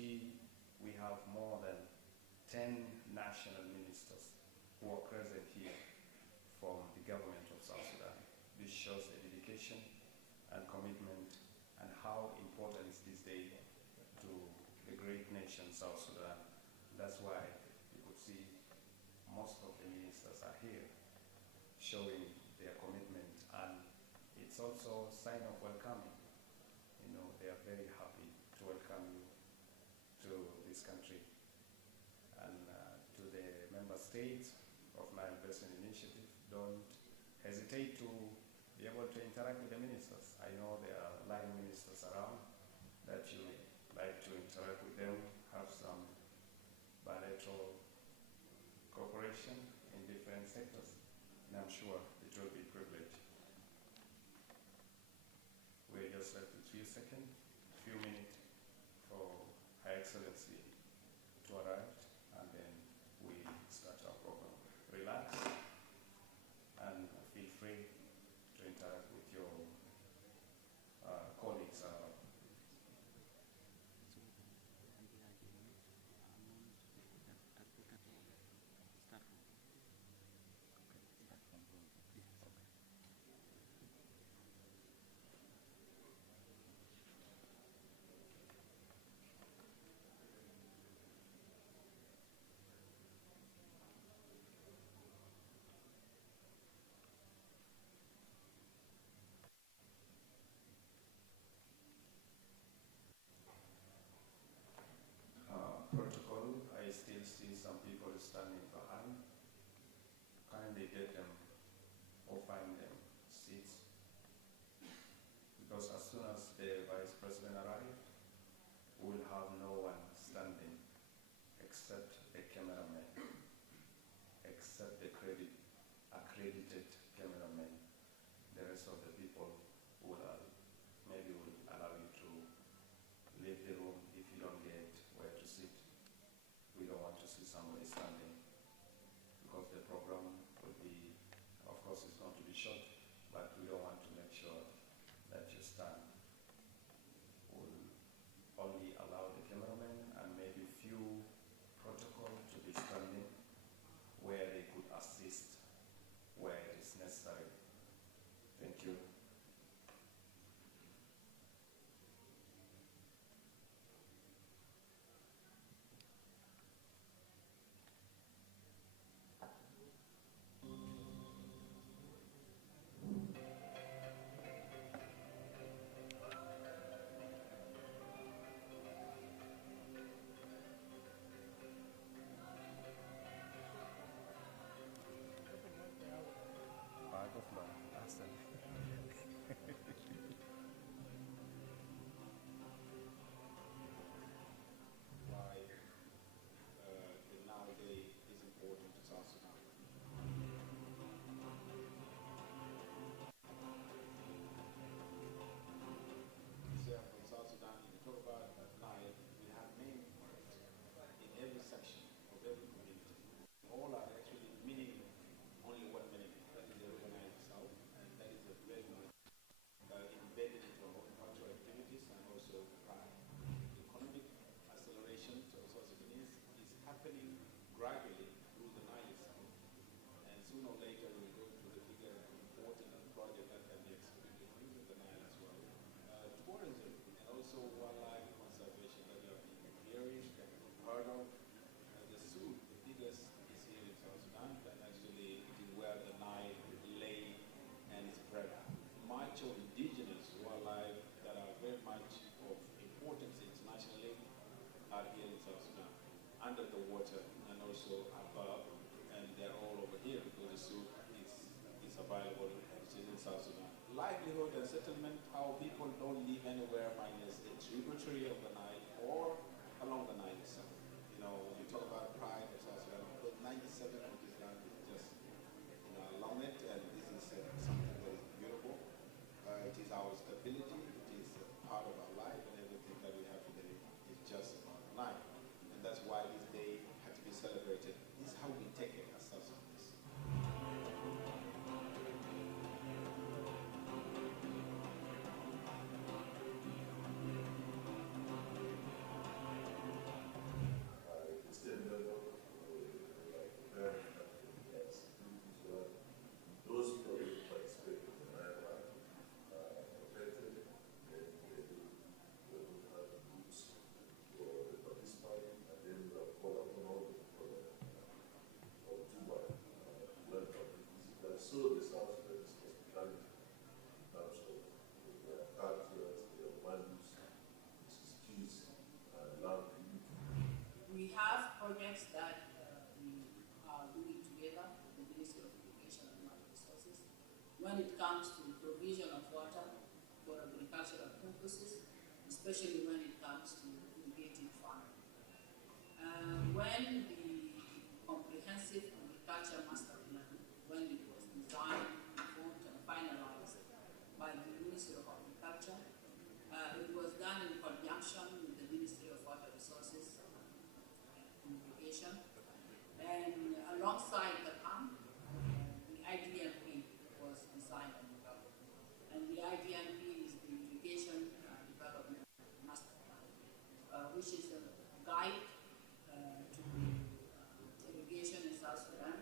see we have more than 10 national ministers who are present here from the government of South Sudan. This shows a dedication and commitment and how important is this day to the great nation South Sudan. That's why you could see most of the ministers are here showing their commitment, and it's also a sign of welcoming. You know, they are very happy to welcome you to this country. And to the member states of Nile Basin Initiative, don't hesitate to be able to interact with the ministers. I know there are line ministers around that you like to interact with them, have some bilateral cooperation in different sectors, and I'm sure it will be a privilege. We're just left with a few seconds, a few minutes for Her Excellency to arrive, and then we start our program. Relax and feel free to interact with your colleagues around. Protocol, I still see some people standing behind. Kindly get them or find them seats, because as soon as the Vice President arrives, we will have no one standing except a cameraman, except the accredited cameraman. The rest of the people will maybe will allow you to leave the room if you don't get where to sit. We don't want to see somebody standing, because the program will be, of course it's going to be short, but we don't want to make sure that you stand. We'll only allow the cameraman and maybe few protocol to be standing where they could assist where it is necessary. Thank you. Why the Nile Day is important to South Sudan. So from South Sudan, when you talk about Nile, we have names for it in every section of every community. All are actually meaning only one meaning. That is the organized South, and that is a very much embedded into our own cultural activities and also pride. Economic acceleration to South Sudanese is happening gradually through the Nile itself. And sooner or later we'll go to the bigger important project that can be executed using the Nile as well. Tourism and also wildlife conservation that you have been hearing, that you've heard of. The zoo, the biggest, is here in South Sudan, and actually it is where the Nile lay and is spread out. Much of indigenous wildlife that are very much of importance internationally are here in South Sudan, under the water and also above, and they're all over here because the soup is available in South Sudan. Livelihood and settlement, how people don't live anywhere minus a tributary of the Nile or along the Nile itself. You know, when you talk about pride of South Sudan, because 97 of this land is just, you know, along it, and this is something that is beautiful. It is our stability, it is part of our life, and everything that we have today is just about the Nile. And that's why this day had to be celebrated. This is how we take it as South Sudanese. when it comes to provision of water for agricultural purposes, especially when it comes to irrigated farming. When the comprehensive agriculture master plan, when it was designed, formed, and finalized by the Ministry of Agriculture, it was done in conjunction with the Ministry of Water Resources and Irrigation, and alongside the PAM, the IDMP was designed and developed. And the IDMP is the Irrigation Development Master Plan, which is a guide to irrigation in South Sudan,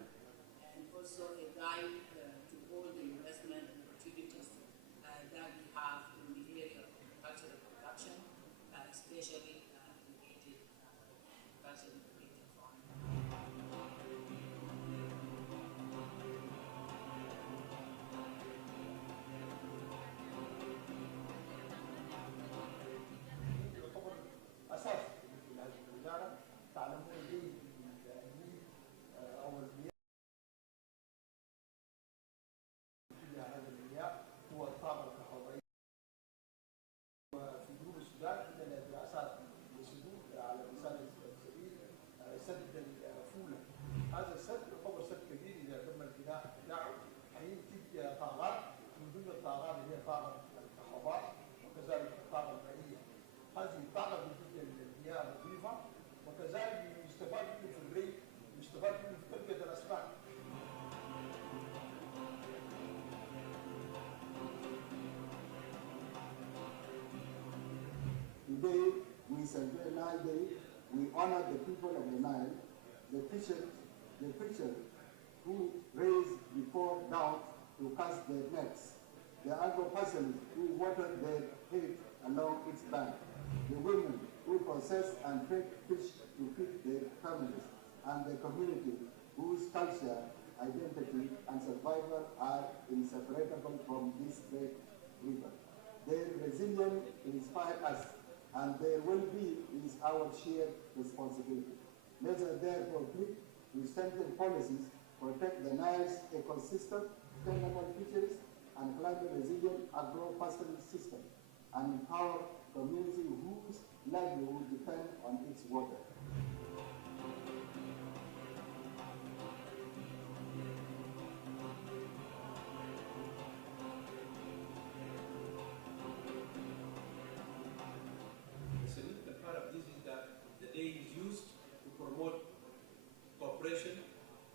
and also a guide to all the investment opportunities that we have in the area of agricultural production, especially irrigated agricultural irrigated farming. أساس في هذه الوزارة تعلمون جيد النيل أو المياه في هذه المياه هو الطاقة الكهربائية. وفي جنوب السودان عندنا دراسات لسدود على مثال السبيل سد الفولة. هذا السد يعتبر سد كبير إذا تم البناء بتاعه حينتج طاقات من ضمن الطاقات اللي هي طاقة الكهرباء وكذلك الطاقة المائية. هذه الطاقة بتجي المياه نظيفة وكذلك يستفاد منه في الري ويستفاد منه في تربية الأسماك. Today, we celebrate Nile Day. We honor the people of the Nile, the preachers who raise before doubt to cast their nets, the agro-persons who water their hay along its bank, the women who process and trade fish to feed their families, and the community whose culture, identity, and survival are inseparable from this great river. Their resilience inspires us, and their well-being is our shared responsibility. Let us therefore click to strengthen policies, protect the Nile's ecosystem, sustainable fisheries, and climate-resilient agro-pastoral system, and empower communities whose livelihood depend on its water. The significant part of this is that the day is used to promote cooperation,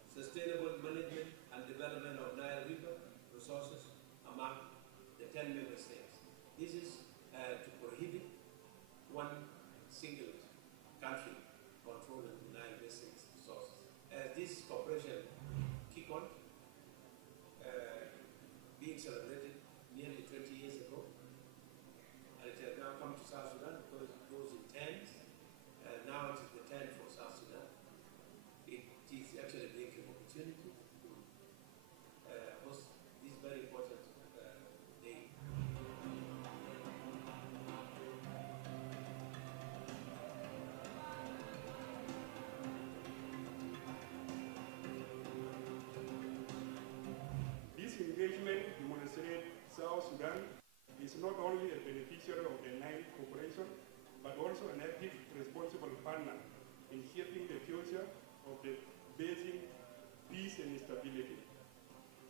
sustainable management, and development of Nile River resources among the 10 member states. This is to prohibit one single country controlling the Nile basin resources. As this cooperation kick on, being celebrated nearly 20 years ago, and it has now come to South Sudan because it goes in tens. Now it is the 10 for South Sudan. It is actually a great opportunity to host this very important day. This engagement demonstrates South Sudan is not only a beneficiary of the Nile Cooperation, but also an active, responsible partner in shaping the future of the basin, peace and stability.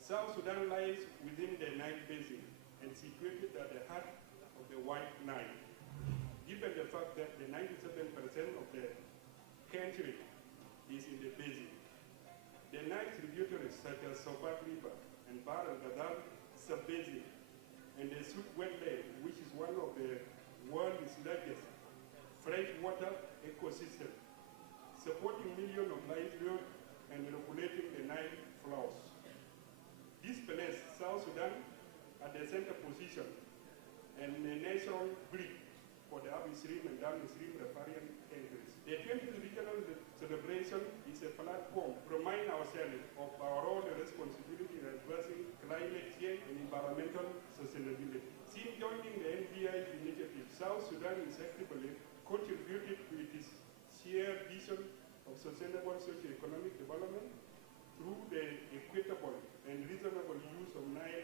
South Sudan lies within the Nile Basin and situated at the heart of the White Nile. Given the fact that the 97% of the country is in the basin, the Nile tributaries such as Sobat River and Bahr el-Ghazal sub-basin, and the Sud wetland, which is one of the world's largest freshwater ecosystem, supporting millions of livelihoods and regulating the Nile flows. This places South Sudan at the center position and a natural bridge for the upstream and downstream riparian countries. The 20th regional celebration is a platform to remind ourselves of our role and responsibility in addressing climate change and environmental sustainability. Since joining the NBI initiative, South Sudan is actively contributed to its shared vision of sustainable socio-economic development through the equitable and reasonable use of Nile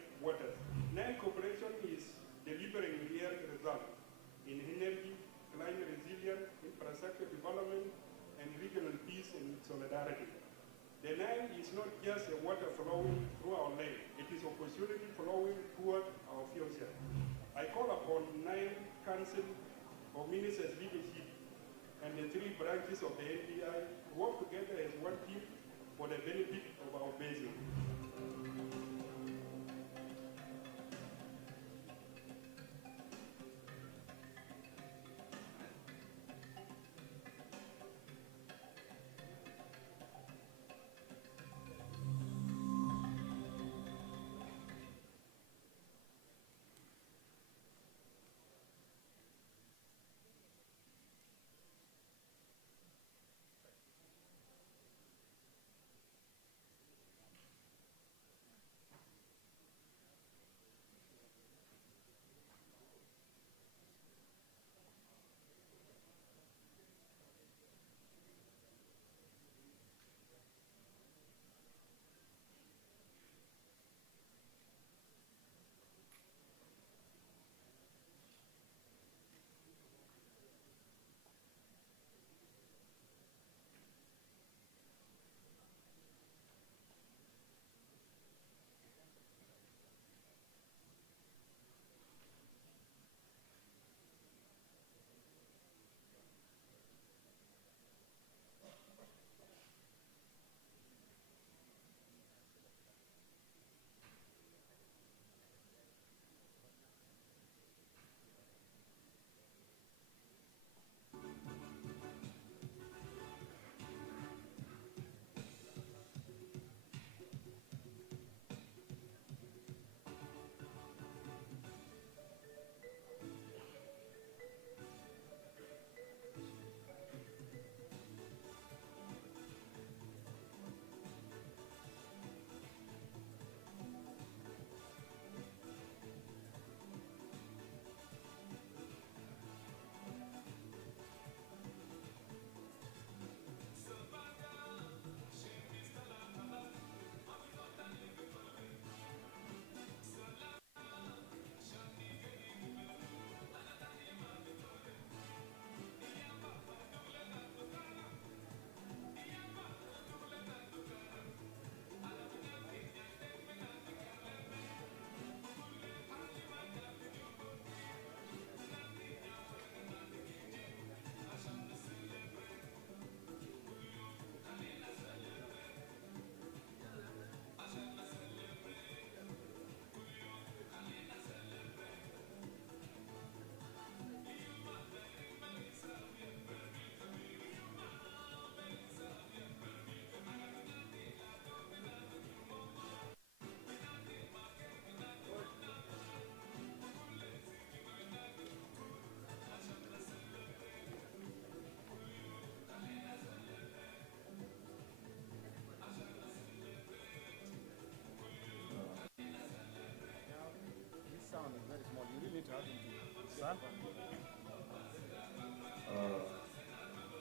is not just a water flowing through our land, it is opportunity flowing toward our future. I call upon Nile Council of Ministers leadership and the three branches of the NDI to work together as one team for the benefit of our basin.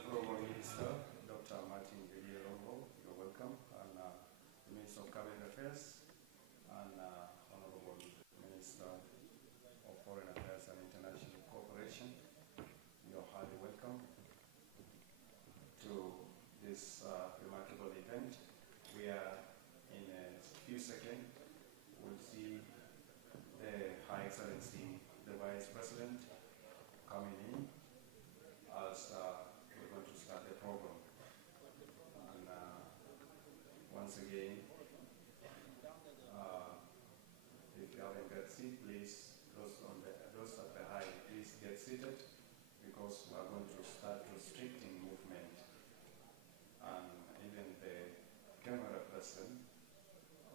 Honorable Minister, Dr. Martin Longo, you're welcome, and the Minister of Cabinet Affairs, and Honorable Minister of Foreign Affairs and International Cooperation, you're highly welcome to this remarkable event. We are in a few seconds, we'll see the High Excellency, the Vice President, coming in as we're going to start the program. And once again, if you haven't got seat, please, those at the high, please get seated, because we are going to start restricting movement. And even the camera person,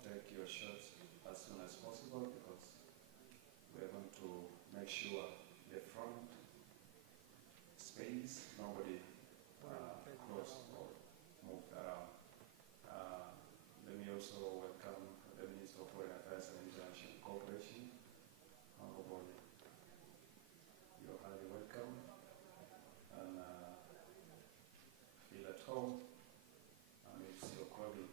take your shots as soon as possible, because we're going to make sure the front space, nobody cross or moved around. Let me also welcome the Minister of Foreign Affairs and International Cooperation. Honorable, you're highly welcome, and feel at home. And it's your colleague.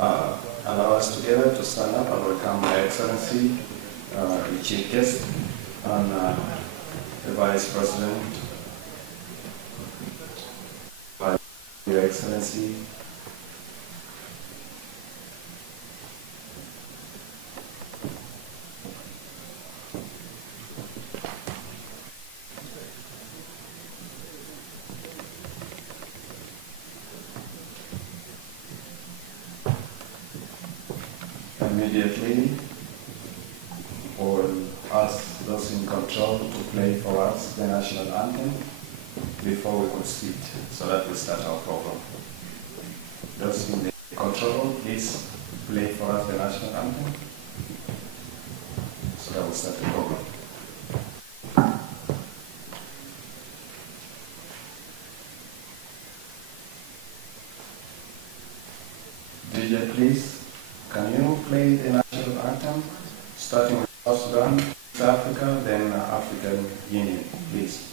allow us together to stand up and welcome Her Excellency, the Chief Guest, and the Vice President, Your Excellency, immediately we'll ask those in control to play for us the national anthem before we proceed, so that we start our program. Those in the control, please play for us the national anthem, so that we start the program. DJ, please, can you play the national anthem, starting with South Sudan, East Africa, then African Union, please.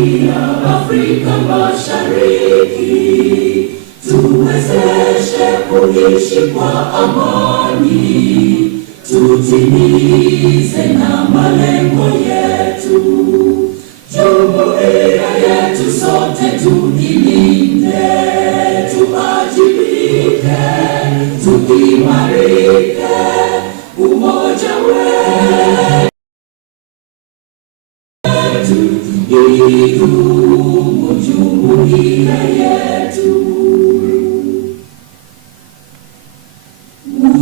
Afrika Mashariki, tuwezeshe kuishi kwa amani, tutimize na malengo yetu. Jumuiya yetu sote tuilinde, tuajibike, tuimarike, umoja wetu idumu jumuiya yetu.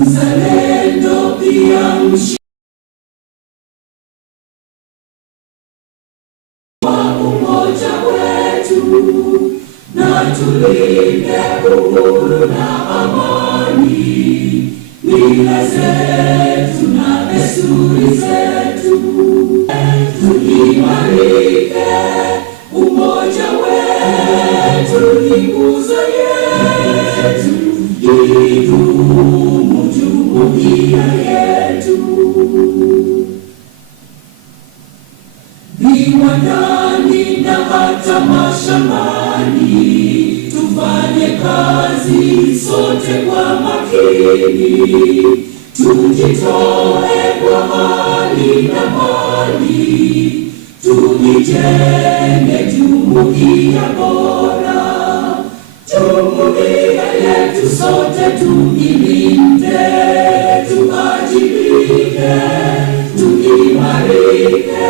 Uzalendo pia wa umoja wetu, na tulinde uhuru na amani, mila zetu na desturi zetu. Tuimarike, umoja wetu ni nguzo yetu, idumu jumuiya yetu. Viwandani na hata mashambani, tufanye kazi sote kwa makini, tujitoe kwa hali na mali, tuijenge jumuiya bora. Jumuiya yetu sote tuilinde, tuajibike, tuimarike,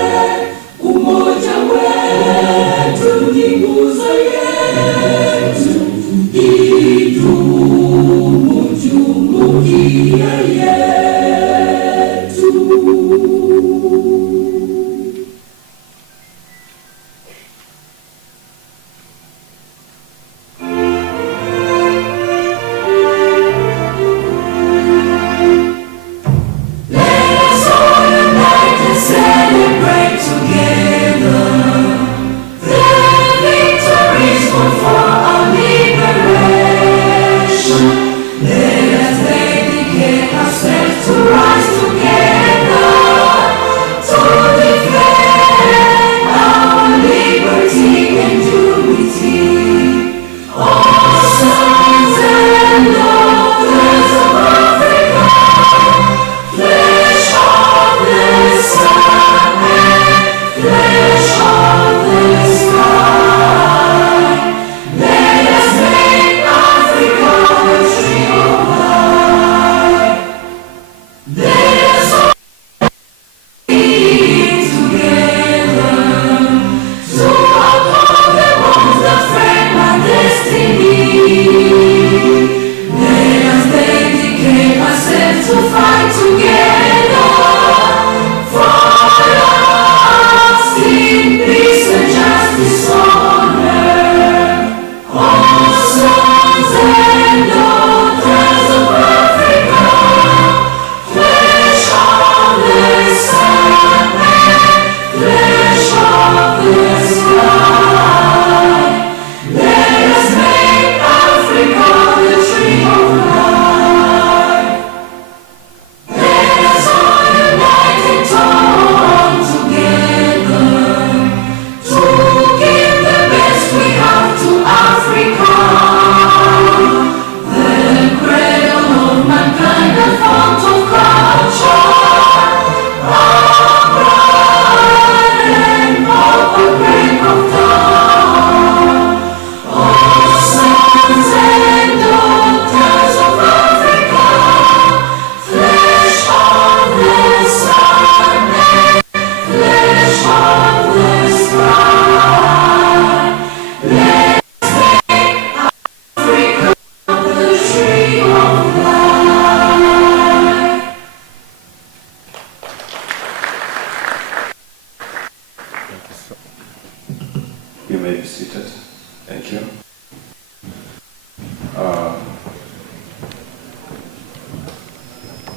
umoja wetu ni nguzo yetu, idumu jumuiya yetu. Let us dedicate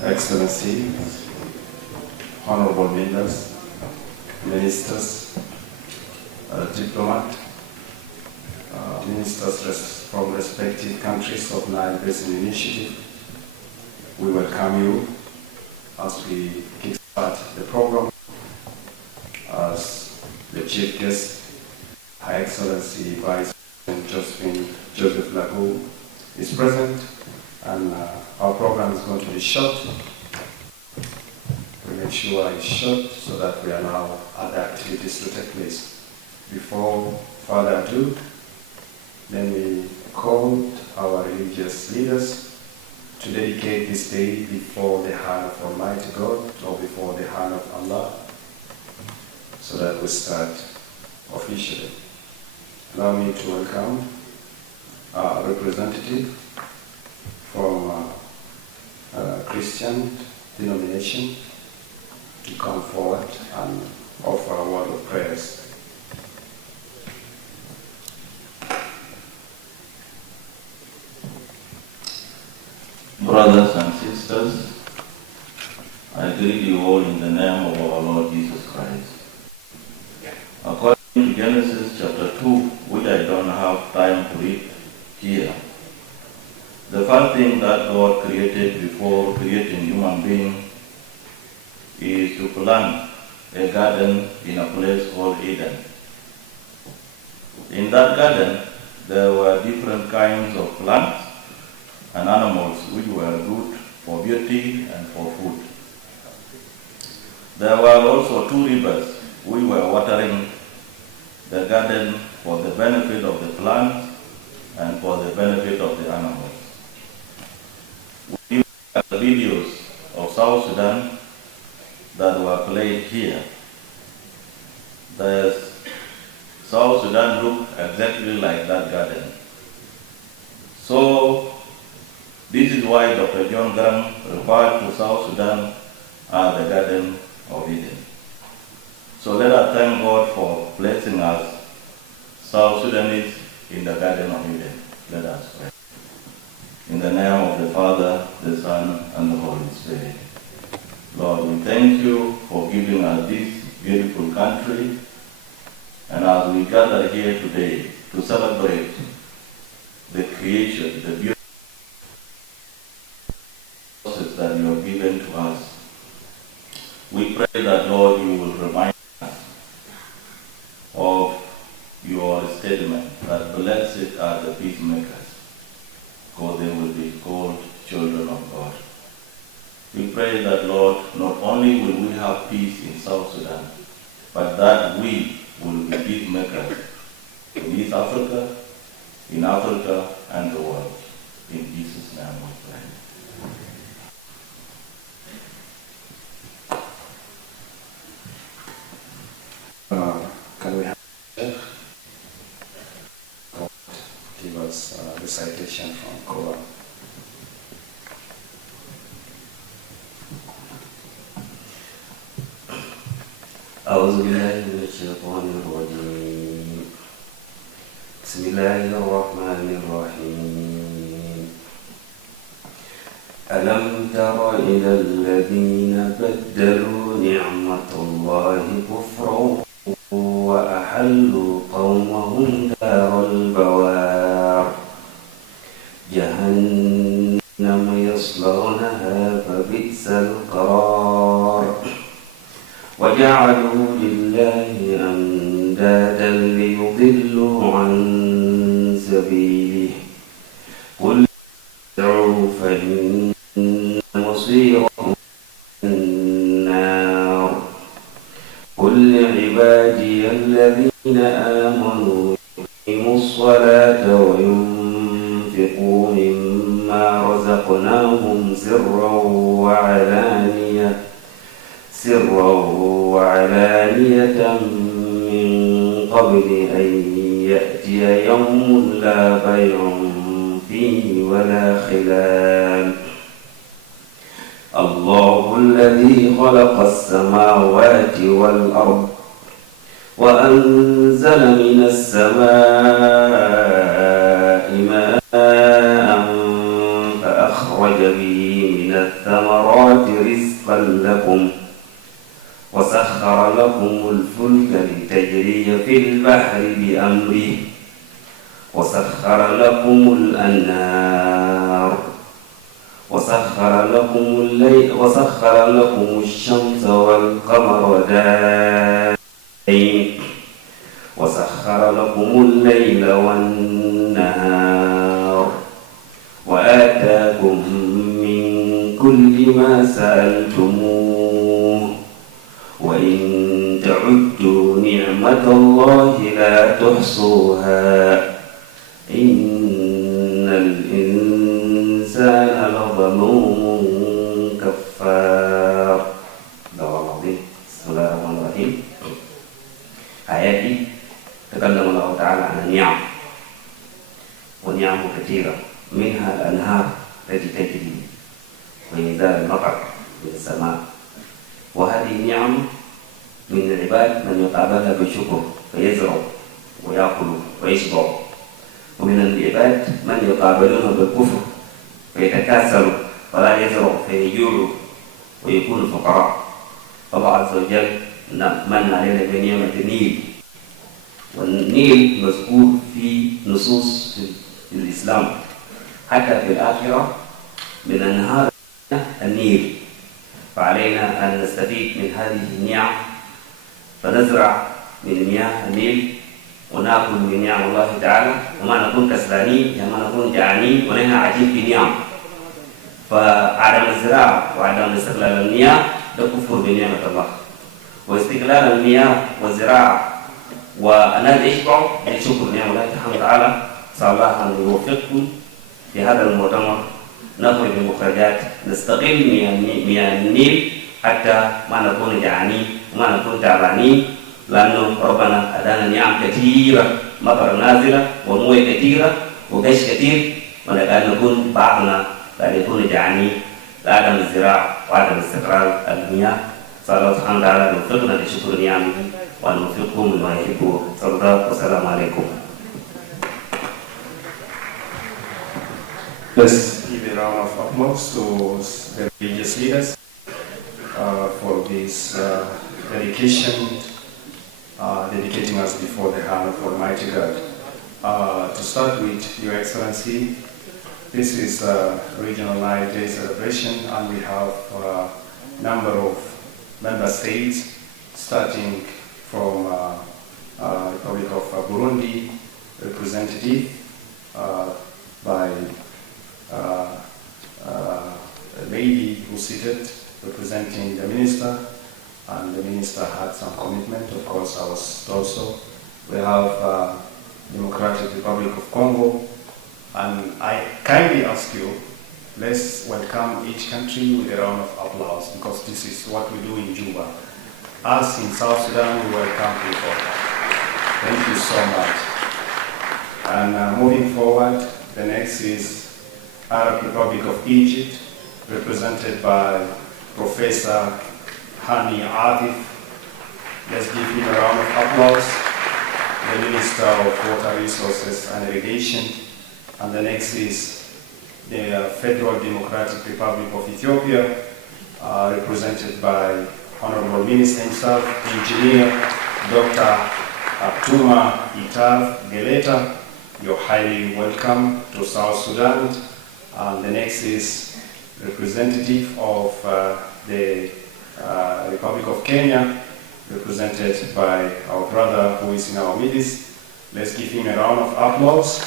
Excellency, honorable members, ministers, diplomats, ministers from respective countries of Nile Basin Initiative, we welcome you as we kickstart the program. As the chief guest, Her Excellency Vice President Joseph Lagu is present, and our program is going to be short. We make sure it's short so that we allow other activities to take place. Before further ado, let me call our religious leaders to dedicate this day before the hand of Almighty God, or before the hand of Allah, so that we start officially. Allow me to welcome a representative from Christian denomination to come forward and offer a word of prayers. Brothers and sisters, I greet you all in the name of our Lord Jesus Christ. According to Genesis chapter 2, which I don't have time to read here, the first thing that God created before creating human being is to plant a garden in a place called Eden. In that garden, there were different kinds of plants and animals which were good for beauty and for food. There were also 2 rivers which were watering the garden for the benefit of the plants and for the benefit of the animals. We look at the videos of South Sudan that were played here. The South Sudan looked exactly like that garden. So this is why Dr. John Graham referred to South Sudan as the Garden of Eden. So let us thank God for placing us, South Sudanese, in the Garden of Eden. Let us pray. In the name of the Father, the Son, and the Holy Spirit. Lord, we thank you for giving us this beautiful country, and as we gather here today to celebrate the creation, the beauty that you have given to us, we pray that, Lord, you will remind us of your statement that blessed are the peacemakers, for they will be called children of God. We pray that, Lord, not only will we have peace in South Sudan, but that we will be peacemakers in East Africa, in Africa, and the world. In Jesus' name we pray. Can we have give us the citation from Quran? أعوذ بالله من الشيطان الرجيم. بسم الله الرحمن الرحيم. ألم تر إلى الذين بدلوا نعمة الله كفرا وأحلوا قومهم دار البوار جهنم يصلونها فبئس القرار وجعلوا لله أندادا ليضلوا عن سبيله قل ادعوا فإن مصيرهم النار قل لعبادي الذين آمنوا يقيموا الصلاة وينفقوا مما رزقناهم سرا وعلانية من قبل أن يأتي يوم لا بيع فيه ولا خلال الله الذي خلق السماوات والأرض وأنزل من السماء ماء فأخرج به من من الثمرات رزقا لكم وسخر لكم الفلك لتجري في البحر بأمره وسخر لكم الأنهار وسخر لكم الشمس والقمر دائبين وسخر لكم الليل والنهار وآتاكم من كل ما سألتموه وإن تعدوا نعمة الله لا تحصوها إن الإنسان لظلوم كفار. بسم الله الرحمن الرحيم. آياتي تكلم الله تعالى عن النعم ونعم كثيرة منها الأنهار التي تجري وإنزال المطر من السماء وهذه النعم من العباد من يقابلها بالشكر فيزرع ويأكل ويشبع ومن العباد من يقابلونها بالكفر فيتكاسلوا ولا يزرع فيجوع ويكون فقراء. الله عز وجل من علينا بنعمة النيل والنيل مذكور في نصوص في الإسلام حتى في الآخرة من أنهار النيل فعلينا أن نستفيد من هذه النعم فنزرع من مياه النيل ونأكل من نعم الله تعالى وما نكون كسلانين وما نكون جعانين ونحن عاجين في نعم. فعدم الزراعة وعدم استغلال المياه ده كفر بنعمة الله واستغلال المياه والزراعة والناس يشبعوا بشكر نعم الله سبحانه وتعالى. صلى الله أن يوفقكم في هذا المؤتمر نخرج بمخرجات نستغل مياه النيل حتى ما نكون جعانين وما نكون تعبانين لأنه ربنا أدانا نعم كثيرة مطر نازلة وموية كثيرة وغش كثير ولكن نكون بعضنا لا يكون جعانين لعدم الزراعة وعدم استقرار المياه. صلى الله سبحانه وتعالى يوفقنا لشكر نعمه وأن نوفقكم لما يحبه. صلى الله والسلام عليكم. Let's give a round of applause to the religious leaders for this dedication, dedicating us before the hand of Almighty God. To start with, Your Excellency, this is Regional Nile Day celebration, and we have a number of member states, starting from Republic of Burundi, representative by a lady who seated representing the minister, and the minister had some commitment. Of course, I was also. We have Democratic Republic of Congo, and I kindly ask you, let's welcome each country with a round of applause, because this is what we do in Juba. Us in South Sudan, we welcome people. Thank you so much. And moving forward, the next is Arab Republic of Egypt, represented by Professor Hani Atif. Let's give him a round of applause. The Minister of Water Resources and Irrigation. And the next is the Federal Democratic Republic of Ethiopia, represented by Honorable Minister himself, Engineer Dr. Abtuma Itav Geleta. You're highly welcome to South Sudan. And the next is representative of the Republic of Kenya, represented by our brother who is in our midst. Let's give him a round of applause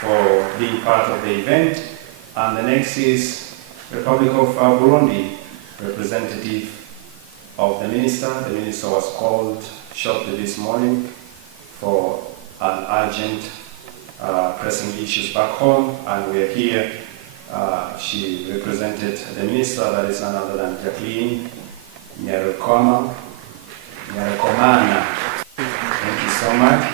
for being part of the event. And the next is Republic of Burundi, representative of the minister. The minister was called shortly this morning for an urgent pressing issues back home, and we're here. She represented the minister, that is none other than Jacqueline Nyarukomana. Thank you so much.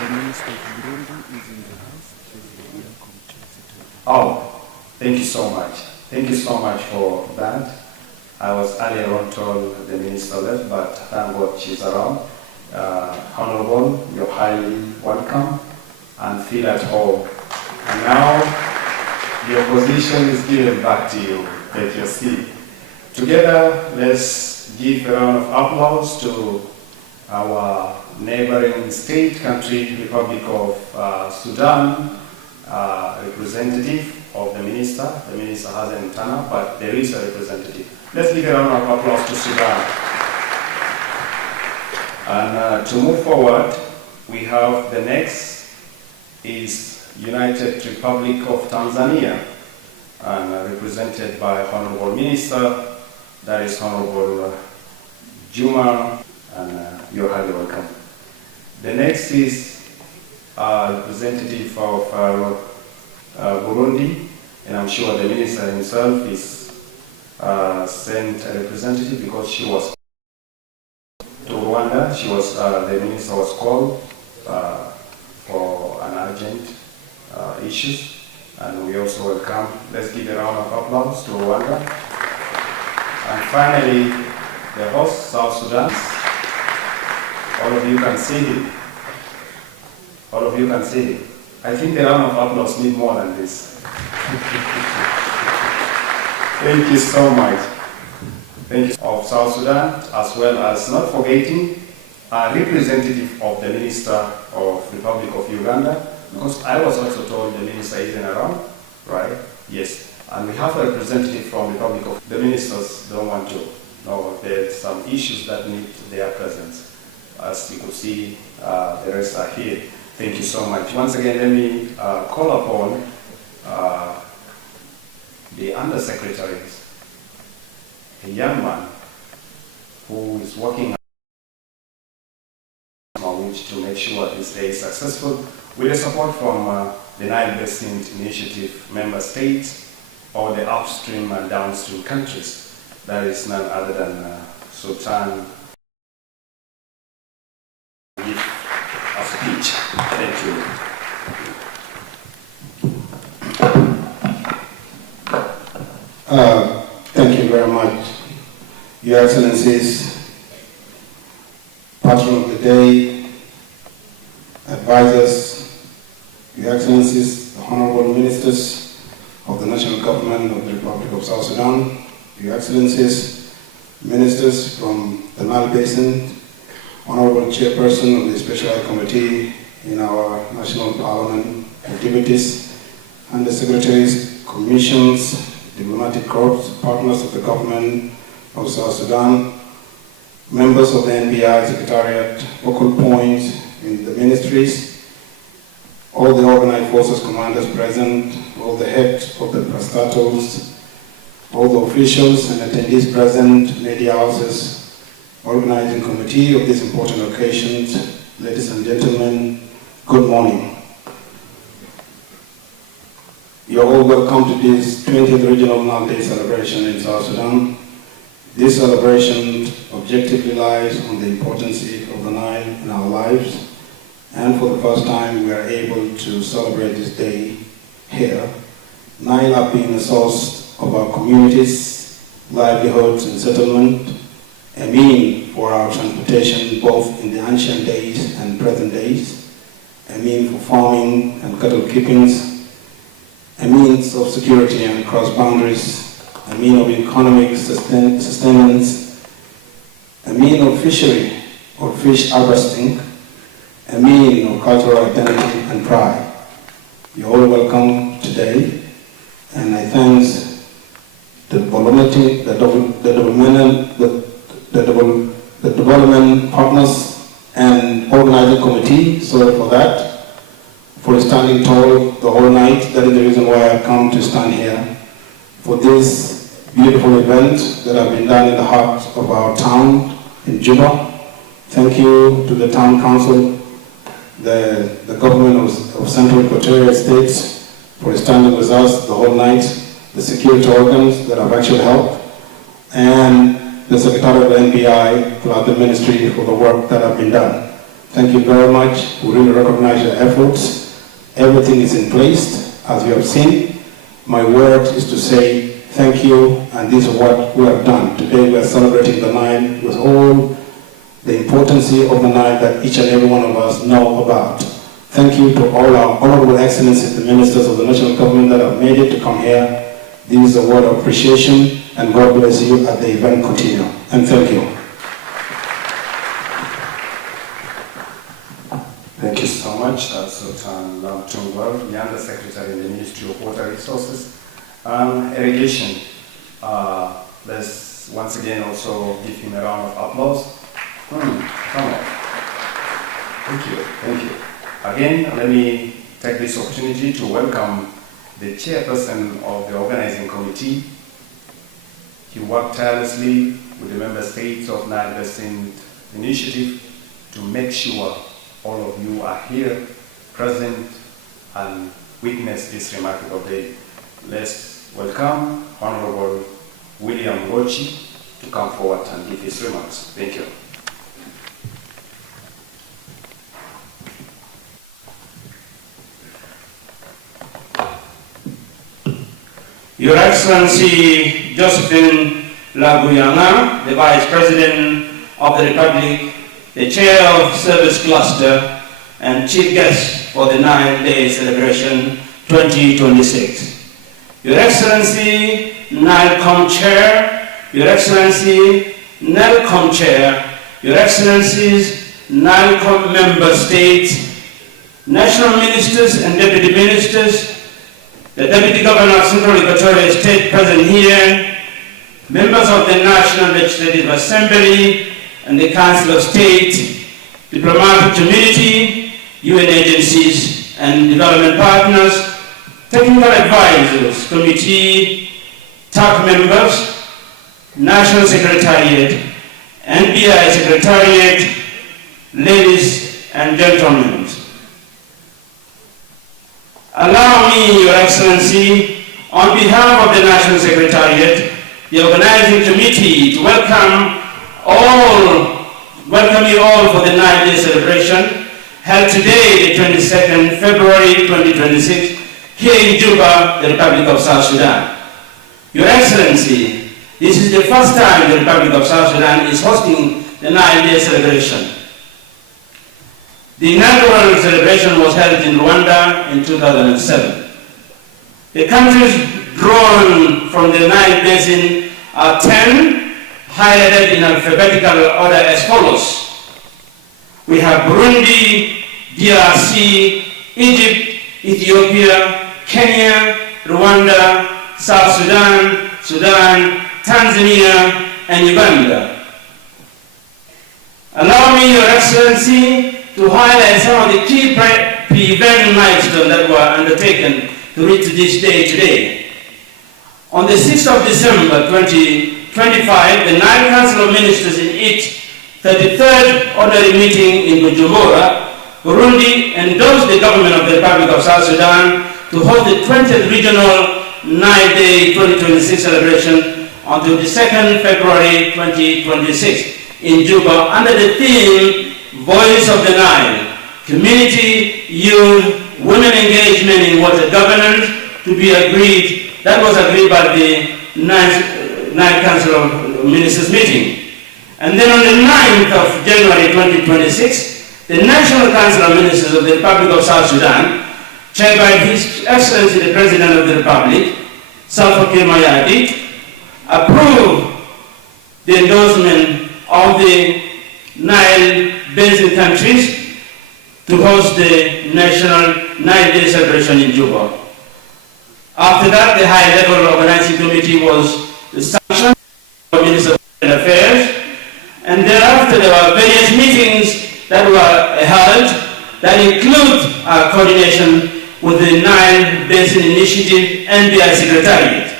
Oh, thank you so much. Thank you so much for that. I was earlier on told the minister left, but thank God she's around. Honorable, you're highly welcome and feel at home. And now, Your position is given back to you. Take your seat. Together, let's give a round of applause to our neighboring state, country, Republic of Sudan, representative of the minister. The minister hasn't turned up, but there is a representative. Let's give a round of applause to Sudan. And to move forward, we have the next is United Republic of Tanzania, and represented by Honorable Minister, that is Honorable Juma, and you're highly welcome. The next is representative of Burundi, and I'm sure the minister himself is sent a representative because she was to Rwanda. She was the minister was called for an urgent issues, and we also welcome. Let's give a round of applause to Rwanda. And finally, the host, South Sudan. All of you can see him. All of you can see him. I think the round of applause need more than this. Thank you so much. Thank you of South Sudan, as well as not forgetting a representative of the Minister of Republic of Uganda, because I was also told the minister isn't around, right? Yes. And we have a representative from Republic of the ministers don't want to. No, there's some issues that need their presence. As you could see, the rest are here. Thank you so much. Once again, let me call upon the undersecretaries, a young man who is working to make sure this day is successful with the support from the Nile Basin Initiative member states or the upstream and downstream countries. That is none other than Sultan. Give a speech. Thank you. Thank you very much, Your Excellencies, Patron of the Day, advisors, Your Excellencies, the Honorable Ministers of the National Government of the Republic of South Sudan, Your Excellencies, Ministers from the Nile Basin, Honorable Chairperson of the Special Committee in our National Parliament activities, and the Secretaries, Commissions, Diplomatic Corps, partners of the Government of South Sudan, members of the NBI Secretariat, focal points in the ministries, all the organized forces commanders present, all the heads of the parastatals, all the officials and attendees present, media houses, organizing committee of these important occasions, ladies and gentlemen, good morning. You're all welcome to this 20th Regional Nile Day celebration in South Sudan. This celebration objectively lies on the importance of the Nile in our lives, and for the first time we are able to celebrate this day here. Nile have been a source of our communities, livelihoods and settlement, a mean for our transportation both in the ancient days and present days, a mean for farming and cattle keepings, a means of security and cross boundaries, a mean of economic sustenance, a mean of fishery or fish harvesting, a mean of cultural identity and pride. You're all welcome today, and I thank the development partners and organizing committee, sorry for that, for standing tall the whole night. That is the reason why I've come to stand here for this beautiful event that have been done in the heart of our town in Juba. Thank you to the town council, the government of Central Equatorial States for standing with us the whole night, the security organs that have actually helped, and the Secretary of the NBI throughout the ministry for the work that have been done. Thank you very much. We really recognize your efforts. Everything is in place, as you have seen. My word is to say thank you, and this is what we have done. Today we are celebrating the Nile with all the importance of the Nile that each and every one of us know about. Thank you to all our honorable excellencies, the ministers of the national government that have made it to come come here. This is a word of appreciation, and God bless you as the event continues. And thank you. Thank you so much, Sultan Lam Tungwal, the Under Secretary in the Ministry of Water Resources and Irrigation. Let's once again also give him a round of applause. Come on. Thank you, thank you. Again, let me take this opportunity to welcome the chairperson of the organizing committee. He worked tirelessly with the member states of Nile Basin Initiative to make sure all of you are here, present, and witness this remarkable day. Let's welcome Honorable William Rochi to come forward and give his remarks. Thank you. Your Excellency Josephine Laguyanga, the Vice President of the Republic, the Chair of Service Cluster, and Chief Guest for the 9-day celebration 2026. Your Excellency NILECOM Chair, Your Excellency NELCOM Chair, Your Excellencies NILECOM Member States, National Ministers and Deputy Ministers, the Deputy Governor of Central Equatoria State present here, members of the National Legislative Assembly and the Council of State, diplomatic community, UN agencies and development partners, technical advisors, committee, TAC members, National Secretariat, NBI Secretariat, ladies and gentlemen. Allow me, Your Excellency, on behalf of the National Secretariat, the organizing committee, to welcome you all for the 9-day celebration held today, the 22nd February 2026, here in Juba, the Republic of South Sudan. Your Excellency, this is the first time the Republic of South Sudan is hosting the 9-day celebration. The inaugural celebration was held in Rwanda in 2007. The countries drawn from the Nile Basin are 10, highlighted in alphabetical order as follows. We have Burundi, DRC, Egypt, Ethiopia, Kenya, Rwanda, South Sudan, Sudan, Tanzania, and Uganda. Allow me, Your Excellency, to highlight some of the key pre-event milestones that were undertaken to reach this day today. On the 6th of December 2025, the Nile Council of Ministers in its 33rd ordinary meeting in Bujumbura, Burundi, endorsed the government of the Republic of South Sudan to host the 20th Regional Nile Day 2026 celebration on the 2nd February 2026 in Juba under the theme Voice of the Nile, Community, Youth, Women Engagement in Water Governance, to be agreed. That was agreed by the Nile Council of Ministers meeting. And then on the 9th of January 2026, the National Council of Ministers of the Republic of South Sudan, chaired by His Excellency the President of the Republic, Salva Kiir Mayardit, approved the endorsement of the Nile Basin countries to host the national 9-day celebration in Juba. After that, the high-level organizing committee was sanctioned by the Minister of Foreign Affairs, and thereafter there were various meetings that were held that include coordination with the Nile Basin Initiative NBI Secretariat.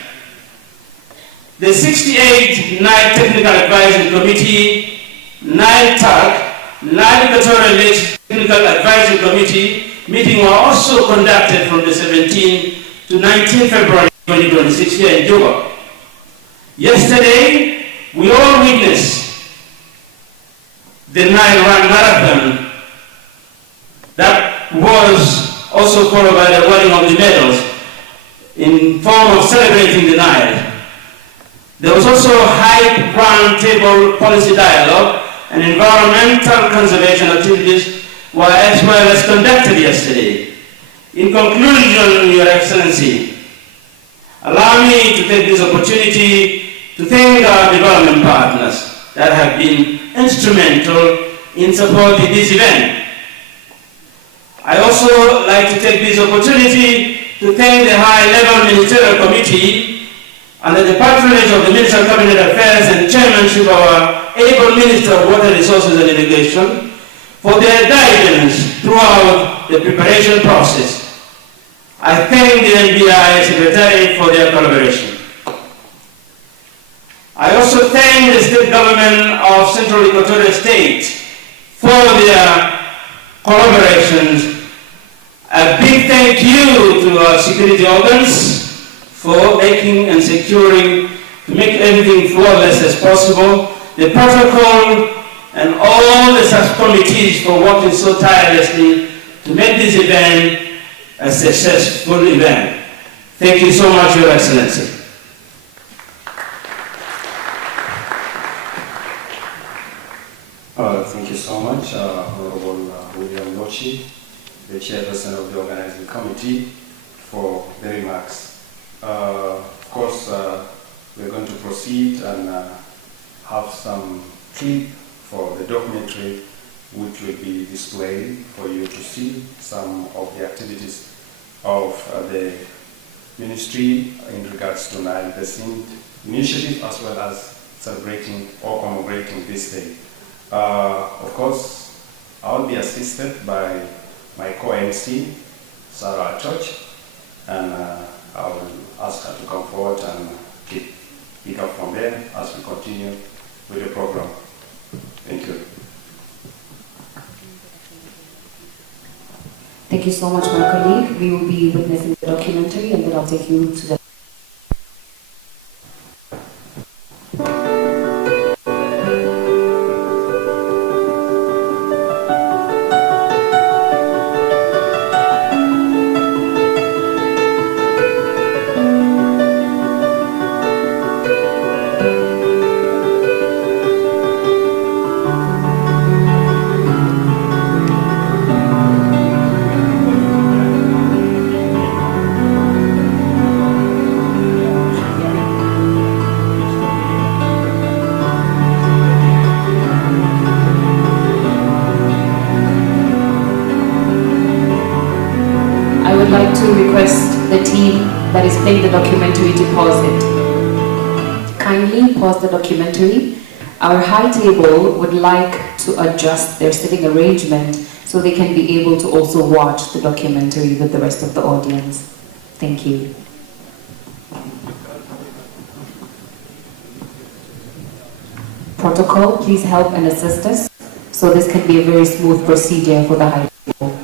The 68 Nile Technical Advisory Committee, Nile TAC, Nile Equatorial Lakes Technical Advisory Committee meeting were also conducted from the 17th to 19th February 2026 here in Juba. Yesterday, we all witnessed the Nile Run Marathon that was also followed by the awarding of the medals in form of celebrating the Nile. There was also a high round-table policy dialogue and environmental conservation activities were as well as conducted yesterday. In conclusion, Your Excellency, Allow me to take this opportunity to thank our development partners that have been instrumental in supporting this event. I also like to take this opportunity to thank the high-level ministerial committee under the patronage of the Minister of Cabinet Affairs and chairmanship of our able Minister of Water Resources and Irrigation for their guidance throughout the preparation process. I thank the NBI Secretary for their collaboration. I also thank the state government of Central Equatorial State for their collaborations. A big thank you to our security organs for making and securing, to make everything flawless as possible. The protocol and all the subcommittees for working so tirelessly to make this event a successful event. Thank you so much, Your Excellency. Thank you so much, Honorable William Lochi, the chairperson of the organizing committee, for the remarks. Of course, we're going to proceed and have some clip for the documentary, which will be displayed for you to see some of the activities of the ministry in regards to Nile Basin initiative, as well as celebrating or commemorating this day. Of course, I'll be assisted by my co-MC, Sarah Church, and I will ask her to come forward and pick up from there as we continue with the program. Thank you. Thank you so much, my colleague. We will be witnessing the documentary, and then I'll take you to the the team that is playing the documentary to pause it. Kindly pause the documentary. Our high table would like to adjust their sitting arrangement so they can be able to also watch the documentary with the rest of the audience. Thank you. Protocol, please help and assist us so this can be a very smooth procedure for the high table.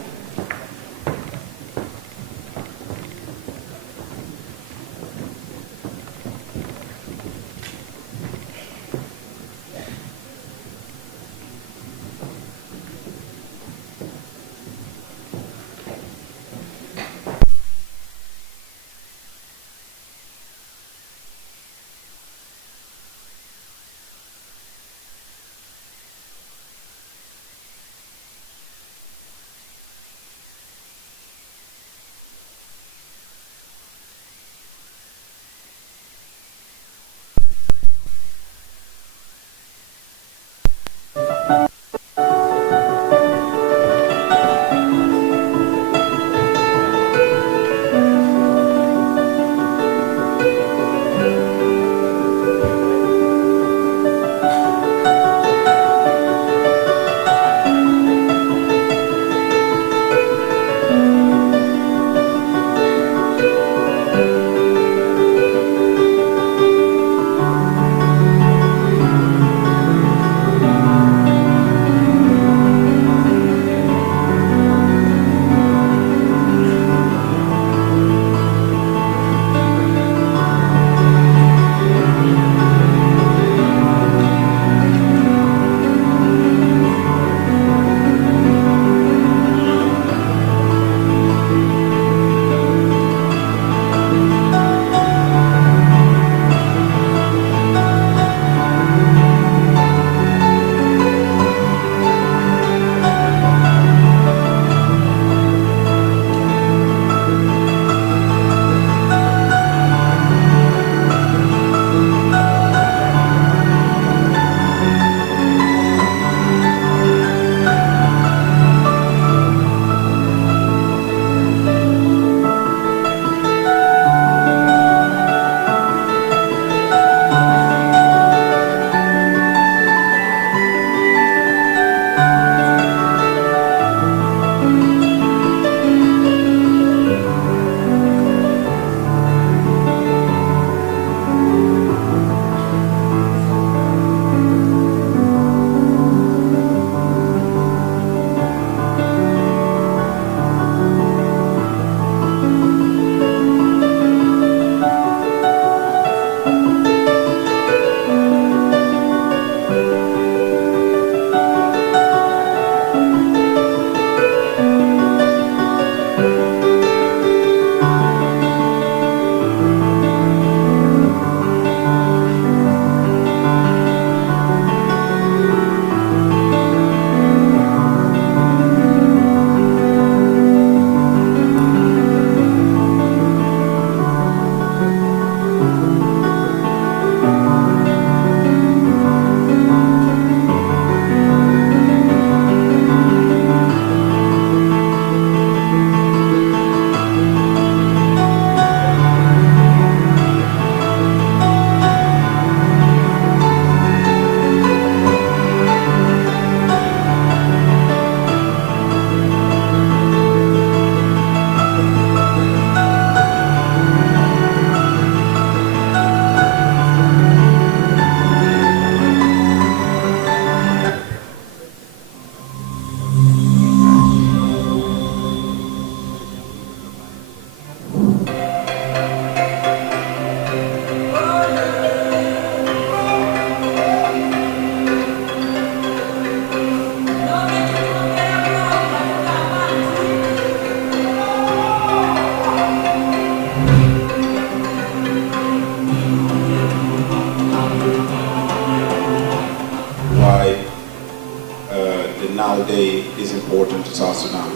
South Sudan.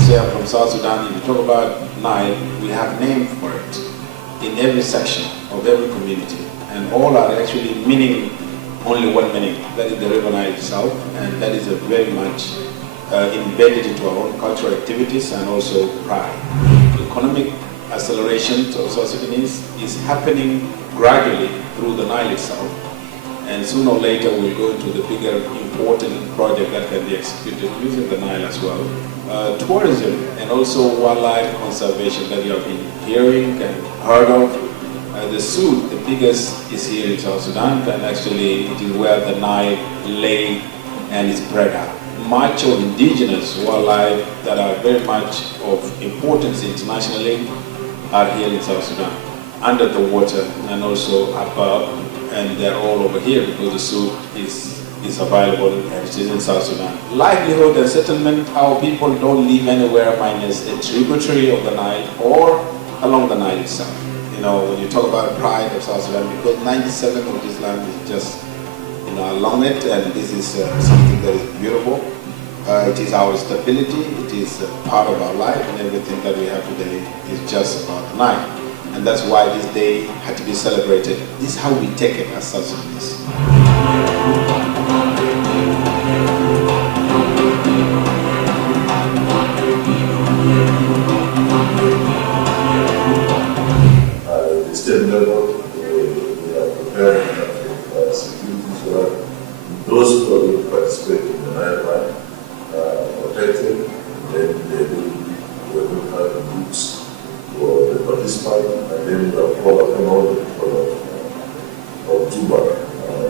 Say I'm from South Sudan, if you talk about Nile, we have name for it in every section of every community, and all are actually meaning only one meaning, that is the River Nile itself, and that is a very much embedded into our own cultural activities and also pride. Economic acceleration to South Sudanese is happening gradually through the Nile itself, and sooner or later we'll go into the bigger important project that can be executed using the Nile as well. Tourism and also wildlife conservation that you have been hearing and heard of. The Sud, the biggest, is here in South Sudan, and actually it is where the Nile lay and is bred up. Much of indigenous wildlife that are very much of importance internationally are here in South Sudan, under the water and also above, and they're all over here because the Sud is available and it is in South Sudan. Livelihood and settlement, how people don't live anywhere minus a tributary of the Nile or along the Nile itself. You know, when you talk about pride of South Sudan, because 97% of this land is just, along it, and this is something that is beautiful. It is our stability, it is part of our life, and everything that we have today is just about the Nile. And that's why this day had to be celebrated. This is how we take it as South Sudanese. State level, we are preparing security so that those who are going to participate in the Nile Ride are protected, then they will have the books for the participant, and then we have called upon all the people of Juba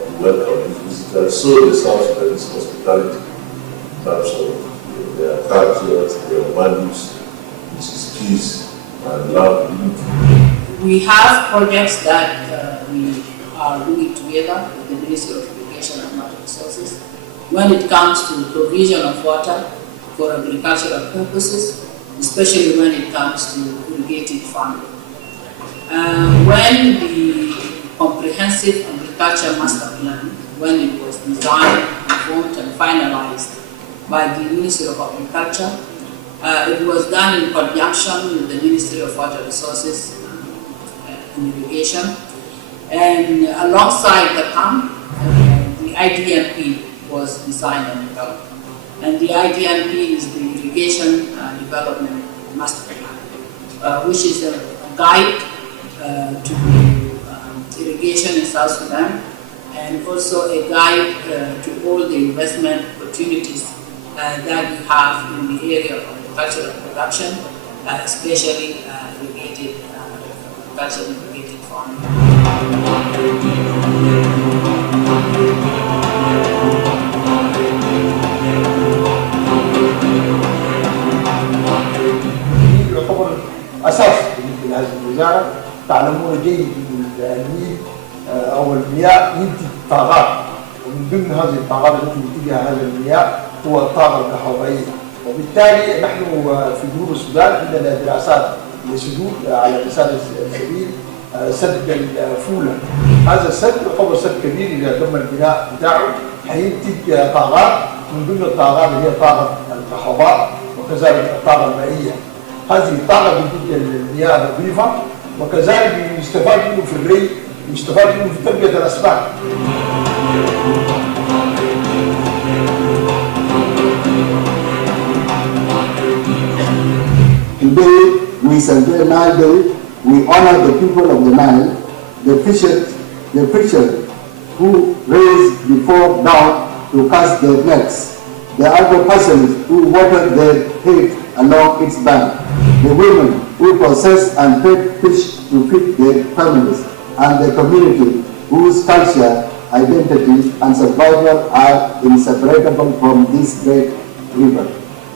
to welcome these visitors. So the South Sudanese hospitality in terms of their cultures, their values, which is peace and love, unity. We have projects that we are doing together with the Ministry of Irrigation and Water Resources when it comes to provision of water for agricultural purposes, especially when it comes to irrigated farming. When the comprehensive agriculture master plan, when it was designed, formed and finalized by the Ministry of Agriculture, it was done in conjunction with the Ministry of Water Resources and Irrigation, and alongside the CAM, the IDNP was designed and developed. And the IDNP is the Irrigation Development Master Plan, which is a guide to irrigation in South Sudan, and also a guide to all the investment opportunities that we have in the area of agricultural production, especially irrigated agriculture and irrigated farming. يعتبر اساس في هذه الوزاره. تعلمون جيد ان النيل او المياه ينتج طاقات، ومن ضمن هذه الطاقات التي ينتجها هذه المياه هو الطاقه الكهربائيه. وبالتالي نحن في جنوب السودان عندنا دراسات لسدود على مثال السبيل سد الفوله. هذا السد يعتبر سد كبير اذا تم البناء بتاعه، حينتج طاقات، من ضمن الطاقات اللي هي طاقه الكهرباء وكذلك الطاقه المائيه. هذه الطاقه بتنتج المياه نظيفه، وكذلك يستفاد منه في الري، يستفاد منه في تربيه الاسماك. Today, we celebrate Nile Day. We honor the people of the Nile, the fishers who raise before dawn to cast their nets, the agriculturists who water their hay along its bank, the women who process and take fish to feed their families, and the community whose culture, identity, and survival are inseparable from this great river.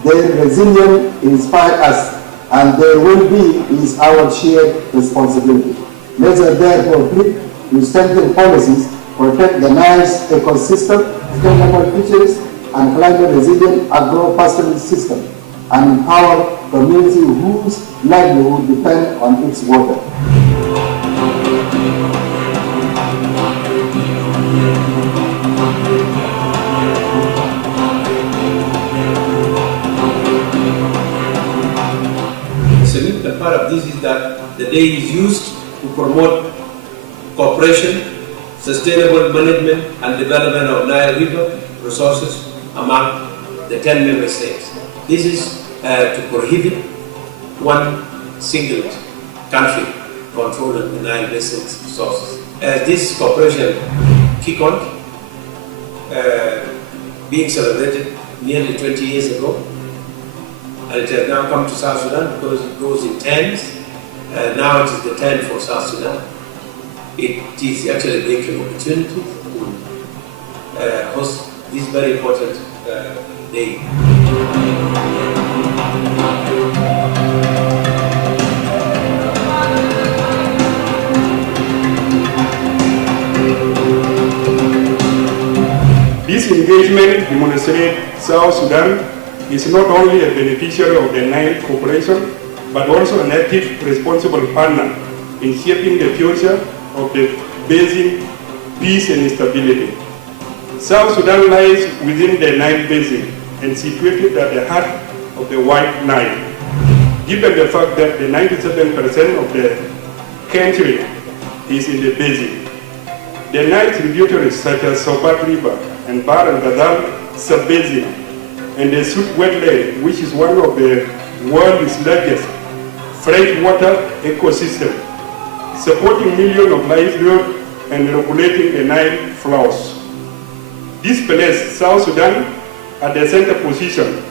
Their resilience inspires us, and their well-being is our shared responsibility. Let us therefore plead to strengthen policies, protect the Nile's ecosystem, sustainable fisheries, and climate-resilient agro-pastoral system, and empower communities whose livelihood depend on its water. The day is used to promote cooperation, sustainable management and development of Nile River resources among the 10 member states. This is to prohibit one single country controlling the Nile Basin resources. As this cooperation kick on, being celebrated nearly 20 years ago, and it has now come to South Sudan because it goes in 10s. Now it is the 10th for South Sudan. It is actually making opportunity to host this very important day. This engagement demonstrates South Sudan is not only a beneficiary of the Nile Cooperation, but also an active, responsible partner in shaping the future of the basin, peace and stability. South Sudan lies within the Nile Basin and situated at the heart of the White Nile. Given the fact that the 97% of the country is in the basin, the Nile tributaries such as Sobat River and Bar and Gadal sub-basin, and the Sud wetland, which is one of the world's largest freshwater ecosystem, supporting millions of livelihoods and regulating the Nile flows. This places South Sudan at the center position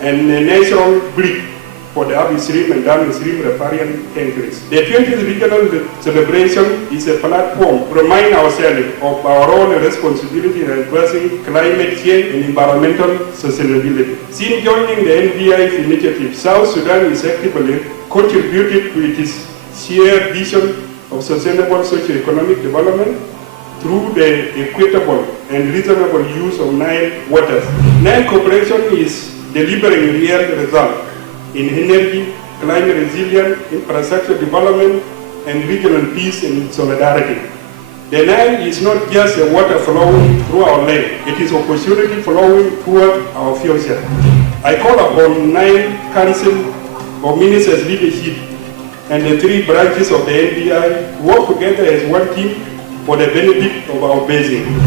and a natural bridge for the upstream and downstream riparian countries. The 20th regional celebration is a platform to remind ourselves of our own responsibility in addressing climate change and environmental sustainability. Since joining the NBI's initiative, South Sudan is actively contributed to its shared vision of sustainable socio-economic development through the equitable and reasonable use of Nile waters. Nile cooperation is delivering real results in energy, climate resilience, infrastructure development, and regional peace and solidarity. The Nile is not just a water flowing through our land, it is opportunity flowing toward our future. I call upon Nile Council of Ministers leadership and the 3 branches of the NBI to work together as one team for the benefit of our basin.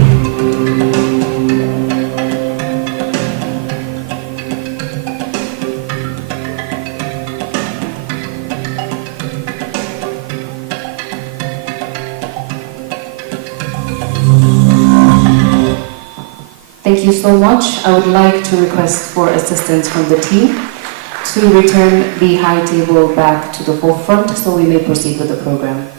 Thank you so much. I would like to request for assistance from the team to return the high table back to the forefront so we may proceed with the program.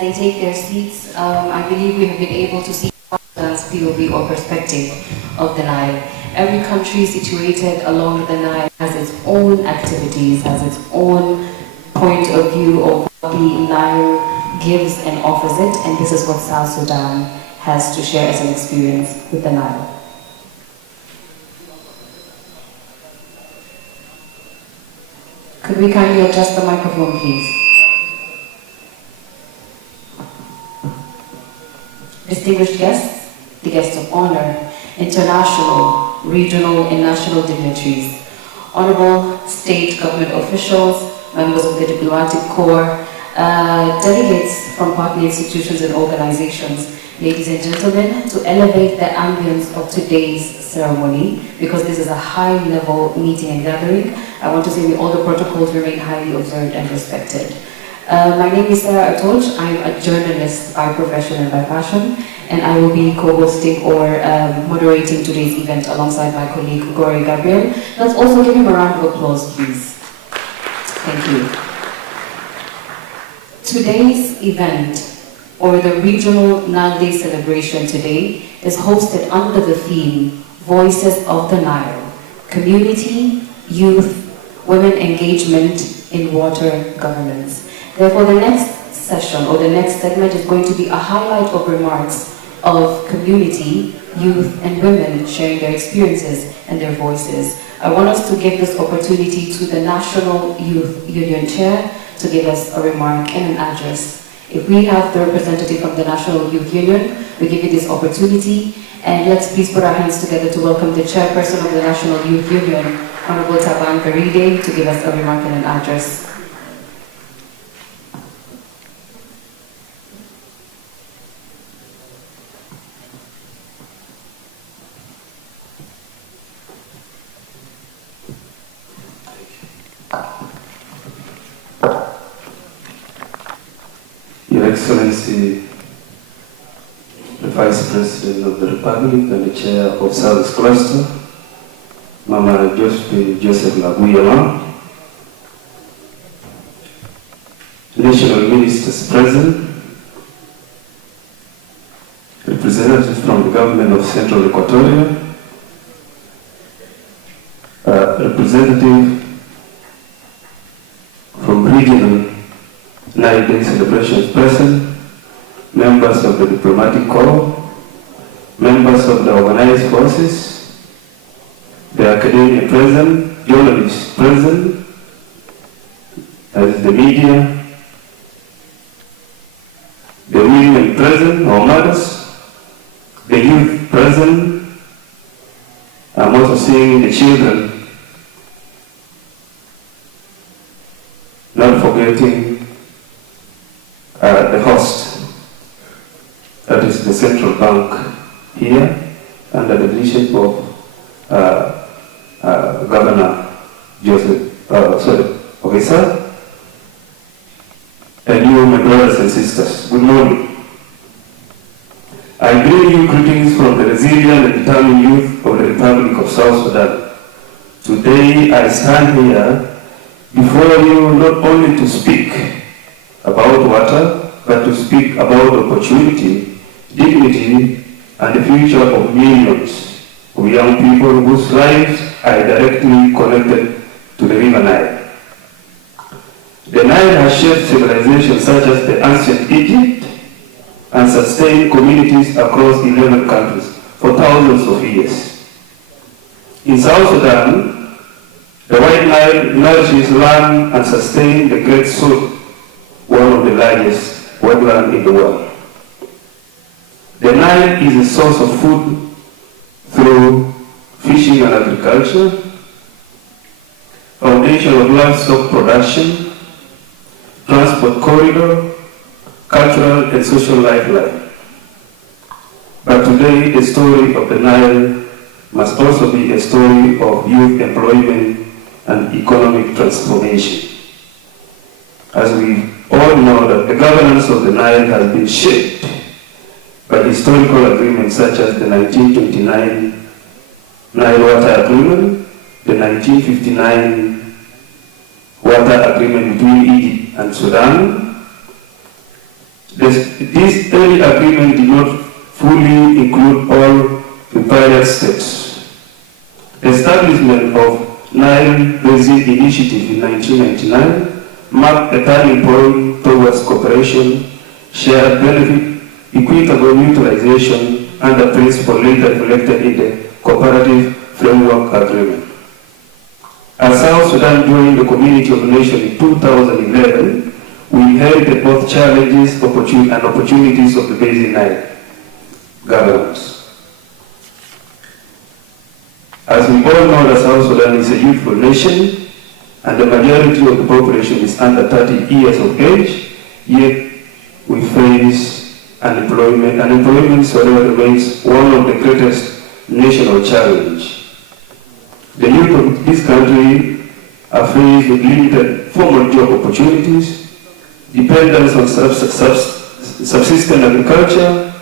They take their seats. I believe we have been able to see Sudan's POV or perspective of the Nile. Every country situated along the Nile has its own activities, has its own point of view of what the Nile gives and offers it, and this is what South Sudan has to share as an experience with the Nile. Could we kindly adjust the microphone, please? Distinguished guests, the guests of honor, international, regional, and national dignitaries, honorable state government officials, members of the diplomatic corps, delegates from partner institutions and organizations, ladies and gentlemen, to elevate the ambience of today's ceremony, because this is a high-level meeting and gathering, I want to say that all the protocols remain highly observed and respected. My name is Sarah Atoj. I'm a journalist by profession and by passion, and I will be co-hosting or moderating today's event alongside my colleague Gore Gabriel. Let's also give him a round of applause, please. Thank you. Today's event, or the Regional Nile Day celebration today, is hosted under the theme Voices of the Nile: Community, Youth, Women Engagement, in water governance. Therefore, the next session or the next segment is going to be a highlight of remarks of community, youth, and women sharing their experiences and their voices. I want us to give this opportunity to the National Youth Union Chair to give us a remark and an address. If we have the representative from the National Youth Union, we give you this opportunity, and let's please put our hands together to welcome the chairperson of the National Youth Union, Honorable Taban Karide, to give us a remark and an address. Your Excellency, the Vice President of the Republic and the Chair of South Cluster, Mama Joseph Laguyama, National Ministers present, representatives from the government of Central Equatoria, representative from Regional Nile Day celebrations present, members of the diplomatic corps, members of the organized forces, the academia present, journalists present, as the media, the women present, or mothers, the youth present. I'm also seeing the children, not forgetting the host, that is the central bank here, under the leadership of Governor Officer, and you, my brothers and sisters, good morning. I bring you greetings from the resilient and determined youth of the Republic of South Sudan. Today I stand here before you not only to speak about water, but to speak about opportunity, dignity, and the future of millions of young people whose lives are directly connected to the River Nile. The Nile has shaped civilizations such as the ancient Egypt and sustained communities across 11 countries for thousands of years. In South Sudan, the White Nile nourishes land and sustains the Great Sud, one of the largest wetlands in the world. The Nile is a source of food through fishing and agriculture, foundation of livestock production, transport corridor, cultural and social lifeline. But today, the story of the Nile must also be a story of youth employment and economic transformation. As we all know that the governance of the Nile has been shaped by historical agreements such as the 1929 Nile Water Agreement, the 1959 Water Agreement between Egypt and Sudan. This early agreement did not fully include all riparian states. The establishment of Nile Basin Initiative in 1999 marked a turning point towards cooperation, shared benefit, equitable utilization, and the principle later reflected in the Cooperative Framework Agreement. As South Sudan joined the Community of Nations in 2011, we inherited both challenges and opportunities of the Basin Nile governance. As we all know that South Sudan is a youthful nation, and the majority of the population is under 30 years of age, yet we face unemployment. Unemployment remains one of the greatest national challenges. The youth of this country are faced with limited formal job opportunities, dependence on subsistence agriculture,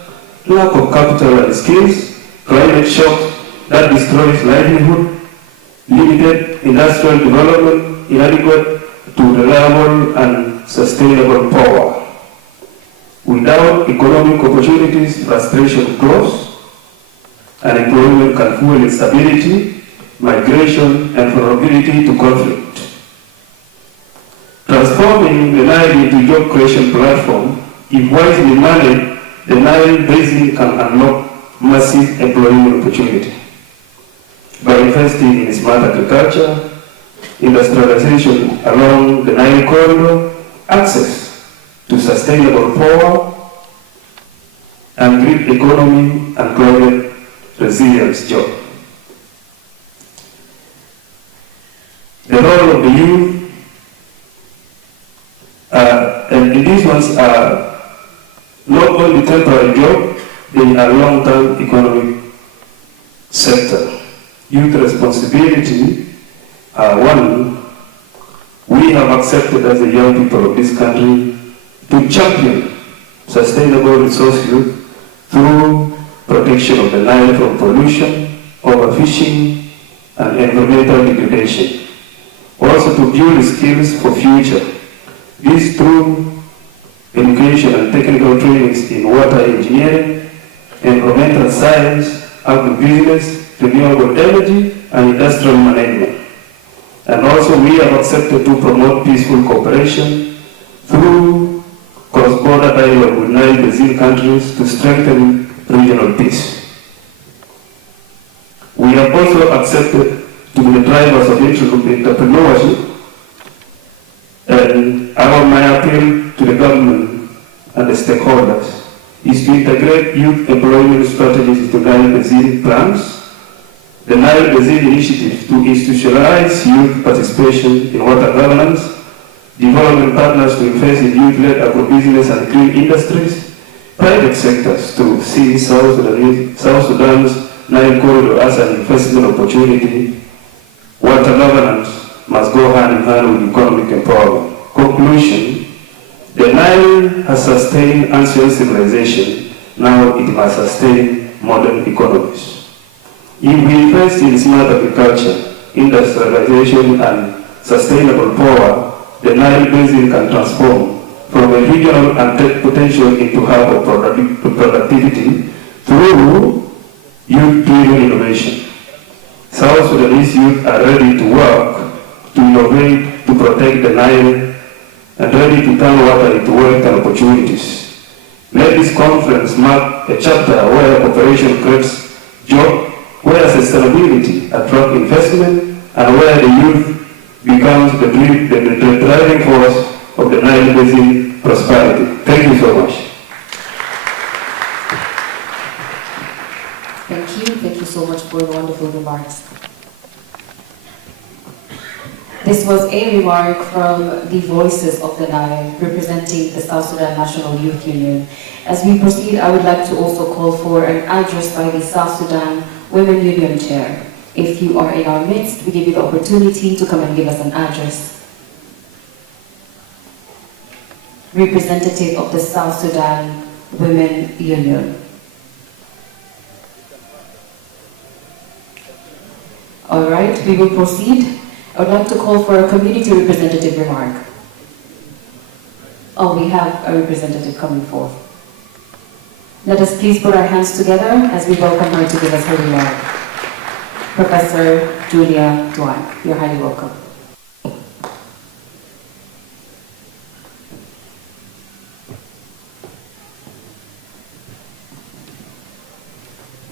lack of capital and skills, climate shock that destroys livelihood, limited industrial development, inadequate to reliable and sustainable power. Without economic opportunities, frustration grows, unemployment can fuel instability, migration, and vulnerability to conflict. transforming the Nile into job creation platform. If wisely managed, the Nile Basin can unlock massive employment opportunity. By investing in smart agriculture, industrialization along the Nile corridor, access to sustainable power, and green economy and climate resilience job. The role of the youth, and these ones are not only temporary job, they are long-term economic sector. Youth responsibility are one we have accepted as the young people of this country to champion sustainable resource use through protection of the Nile from pollution, overfishing, and environmental degradation. Also to build skills for future. This through education and technical trainings in water engineering, environmental science, agribusiness, renewable energy, and industrial management. And also we have accepted to promote peaceful cooperation through cross-border dialogue with Nile Basin countries to strengthen regional peace. We have also accepted to be the drivers of entrepreneurship, and my appeal to the government and the stakeholders is to integrate youth employment strategies into Nile Basin plans, the Nile Basin initiative to institutionalize youth participation in water governance, development partners to invest in youth-led agribusiness and green industries, private sectors to see South Sudan's Nile corridor as an investment opportunity. Water governance must go hand in hand with economic empowerment. Conclusion, the Nile has sustained ancient civilization, now it must sustain modern economies. If we invest in smart agriculture, industrialization, and sustainable power, the Nile Basin can transform from a regional untapped potential into hub of productivity through youth-driven innovation. South Sudanese youth are ready to work, to innovate, to protect the Nile, and ready to turn water into wealth and opportunities. Let this conference mark a chapter where cooperation creates jobs, where sustainability attracts investment, and where the youth becomes the driving force of the Nile Basin prosperity. Thank you so much. Thank you so much for the wonderful remarks. This was a remark from the Voices of the Nile, representing the South Sudan National Youth Union. As we proceed, I would like to also call for an address by the South Sudan Women Union Chair. If you are in our midst, we give you the opportunity to come and give us an address. Representative of the South Sudan Women Union. All right, we will proceed. I would like to call for a community representative remark. Oh, we have a representative coming forth. Let us please put our hands together as we welcome her to give us her remark. Professor Julia Duan, you're highly welcome.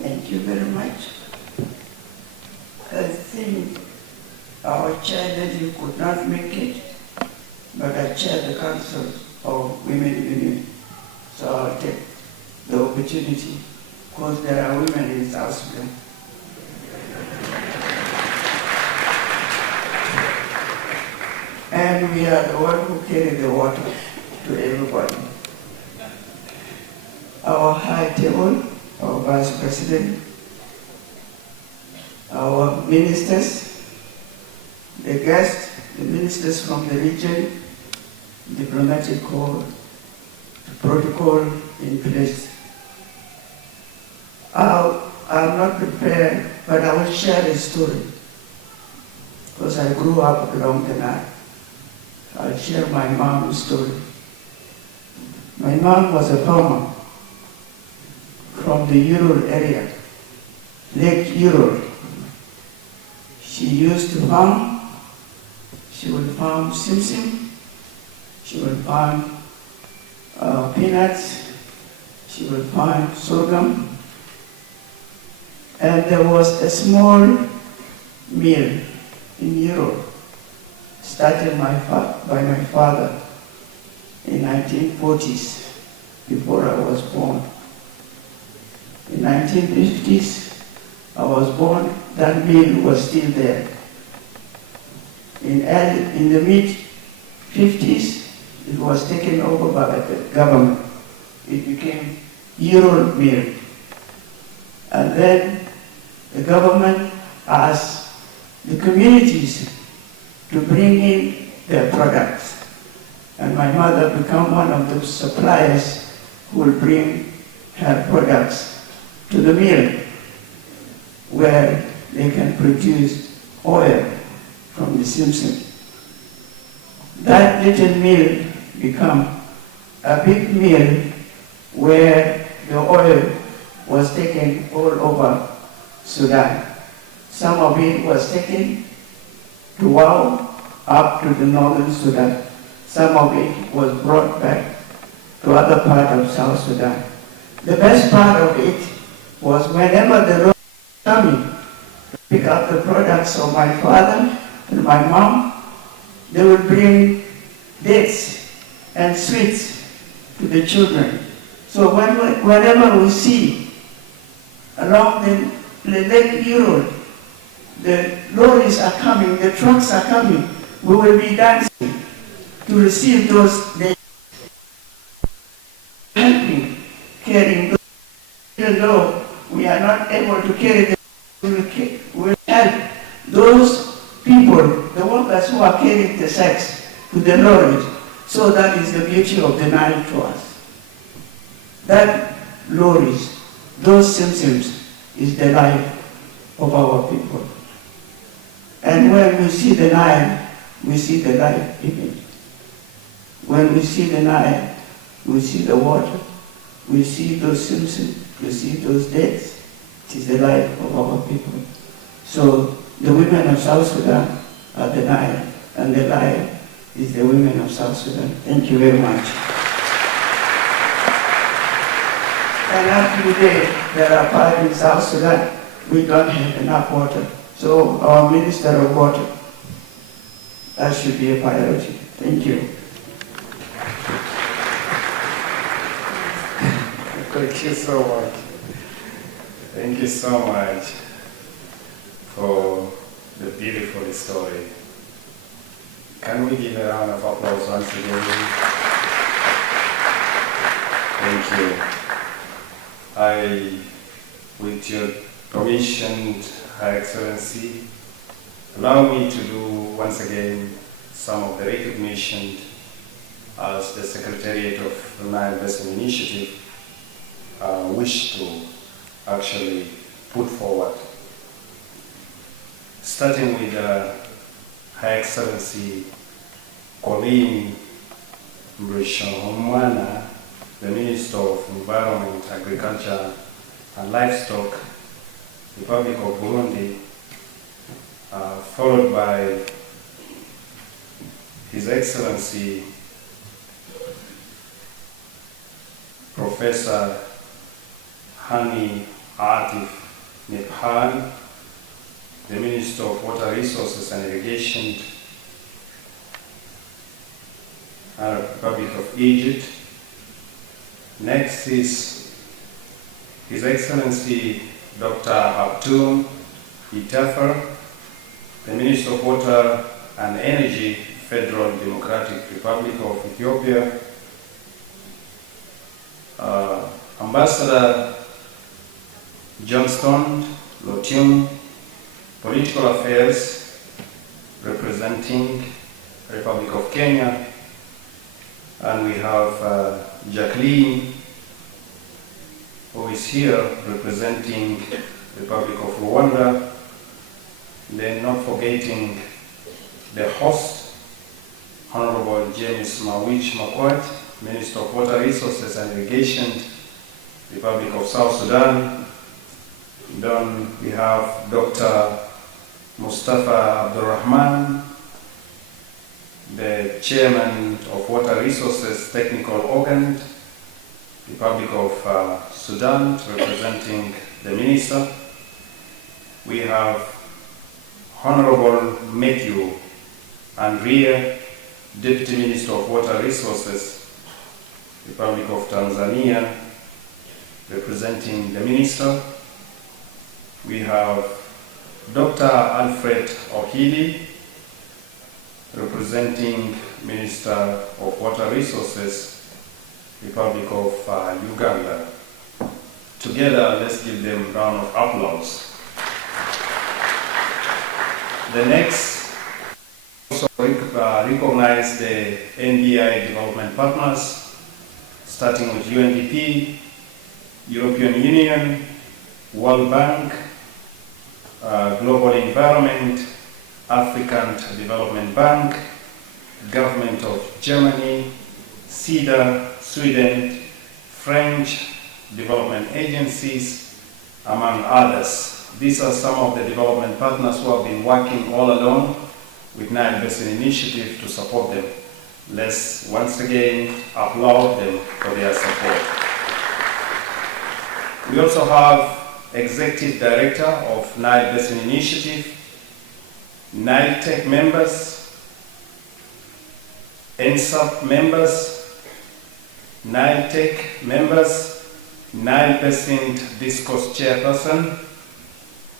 Thank you very much. I think our chair lady could not make it, but I chair the Council of Women Union. So I'll take the opportunity, because there are women in South Sudan. And we are the one who carry the water to everybody. Our high table, our vice president, our ministers, the guests, the ministers from the region, diplomatic corps, the protocol in place. I'm not prepared, but I will share a story, because I grew up along the Nile. I'll share my mom's story. My mom was a farmer from the Ural area, Lake Ural. She used to farm. She would farm simsim, she will find peanuts, she will find sorghum, and there was a small mill in Europe started by my father in 1940s, before I was born. In 1950s, I was born, that mill was still there. In the mid-50s, it was taken over by the government. It became Euro mill. And then the government asked the communities to bring in their products. And my mother became one of the suppliers who will bring her products to the mill, where they can produce oil from the Simpson. That little mill became a big mill where the oil was taken all over Sudan. Some of it was taken to Wau, up to the northern Sudan. Some of it was brought back to other parts of South Sudan. The best part of it was whenever the road was coming to pick up the products of my father and my mom, they would bring dates and sweets to the children. So whenever we see along the Lake Road, the lorries are coming, the trucks are coming, we will be dancing to receive those dates, helping, carrying those. Even though we are not able to carry them, we will help those people, the workers who are carrying the sacks to the lorries. So that is the beauty of the Nile to us. That lorries, those symptoms, is the life of our people. And when we see the Nile, we see the life in it. When we see the Nile, we see the water, we see those symptoms, we see those deaths. It is the life of our people. So the women of South Sudan are the Nile, and the Nile is the women of South Sudan. Thank you very much. And up to today, there are parts in South Sudan, we don't have enough water. So our Minister of Water, that should be a priority. Thank you. Thank you so much. Thank you so much for the beautiful story. Can we give a round of applause once again? Thank you. With your permission, Her Excellency, allow me to do once again some of the recognition as the Secretariat of the Nile Basin Initiative wish to actually put forward. Starting with Her Excellency Colleen Mrishohomwana, the Minister of Environment, Agriculture and Livestock, Republic of Burundi, followed by His Excellency Professor Hani Atif Nibhan, the Minister of Water Resources and Irrigation, Arab Republic of Egypt. Next is His Excellency Dr. Abdul Itafer, the Minister of Water and Energy, Federal Democratic Republic of Ethiopia. Ambassador Johnston Lotium, Political Affairs, representing Republic of Kenya. And we have Jacqueline, who is here representing Republic of Rwanda. Then not forgetting the host, Honorable James Mawich Makwat, Minister of Water Resources and Irrigation, Republic of South Sudan. Then we have Dr. Mustafa Abdurrahman, the Chairman of Water Resources Technical Organ, Republic of Sudan, representing the Minister. We have Honorable Matthew Andrea, Deputy Minister of Water Resources, Republic of Tanzania, representing the Minister. We have Dr. Alfred Ohili, representing Minister of Water Resources, Republic of Uganda. Together, let's give them a round of applause. The next, also recognize the NBI development partners, starting with UNDP, European Union, World Bank, Global Environment, African Development Bank, Government of Germany, CEDA, Sweden, French development agencies, among others. These are some of the development partners who have been working all along with Nile Basin Initiative to support them. Let's once again applaud them for their support. We also have Executive Director of Nile Basin Initiative, Nile Tech members, NSAP members, Nile Tech members, Nile Basin Discourse Chairperson,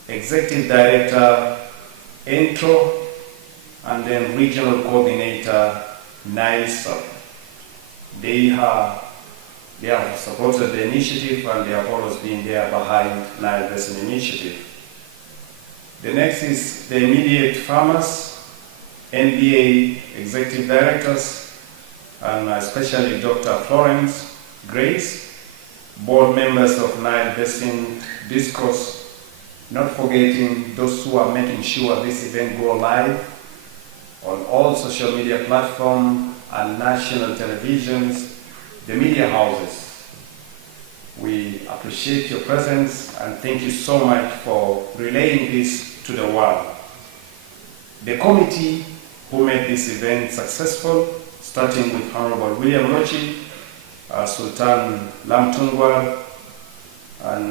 Executive Director, Intro, and then Regional Coordinator, NILESAP. They have supported the initiative and they have always been there behind Nile Basin Initiative. The next is the immediate farmers, NBA Executive Directors, and especially Dr. Florence Grace, board members of Nile Basin Discourse, not forgetting those who are making sure this event go live on all social media platforms and national televisions, the media houses. We appreciate your presence and thank you so much for relaying this to the world. The committee who made this event successful, starting with Honorable William Rochi, Sultan Lamtungwa, and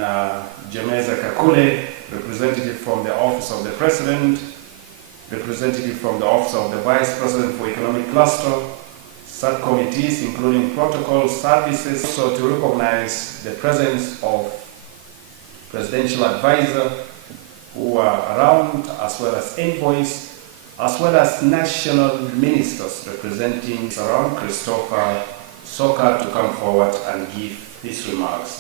Jemeza Kakule, representative from the Office of the President, representative from the Office of the Vice President for Economic Cluster, subcommittees including protocol services, so to recognize the presence of presidential advisor who are around, as well as envoys, as well as national ministers representing around, Christopher Soka, to come forward and give his remarks.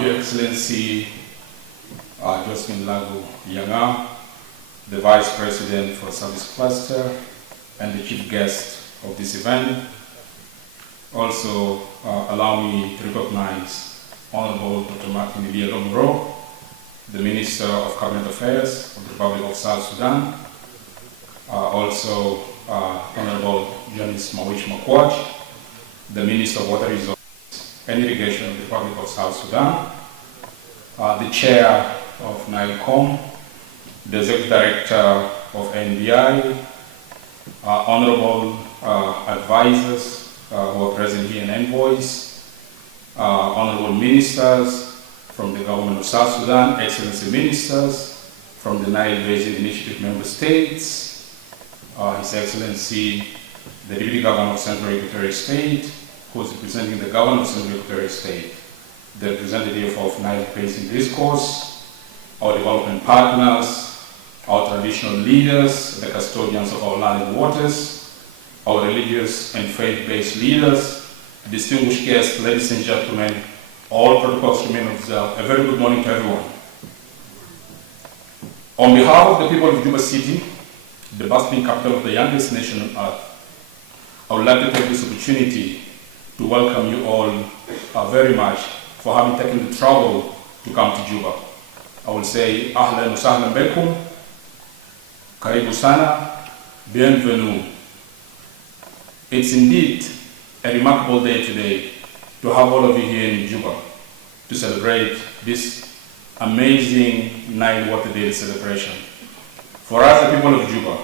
Your Excellency, Josephine Lagu Yanga, the Vice President for Service Cluster and the Chief Guest of this event. Also, allow me to recognize Honorable Dr. Martin Lomro, the Minister of Cabinet Affairs of the Republic of South Sudan. Also, Honorable Janice Mawish Makwaj, the Minister of Water Resources and Irrigation of the Republic of South Sudan, the Chair of NILECOM, the Executive Director of NBI, Honorable advisors who are present here and envoys, Honorable Ministers from the Government of South Sudan, Excellency Ministers from the Nile Basin Initiative Member States, His Excellency the Deputy Governor of Central Equatorial State, who is representing the Governor of Central Equatorial State, the representative of Nile Basin Discourse, our development partners, our traditional leaders, the custodians of our land and waters, our religious and faith-based leaders, distinguished guests, ladies and gentlemen, all protocols remain observed. A very good morning to everyone. On behalf of the people of Juba City, the bustling capital of the youngest nation on earth, I would like to take this opportunity to welcome you all very much for having taken the trouble to come to Juba. I will say, Ahlan wa sahlan bikum. Karibu sana, bienvenue. It's indeed a remarkable day today to have all of you here in Juba to celebrate this amazing Nile Water Day celebration. For us, the people of Juba,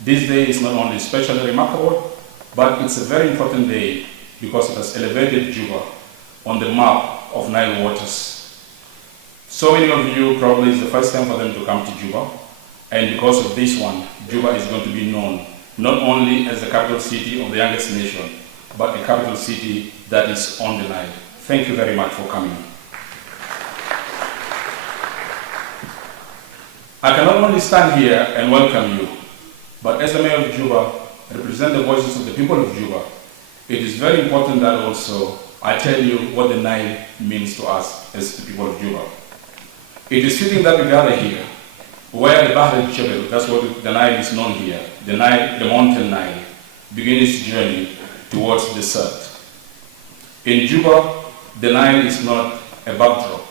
this day is not only especially remarkable, but it's a very important day because it has elevated Juba on the map of Nile waters. So many of you, probably it's the first time for them to come to Juba, and because of this one, Juba is going to be known not only as the capital city of the youngest nation, but a capital city that is on the Nile. Thank you very much for coming. I cannot only stand here and welcome you, but as the mayor of Juba, represent the voices of the people of Juba. It is very important that also I tell you what the Nile means to us as the people of Juba. It is fitting that we gather here, where the Bahr el-Jebel, that's what the Nile is known here, the Nile, the mountain Nile, begins its journey towards the desert. In Juba, the Nile is not a backdrop,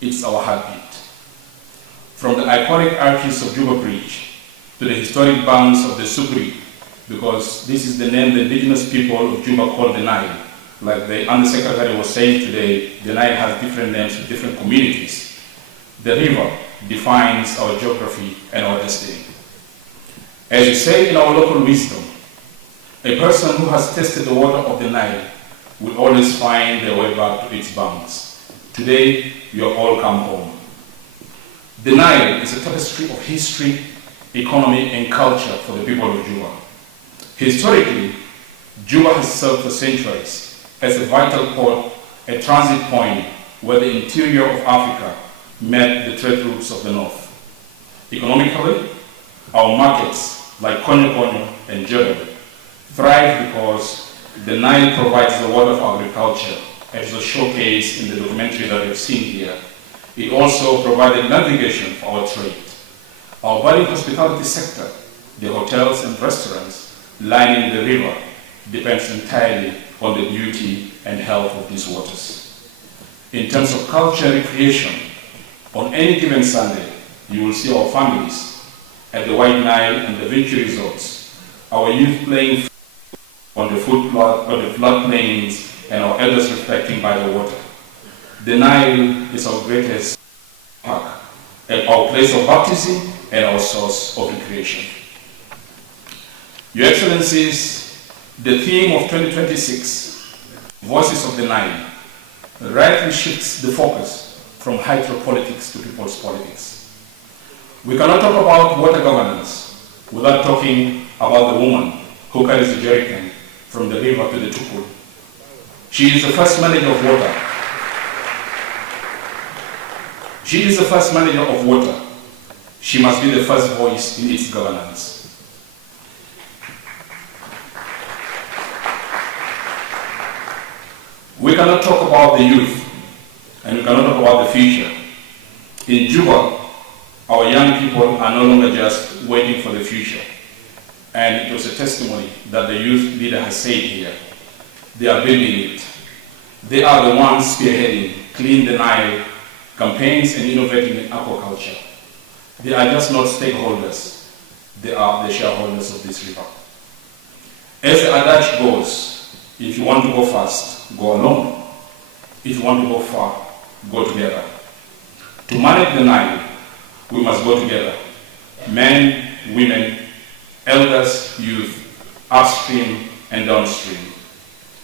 it's our heartbeat. From the iconic arches of Juba Bridge to the historic banks of the Sukri, because this is the name the indigenous people of Juba call the Nile. Like the Undersecretary was saying today, the Nile has different names with different communities. The river defines our geography and our destiny. As we say in our local wisdom, a person who has tasted the water of the Nile will always find their way back to its banks. Today, you have all come home. The Nile is a tapestry of history, economy, and culture for the people of Juba. Historically, Juba has served for centuries as a vital port, a transit point where the interior of Africa met the trade routes of the north. Economically, our markets like Konyo and Jordan thrive because the Nile provides the water for agriculture, as was showcased in the documentary that you've seen here. It also provided navigation for our trade. Our budding hospitality sector, the hotels and restaurants lining the river, depends entirely on the beauty and health of these waters. In terms of culture and recreation, on any given Sunday, you will see our families at the White Nile and the Vinci resorts, our youth playing on the floodplains, and our elders reflecting by the water. The Nile is our greatest park, our place of baptism, and our source of recreation. Your Excellencies, the theme of 2026, Voices of the Nile, rightly shifts the focus from hydropolitics to people's politics. We cannot talk about water governance without talking about the woman who carries the jerrycan from the river to the Tukul. She is the first manager of water. She is the first manager of water. She must be the first voice in its governance. We cannot talk about the youth, and we cannot talk about the future. In Juba, our young people are no longer just waiting for the future. And it was a testimony that the youth leader has said here. They are building it. They are the ones spearheading Clean the Nile campaigns and innovating in aquaculture. They are just not stakeholders. They are the shareholders of this river. As the adage goes, if you want to go fast, go alone. If you want to go far, go together. To manage the Nile, we must go together. Men, women, elders, youth, upstream and downstream.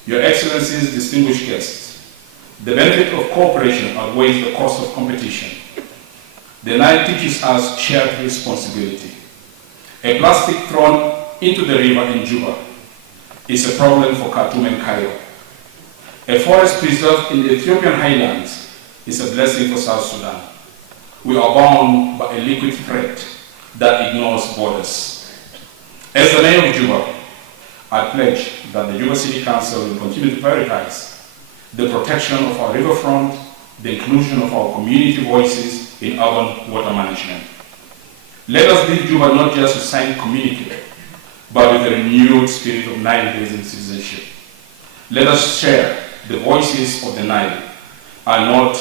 Your Excellencies, distinguished guests, the benefit of cooperation outweighs the cost of competition. The Nile teaches us shared responsibility. A plastic thrown into the river in Juba is a problem for Khartoum and Cairo. A forest preserved in the Ethiopian highlands is a blessing for South Sudan. We are bound by a liquid threat that ignores borders. As the mayor of Juba, I pledge that the Juba City Council will continue to prioritize the protection of our riverfront, the inclusion of our community voices in urban water management. Let us build Juba not just to sign communicate, but with a renewed spirit of Nile Basin citizenship. Let us share the voices of the Nile, are not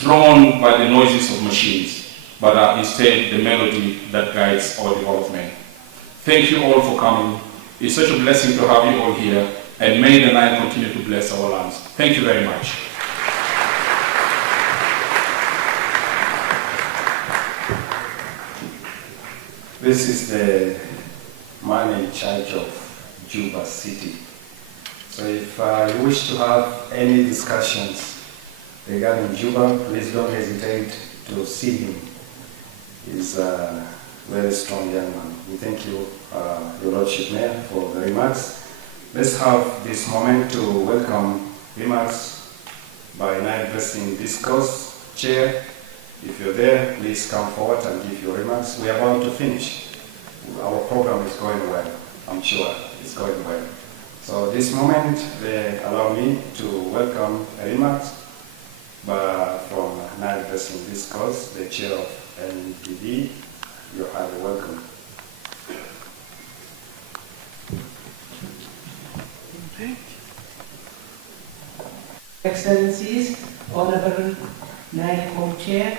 drawn by the noises of machines, but instead the melody that guides our development. Thank you all for coming. It's such a blessing to have you all here, and may the Nile continue to bless our lands. Thank you very much. This is the man in charge of Juba City. So if you wish to have any discussions regarding Juba, please don't hesitate to see him. He's a very strong young man. We thank you, Your Lordship Mayor, for the remarks. Let's have this moment to welcome remarks by Nile Blessing Discourse Chair. If you're there, please come forward and give your remarks. We are about to finish. Our program is going well. I'm sure it's going well. So this moment, they allow me to welcome remarks from Nile Blessing Discourse, the chair of NDB. You're highly welcome. Excellencies, Honorable Nile Co-Chair,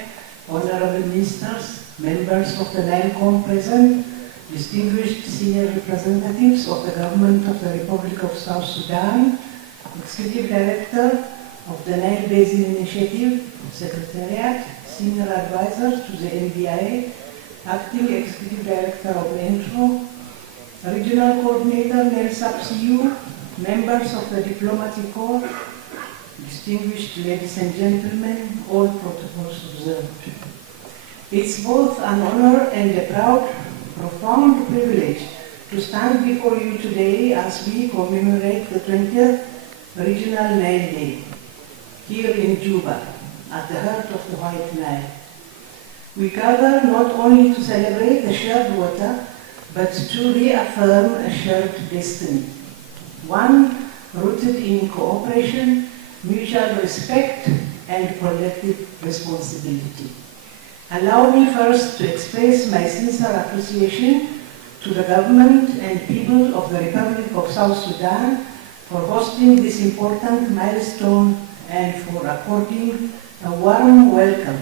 Honorable Ministers, members of the Nile Com present, distinguished senior representatives of the Government of the Republic of South Sudan, Executive Director of the Nile Basin Initiative, Secretariat, Senior Advisor to the NDIA, Acting Executive Director of ENTRO, Regional Coordinator NELSAPCU, members of the Diplomatic Corps, distinguished ladies and gentlemen, all protocols observed. It's both an honor and a profound privilege to stand before you today as we commemorate the 20th Regional Nile Day here in Juba, at the heart of the White Nile. We gather not only to celebrate the shared water, but to reaffirm a shared destiny, one rooted in cooperation, mutual respect, and collective responsibility. Allow me first to express my sincere appreciation to the government and people of the Republic of South Sudan for hosting this important milestone and for according a warm welcome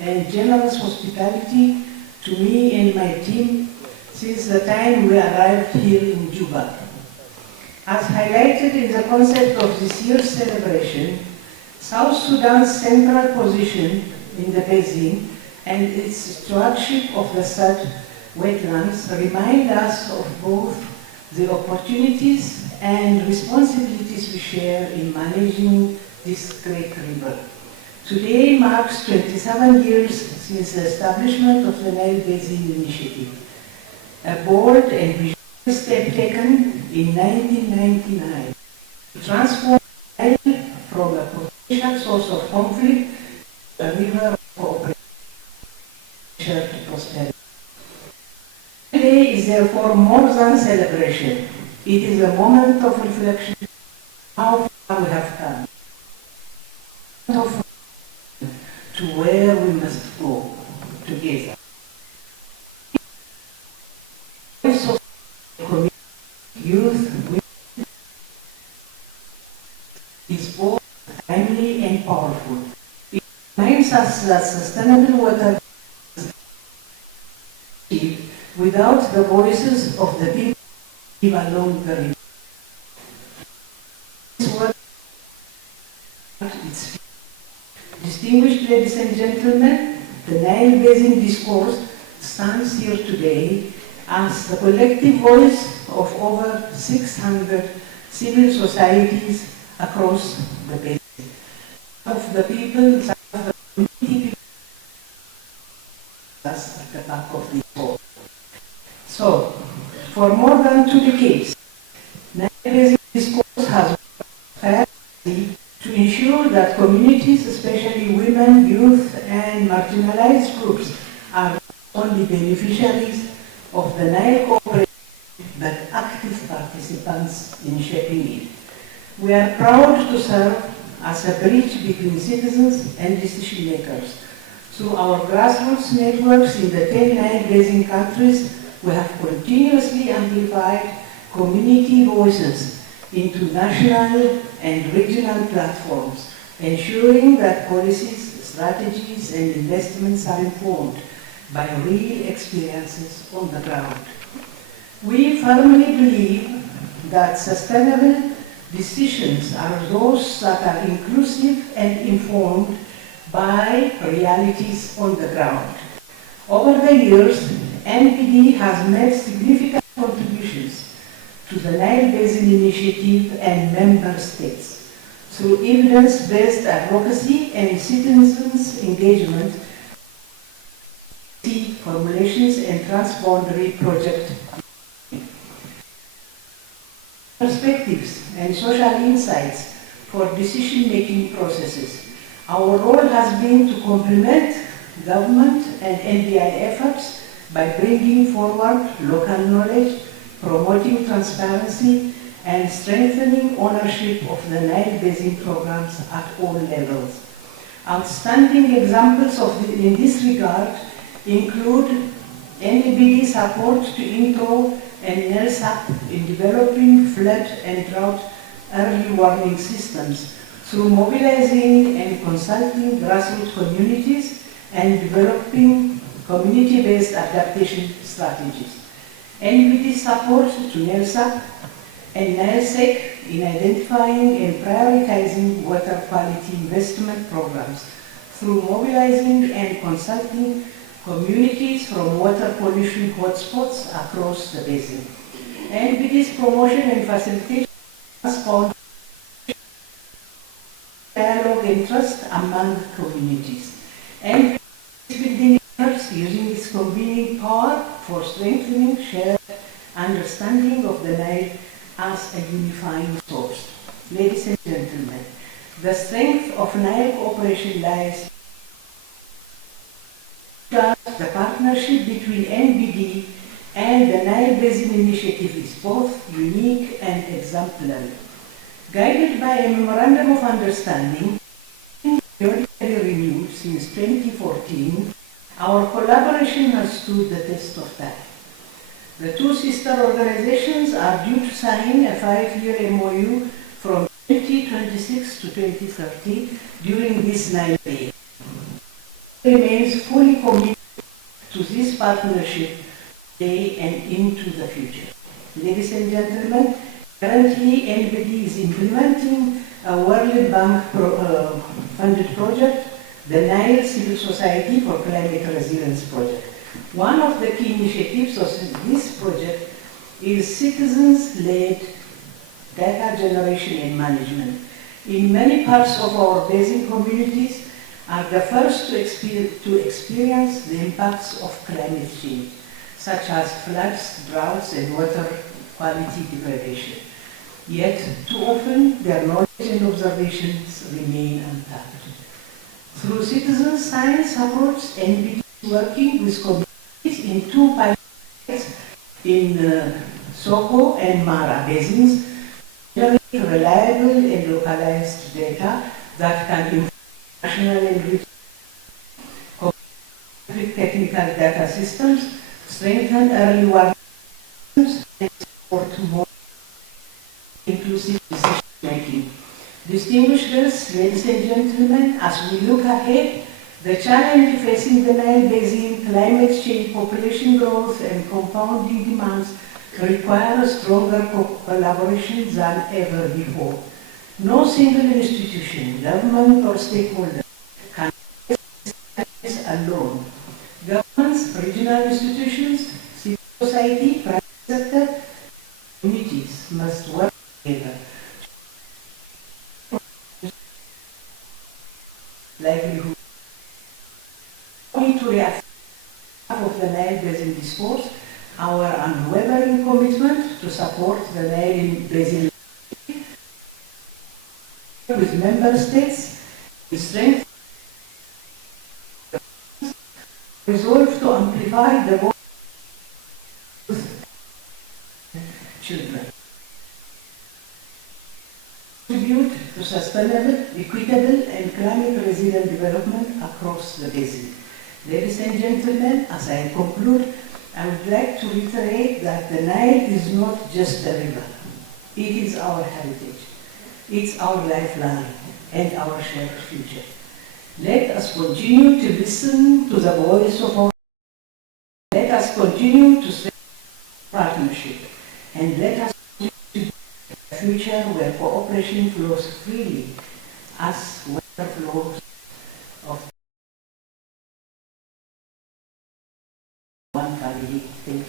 and generous hospitality to me and my team since the time we arrived here in Juba. As highlighted in the concept of this year's celebration, South Sudan's central position in the basin and its stewardship of the said wetlands remind us of both the opportunities and responsibilities we share in managing this great river. Today marks 27 years since the establishment of the Nile Basin Initiative, a bold and visionary step taken in 1999 to transform Nile from a potential source of conflict to a river of cooperation to prosperity. Today is therefore more than celebration. It is a moment of reflection on how far we have come, to where we must go together. Youth is both timely and powerful. It reminds us that sustainable water is achieved without the voices of the people who live along the river. Distinguished ladies and gentlemen, the Nile Basin Discourse stands here today as the collective voice of over 600 civil societies across the basin, of the people, of the community at the back of the board. So, for more than 2 decades, Nile Basin Discourse has worked to ensure that communities, especially women, youth, and marginalized groups, are not only beneficiaries of the Nile cooperation, but active participants in shaping it. We are proud to serve as a bridge between citizens and decision makers. Through our grassroots networks in the 10 Nile Basin countries, we have continuously amplified community voices into national and regional platforms, ensuring that policies, strategies, and investments are informed by real experiences on the ground. We firmly believe that sustainable decisions are those that are inclusive and informed by realities on the ground. Over the years, NPD has made significant contributions to the Nile Basin Initiative and member states through evidence-based advocacy and citizens' engagement, formulations and transboundary project perspectives and social insights for decision-making processes. Our role has been to complement government and NDI efforts by bringing forward local knowledge, promoting transparency, and strengthening ownership of the Nile Basin programs at all levels. Outstanding examples in this regard include NEBD support to INTRO and NELSAP in developing flood and drought early warning systems through mobilizing and consulting grassroots communities and developing community-based adaptation strategies. NEBD support to NELSAP and NILSEC in identifying and prioritizing water quality investment programs through mobilizing and consulting communities from water pollution hotspots across the basin. NBD's promotion and facilitation has found dialogue and trust among communities. And building efforts using its convening power for strengthening shared understanding of the Nile as a unifying source. Ladies and gentlemen, the strength of Nile cooperation lies the partnership between NBD and the Nile Basin Initiative is both unique and exemplary. Guided by a memorandum of understanding, periodically renewed since 2014, our collaboration has stood the test of time. The two sister organizations are due to sign a 5-year MOU from 2026 to 2030 during this 9 years. Remains fully committed to this partnership today and into the future. Ladies and gentlemen, currently NBD is implementing a World Bank funded project, the Nile Civil Society for Climate Resilience Project. One of the key initiatives of this project is citizens-led data generation and management. In many parts of our basin communities, are the first to experience the impacts of climate change, such as floods, droughts, and water quality degradation. Yet, too often, their knowledge and observations remain untapped. Through citizen science approach, NBD is working with communities in 2 pilots in Soko and Mara basins, generate reliable and localized data that can improve national and regional technical data systems, strengthen early warning systems, and support more inclusive decision making. Distinguished guests, ladies and gentlemen, as we look ahead, the challenge facing the Nile Basin, climate change, population growth, and compounding demands require stronger collaboration than ever before. No single institution, government or stakeholder can do this alone. Governments, regional institutions, civil society, private sector, communities must work together. Livelihood. To reaffirm of the Nile Basin discourse, our unwavering commitment to support the Nile Basin with member states, to strengthen resolve to amplify the voice of children. Contribute to sustainable, equitable, and climate resilient development across the basin. Ladies and gentlemen, as I conclude, I would like to reiterate that the Nile is not just a river. It is our heritage. It's our lifeline and our shared future. Let us continue to listen to the voice of our continue to strengthen partnership and let us build a future where cooperation flows freely as water flows of one family. Thank you.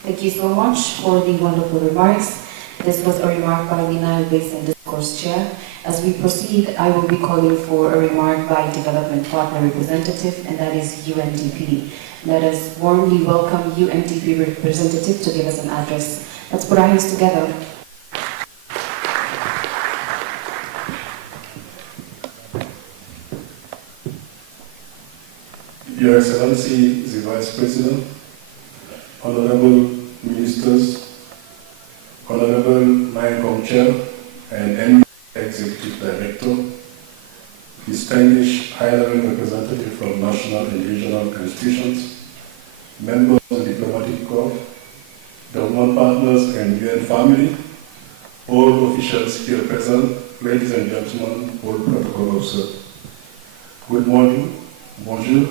Thank you so much for the wonderful remarks. This was a remark by the Nile Basin Discourse Chair. As we proceed, I will be calling for a remark by Development Partner Representative, and that is UNDP. Let us warmly welcome UNDP representative to give us an address. Let's put our hands together. Your Excellency, the Vice President, Honorable Ministers, Honorable Nile Chair, and any Executive Director, distinguished high-level representatives from national and regional institutions, members of the diplomatic corps, government partners and UN family, all officials here present, ladies and gentlemen, all protocol observed. Good morning, bonjour.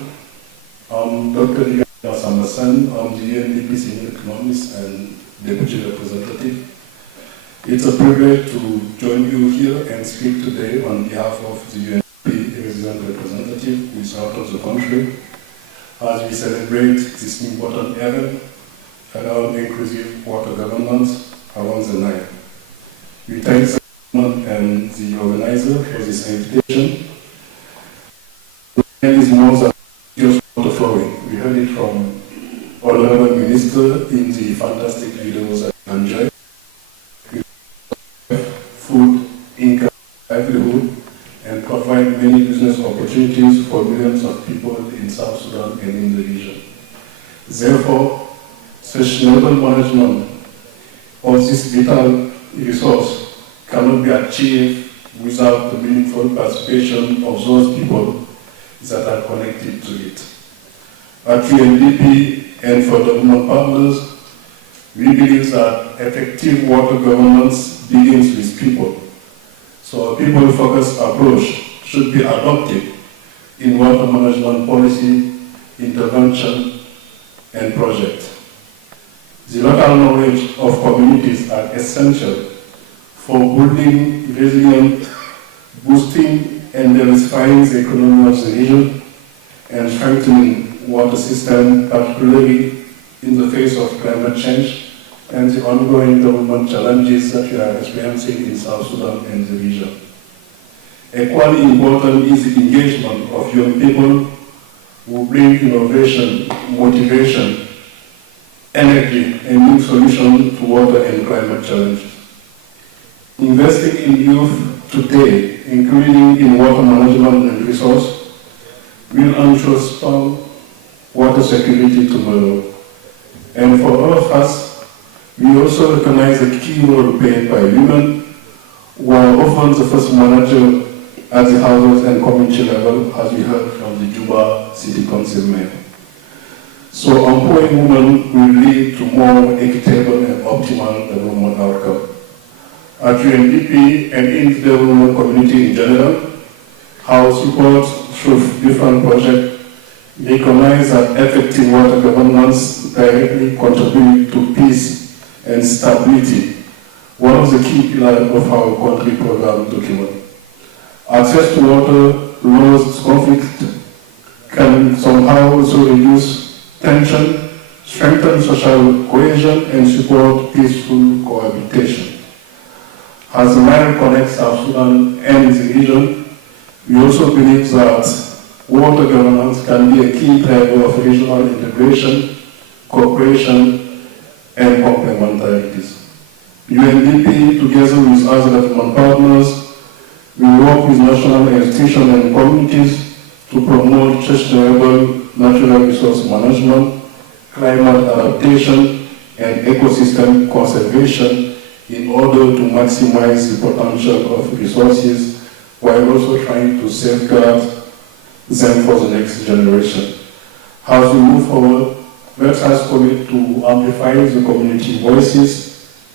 I'm Dr. Liga Samasan. I'm the UNDP Senior Economist and Deputy Representative. It's a privilege to join you here and speak today on behalf of the UNDP Resident Representative who is out of the country as we celebrate this important event around inclusive water governance around the Nile. We thank the government and the organizer for this invitation. The Nile is more than just water flowing. We heard it from Honorable Minister in the fantastic videos I enjoyed. Food, income, livelihood, and provide many business opportunities for millions of people in South Sudan and in the region. Therefore, sustainable management of this vital resource cannot be achieved without the meaningful participation of those people that are connected to it. At UNDP and for government partners, we believe that effective water governance begins with people. So a people-focused approach should be adopted in water management policy, intervention, and project. The local knowledge of communities are essential for building resilient, boosting and diversifying the economy of the region, and strengthening water system, particularly in the face of climate change and the ongoing government challenges that we are experiencing in South Sudan and the region. Equally important is the engagement of young people who bring innovation, motivation, energy, and new solutions to water and climate challenges. Investing in youth today, including in water management and resource, will ensure strong water security tomorrow. And for all of us, we also recognize the key role played by women, who are often the first manager at the household and community level, as we heard from the Juba City Council Mayor. So empowering women will lead to more equitable and optimal development outcome. At UNDP and in the development community in general, our support through different projects recognize that effective water governance directly contributes to peace and stability, one of the key pillars of our country program document. Access to water lowers conflict, can somehow also reduce tension, strengthen social cohesion, and support peaceful cohabitation. As the Nile connects South Sudan and the region, we also believe that water governance can be a key driver of regional integration, cooperation, and complementarities. UNDP, together with other development partners, will work with national institutions and communities to promote sustainable natural resource management, climate adaptation, and ecosystem conservation in order to maximize the potential of resources while also trying to safeguard them for the next generation. As we move forward, let us commit to amplify the community voices,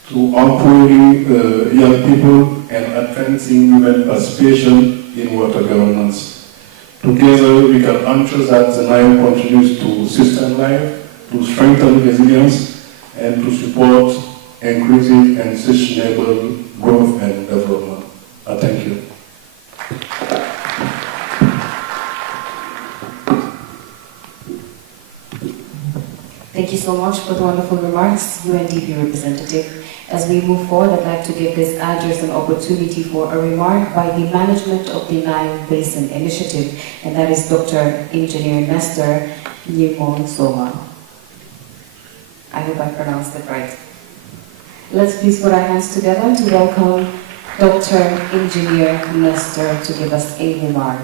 to empowering young people and advance enhancing women participation in water governance. Together, we can ensure that the Nile contributes to sustain life, to strengthen resilience, and to support inclusive and sustainable growth and development. Thank you. Thank you so much for the wonderful remarks, UNDP representative. As we move forward, I'd like to give this address an opportunity for a remark by the management of the Nile Basin Initiative, and that is Dr. Engineer Nestor Nyimon Soma. I hope I pronounced it right. Let's please put our hands together to welcome Dr. Engineer Nestor to give us a remark.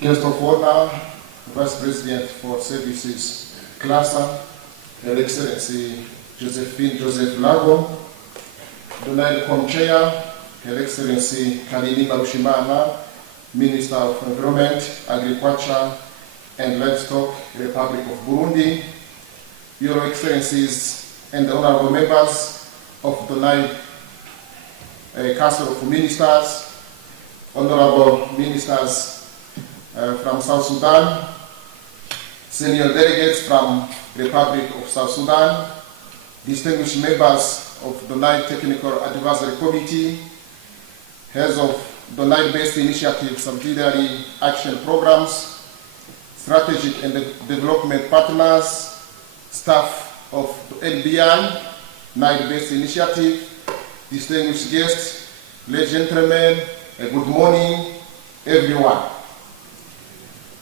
Guest of honor, Vice President for Services, CLASA, Her Excellency Joseph Lago, the NILECOM Chair, Her Excellency Kanini Barushimana, Minister of Environment, Agriculture and Livestock, Republic of Burundi, Your Excellencies and the honorable members of the Nile Council of Ministers, honorable ministers from South Sudan, senior delegates from Republic of South Sudan, distinguished members of the Nile Technical Advisory Committee, heads of the Nile-based initiative subsidiary action programs, strategic and development partners, staff of the NBI, Nile-based initiative, distinguished guests, ladies and gentlemen, good morning, everyone.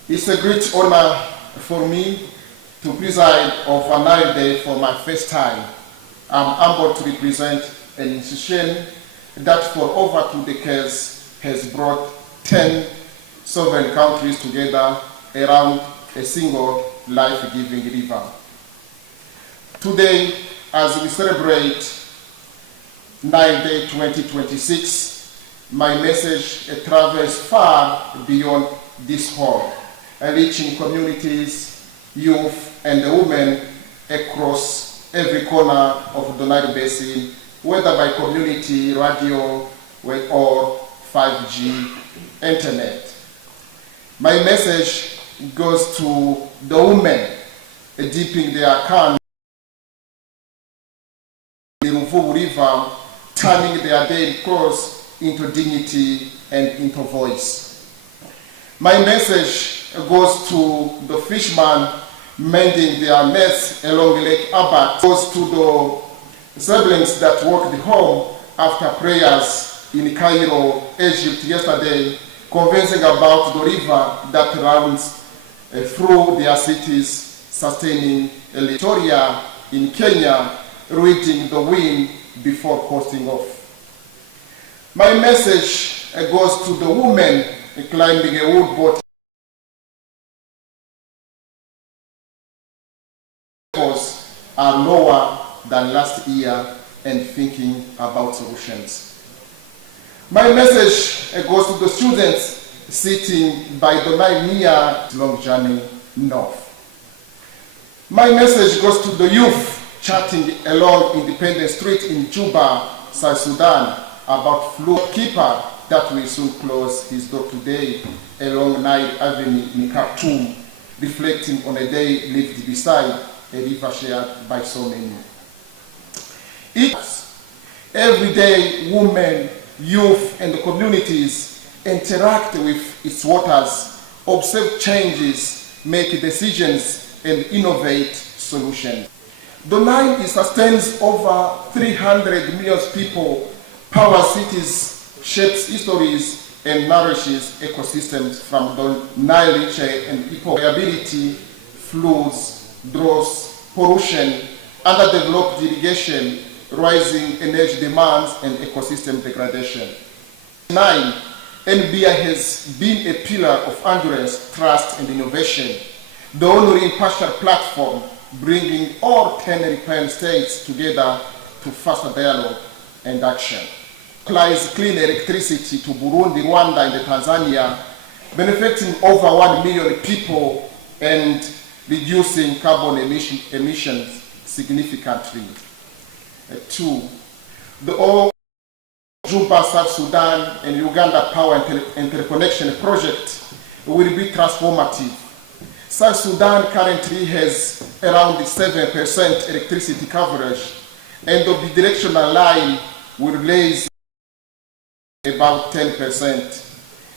It's a great honor for me to preside over a Nile Day for my first time. I'm humbled to represent an institution that for over 2 decades has brought 10 sovereign countries together around a single life-giving river. Today, as we celebrate Nile Day 2026, my message travels far beyond this hall, reaching communities, youth, and women across every corner of the Nile Basin, whether by community radio or 5G internet. My message goes to the women dipping their can in the Ruvubu River, turning their daily chores into dignity and into voice. My message goes to the fishermen mending their nets along Lake Abat, goes to the siblings that walked home after prayers in Cairo, Egypt yesterday, convincing about the river that runs through their cities, sustaining Victoria in Kenya, reading the wind before coasting off. My message goes to the women climbing a wood boat are lower than last year and thinking about solutions. My message goes to the students sitting by the Nile near long journey north. My message goes to the youth chatting along Independence Street in Juba, South Sudan, about flood keeper that will soon close his door today along Nile Avenue in Khartoum, reflecting on a day lived beside a river shared by so many. Every day, women, youth, and the communities interact with its waters, observe changes, make decisions, and innovate solutions. The Nile sustains over 300 million people, powers cities, shapes histories, and nourishes ecosystems from the Nile River and eco variability, floods, droughts, pollution, underdeveloped irrigation, rising energy demands, and ecosystem degradation. Nile NBI has been a pillar of endurance, trust, and innovation, the only impartial platform bringing all 10 European states together to foster dialogue and action. Supplies clean electricity to Burundi, Rwanda, and Tanzania, benefiting over 1 million people and reducing carbon emissions significantly. 2. The all Juba, South Sudan, and Uganda Power Interconnection Project will be transformative. South Sudan currently has around 7% electricity coverage, and the bidirectional line will raise about 10%.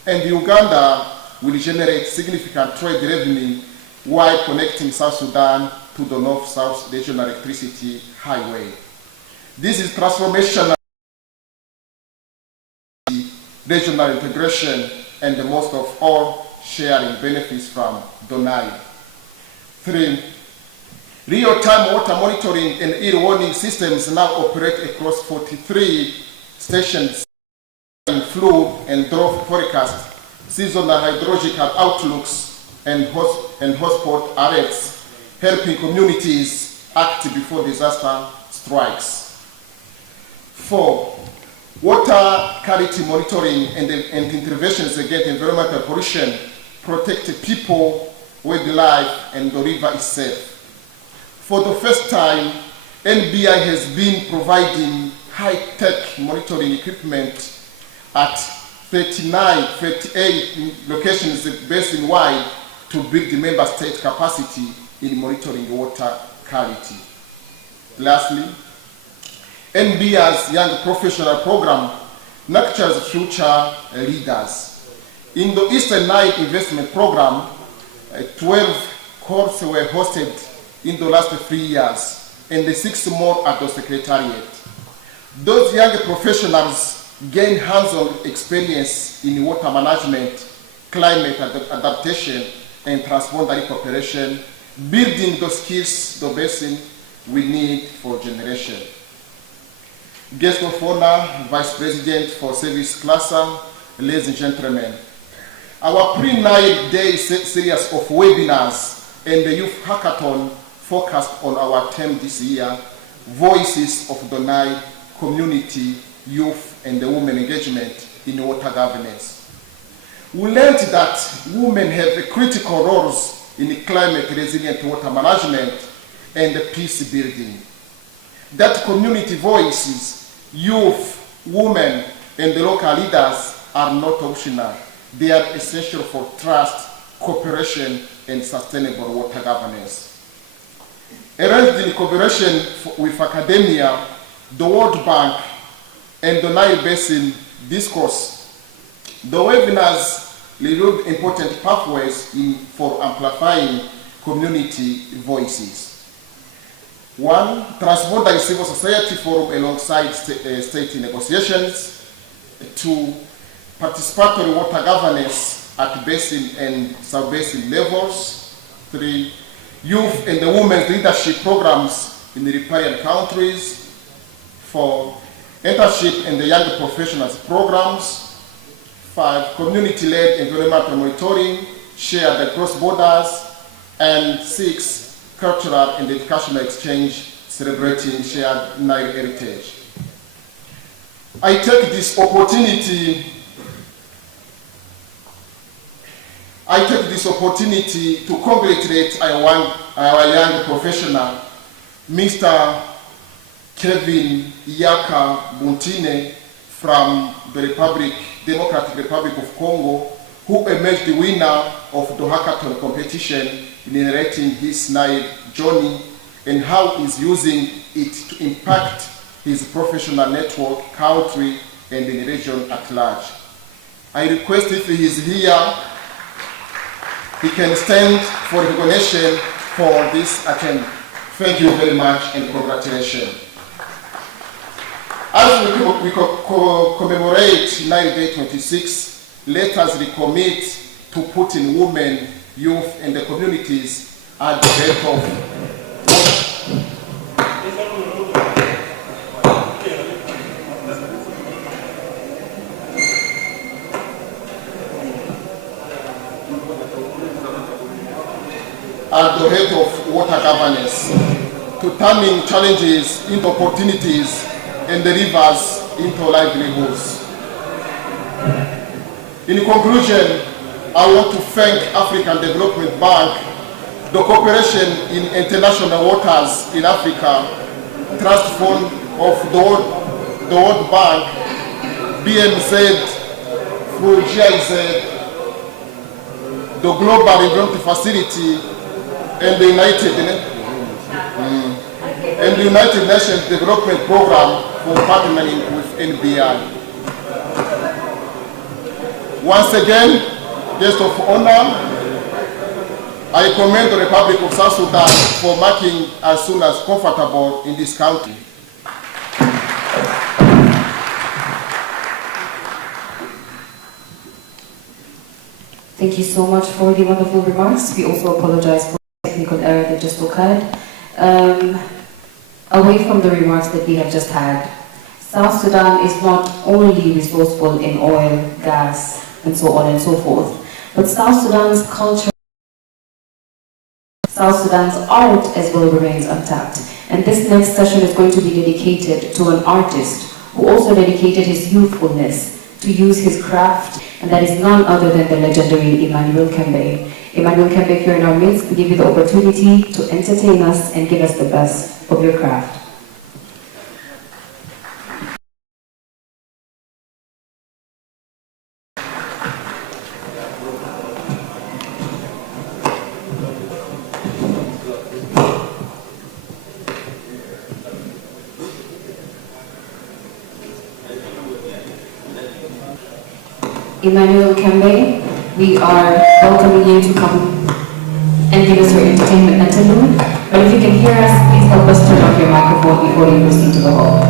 And Uganda will generate significant trade revenue while connecting South Sudan to the North-South Regional Electricity Highway. This is transformational regional integration and the most of all sharing benefits from the Nile. 3. Real-time water monitoring and early warning systems now operate across 43 stations in flood and drought forecast, seasonal hydrological outlooks, and hotspot alerts, helping communities act before disaster strikes. 4. Water quality monitoring and interventions against environmental pollution protect people, wildlife, and the river itself. For the first time, NBI has been providing high-tech monitoring equipment at 38 locations basin-wide to build the member state capacity in monitoring water quality. Lastly, NBI's Young Professional Program nurtures future leaders. In the Eastern Nile Investment Program, 12 courses were hosted in the last 3 years, and 6 more at the Secretariat. Those young professionals gain hands-on experience in water management, climate adaptation, and transboundary cooperation, building the skills the basin we need for generation. Guest of honor, Vice President for Service Cluster, ladies and gentlemen, our pre-Nile Day series of webinars and the Youth Hackathon focused on our theme this year, Voices of the Nile, Community, Youth, and the Women Engagement in Water Governance. We learned that women have critical roles in climate-resilient water management and peace building. That community voices, youth, women, and the local leaders are not optional. They are essential for trust, cooperation, and sustainable water governance. Arranged in cooperation with academia, the World Bank, and the Nile Basin Discourse, the webinars revealed important pathways for amplifying community voices. 1, Transboundary Civil Society Forum alongside state negotiations. 2, Participatory water governance at basin and sub-basin levels. 3, Youth and the Women's Leadership Programs in the riparian countries. 4, Internship and the Young Professionals Programs. 5, Community-led environmental monitoring shared across borders. And 6, Cultural and educational exchange celebrating shared Nile heritage. I take this opportunity to congratulate our young professional, Mr. Kevin Iyaka Buntine from the Democratic Republic of Congo, who emerged the winner of the hackathon competition in narrating his Nile journey and how he's using it to impact his professional network, country, and the region at large. I request if he is here, he can stand for recognition for this attempt. Thank you very much and congratulations. As we commemorate Nile Day 26, let us recommit to putting women, youth, and the communities at the head of at the head of water governance, to turning challenges into opportunities and the rivers into livelihoods. In conclusion, I want to thank African Development Bank, the cooperation in international waters in Africa, Trust Fund of the World Bank, BMZ, through GIZ, the Global Environment Facility, and the United Nations Development Program for partnering with NBI. Once again, guest of honor, I commend the Republic of South Sudan for making as soon as comfortable in this country. Thank you so much for the wonderful remarks. We also apologize for the technical error that just occurred. Away from the remarks that we have just had, South Sudan is not only resourceful in oil, gas, and so on and so forth, but South Sudan's culture, South Sudan's art as well remains untapped. And this next session is going to be dedicated to an artist who also dedicated his youthfulness to use his craft, and that is none other than the legendary Emmanuel Kembe. Emmanuel Kembe, here in our midst, to give you the opportunity to entertain us and give us the best of your craft. Emmanuel Kembe, we are welcoming you to come and give us your entertainment interlude. But if you can hear us, please help us turn off your microphone before you proceed to the hall.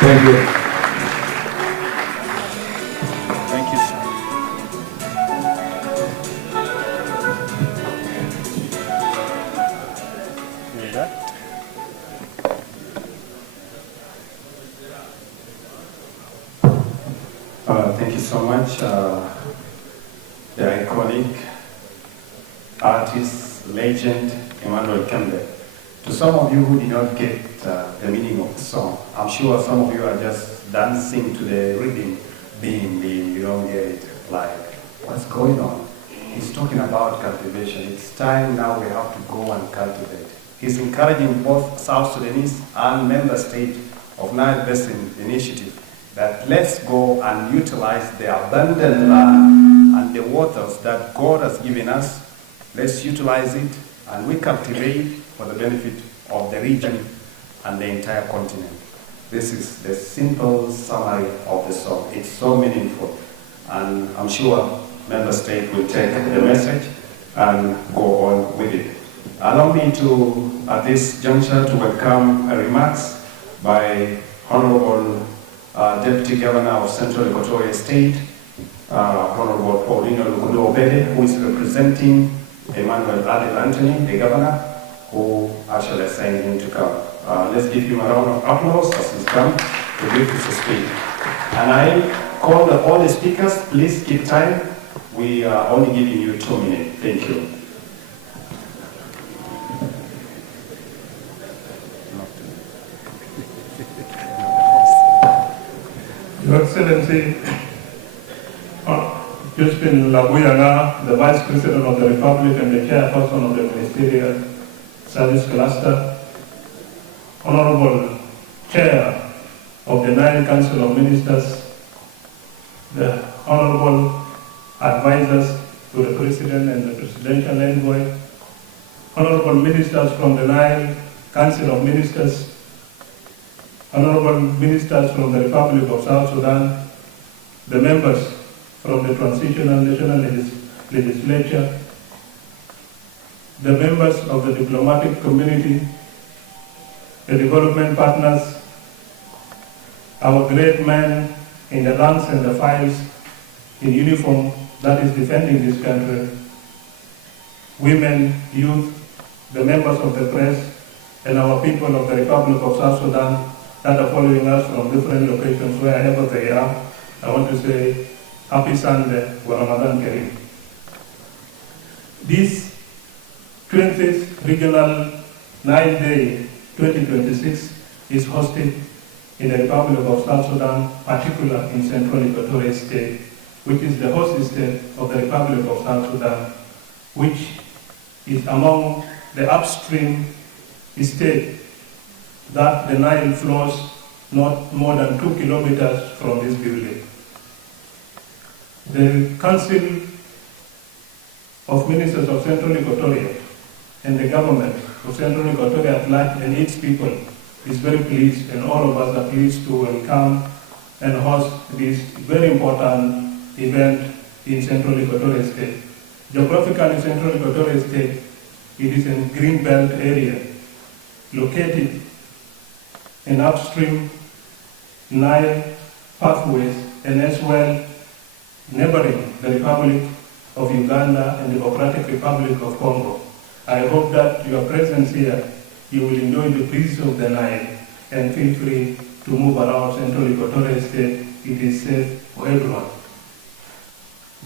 Thank you. Thank you, sir. Hear that? Thank you so much. The iconic artist, legend, Emmanuel Kembe. To some of you who did not get the meaning of the song, I'm sure some of you are just dancing to the rhythm, being, you don't get it, like, what's going on? He's talking about cultivation. It's time now we have to go and cultivate. He's encouraging both South Sudanese and member state of Nile Basin Initiative that let's go and utilize the abundant land and the waters that God has given us. Let's utilize it and we cultivate for the benefit of the region and the entire continent. This is the simple summary of the song. It's so meaningful, and I'm sure member state will take the message and go on with it. Allow me to, at this juncture, to welcome remarks by Honorable Deputy Governor of Central Equatoria State, Honorable Paulino Lukudo-Obede, who is representing Emmanuel Adel Anthony, the Governor, who actually assigned him to come. Let's give him a round of applause as he's come to give his speech. And I call all the speakers, please keep time. We are only giving you 2 minutes. Thank you. Your Excellency, Josephine Labuyanga, the Vice President of the Republic and the Chairperson of the Ministerial Service Cluster, Honorable Chair of the Nile Council of Ministers, the Honorable Advisors to the President and the Presidential Envoy, Honorable Ministers from the Nile Council of Ministers, Honorable Ministers from the Republic of South Sudan, the members from the Transitional National Legislature, the members of the diplomatic community, the development partners, our great men in the ranks and the files in uniform that is defending this country, women, youth, the members of the press, and our people of the Republic of South Sudan that are following us from different locations wherever they are. I want to say Happy Sunday, wa Ramadan Kareem. This 20th Regional Nile Day 2026 is hosted in the Republic of South Sudan, particularly in Central Equatoria State, which is the host state of the Republic of South Sudan, which is among the upstream states that the Nile flows not more than 2 kilometers from this building. The Council of Ministers of Central Equatoria and the government of Central Equatoria at large and its people is very pleased, and all of us are pleased to welcome and host this very important event in Central Equatoria State. Geographically, Central Equatoria State, it is a green belt area located in upstream Nile pathways and as well neighboring the Republic of Uganda and the Democratic Republic of Congo. I hope that your presence here, you will enjoy the breeze of the Nile and feel free to move around Central Equatoria State. It is safe for everyone.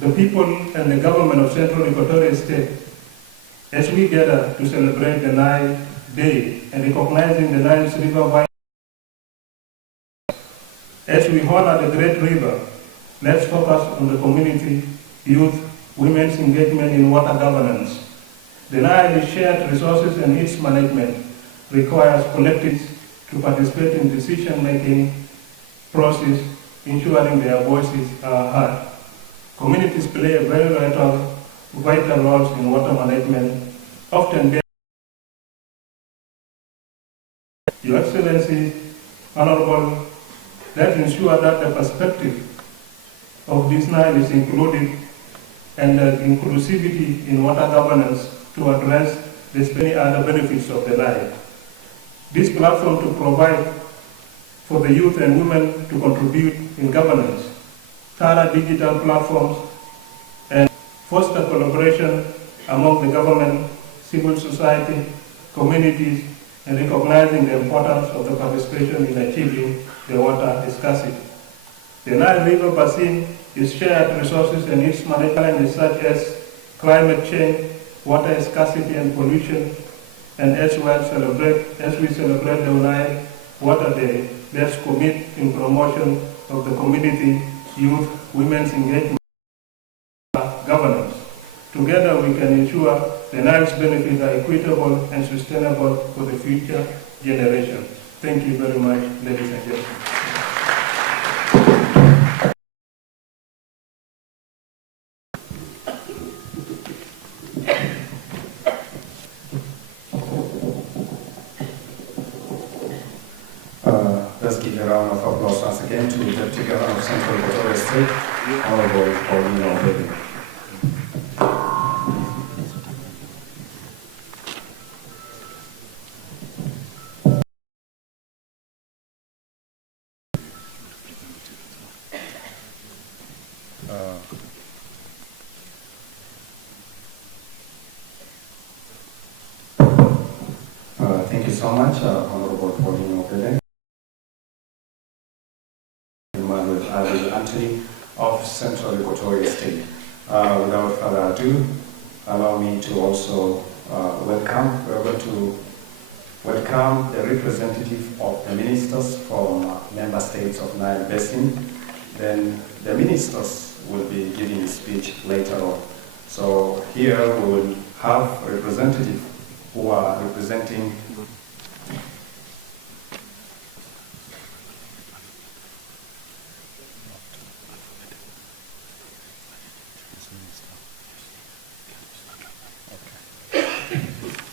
The people and the government of Central Equatoria State, as we gather to celebrate the Nile Day and recognizing the Nile's river, as we honor the great river, let's focus on the community, youth, women's engagement in water governance. The Nile is shared resources, and its management requires collectives to participate in decision-making process, ensuring their voices are heard. Communities play a very vital role in water management, often Your Excellency, Honorable, let's ensure that the perspective of this Nile is included and the inclusivity in water governance to address the many other benefits of the Nile. This platform to provide for the youth and women to contribute in governance, thorough digital platforms, and foster collaboration among the government, civil society, communities, and recognizing the importance of the participation in achieving the water scarcity. The Nile River Basin is shared resources and its management such as climate change, water scarcity and pollution, and as we celebrate the Nile Water Day, let's commit in promotion of the community, youth, women's engagement, governance. Together we can ensure the Nile's benefits are equitable and sustainable for the future generations. Thank you very much, ladies and gentlemen. Let's give a round of applause once again to the Deputy Governor of Central Equatorial State, Honorable Paulino Obedi. Thank you so much, Honorable Paulino Obedi. Anthony of Central Equatorial State. Without further ado, allow me to also we're going to welcome the representative of the ministers from member states of Nile Basin. Then the ministers will be giving a speech later on. So here we will have representatives who are representing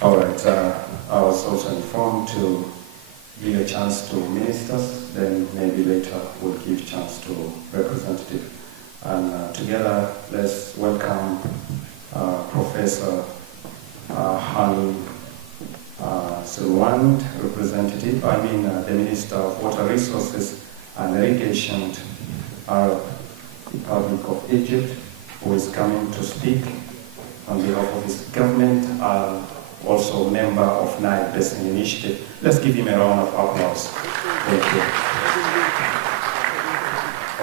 All right, I was also informed to give a chance to ministers, then maybe later we'll give chance to representative. And together, let's welcome Professor Hani Silwand, representative, the Minister of Water Resources and Irrigation, Arab Republic of Egypt, who is coming to speak on behalf of his government. Also member of Nile Basin Initiative. Let's give him a round of applause. Thank you.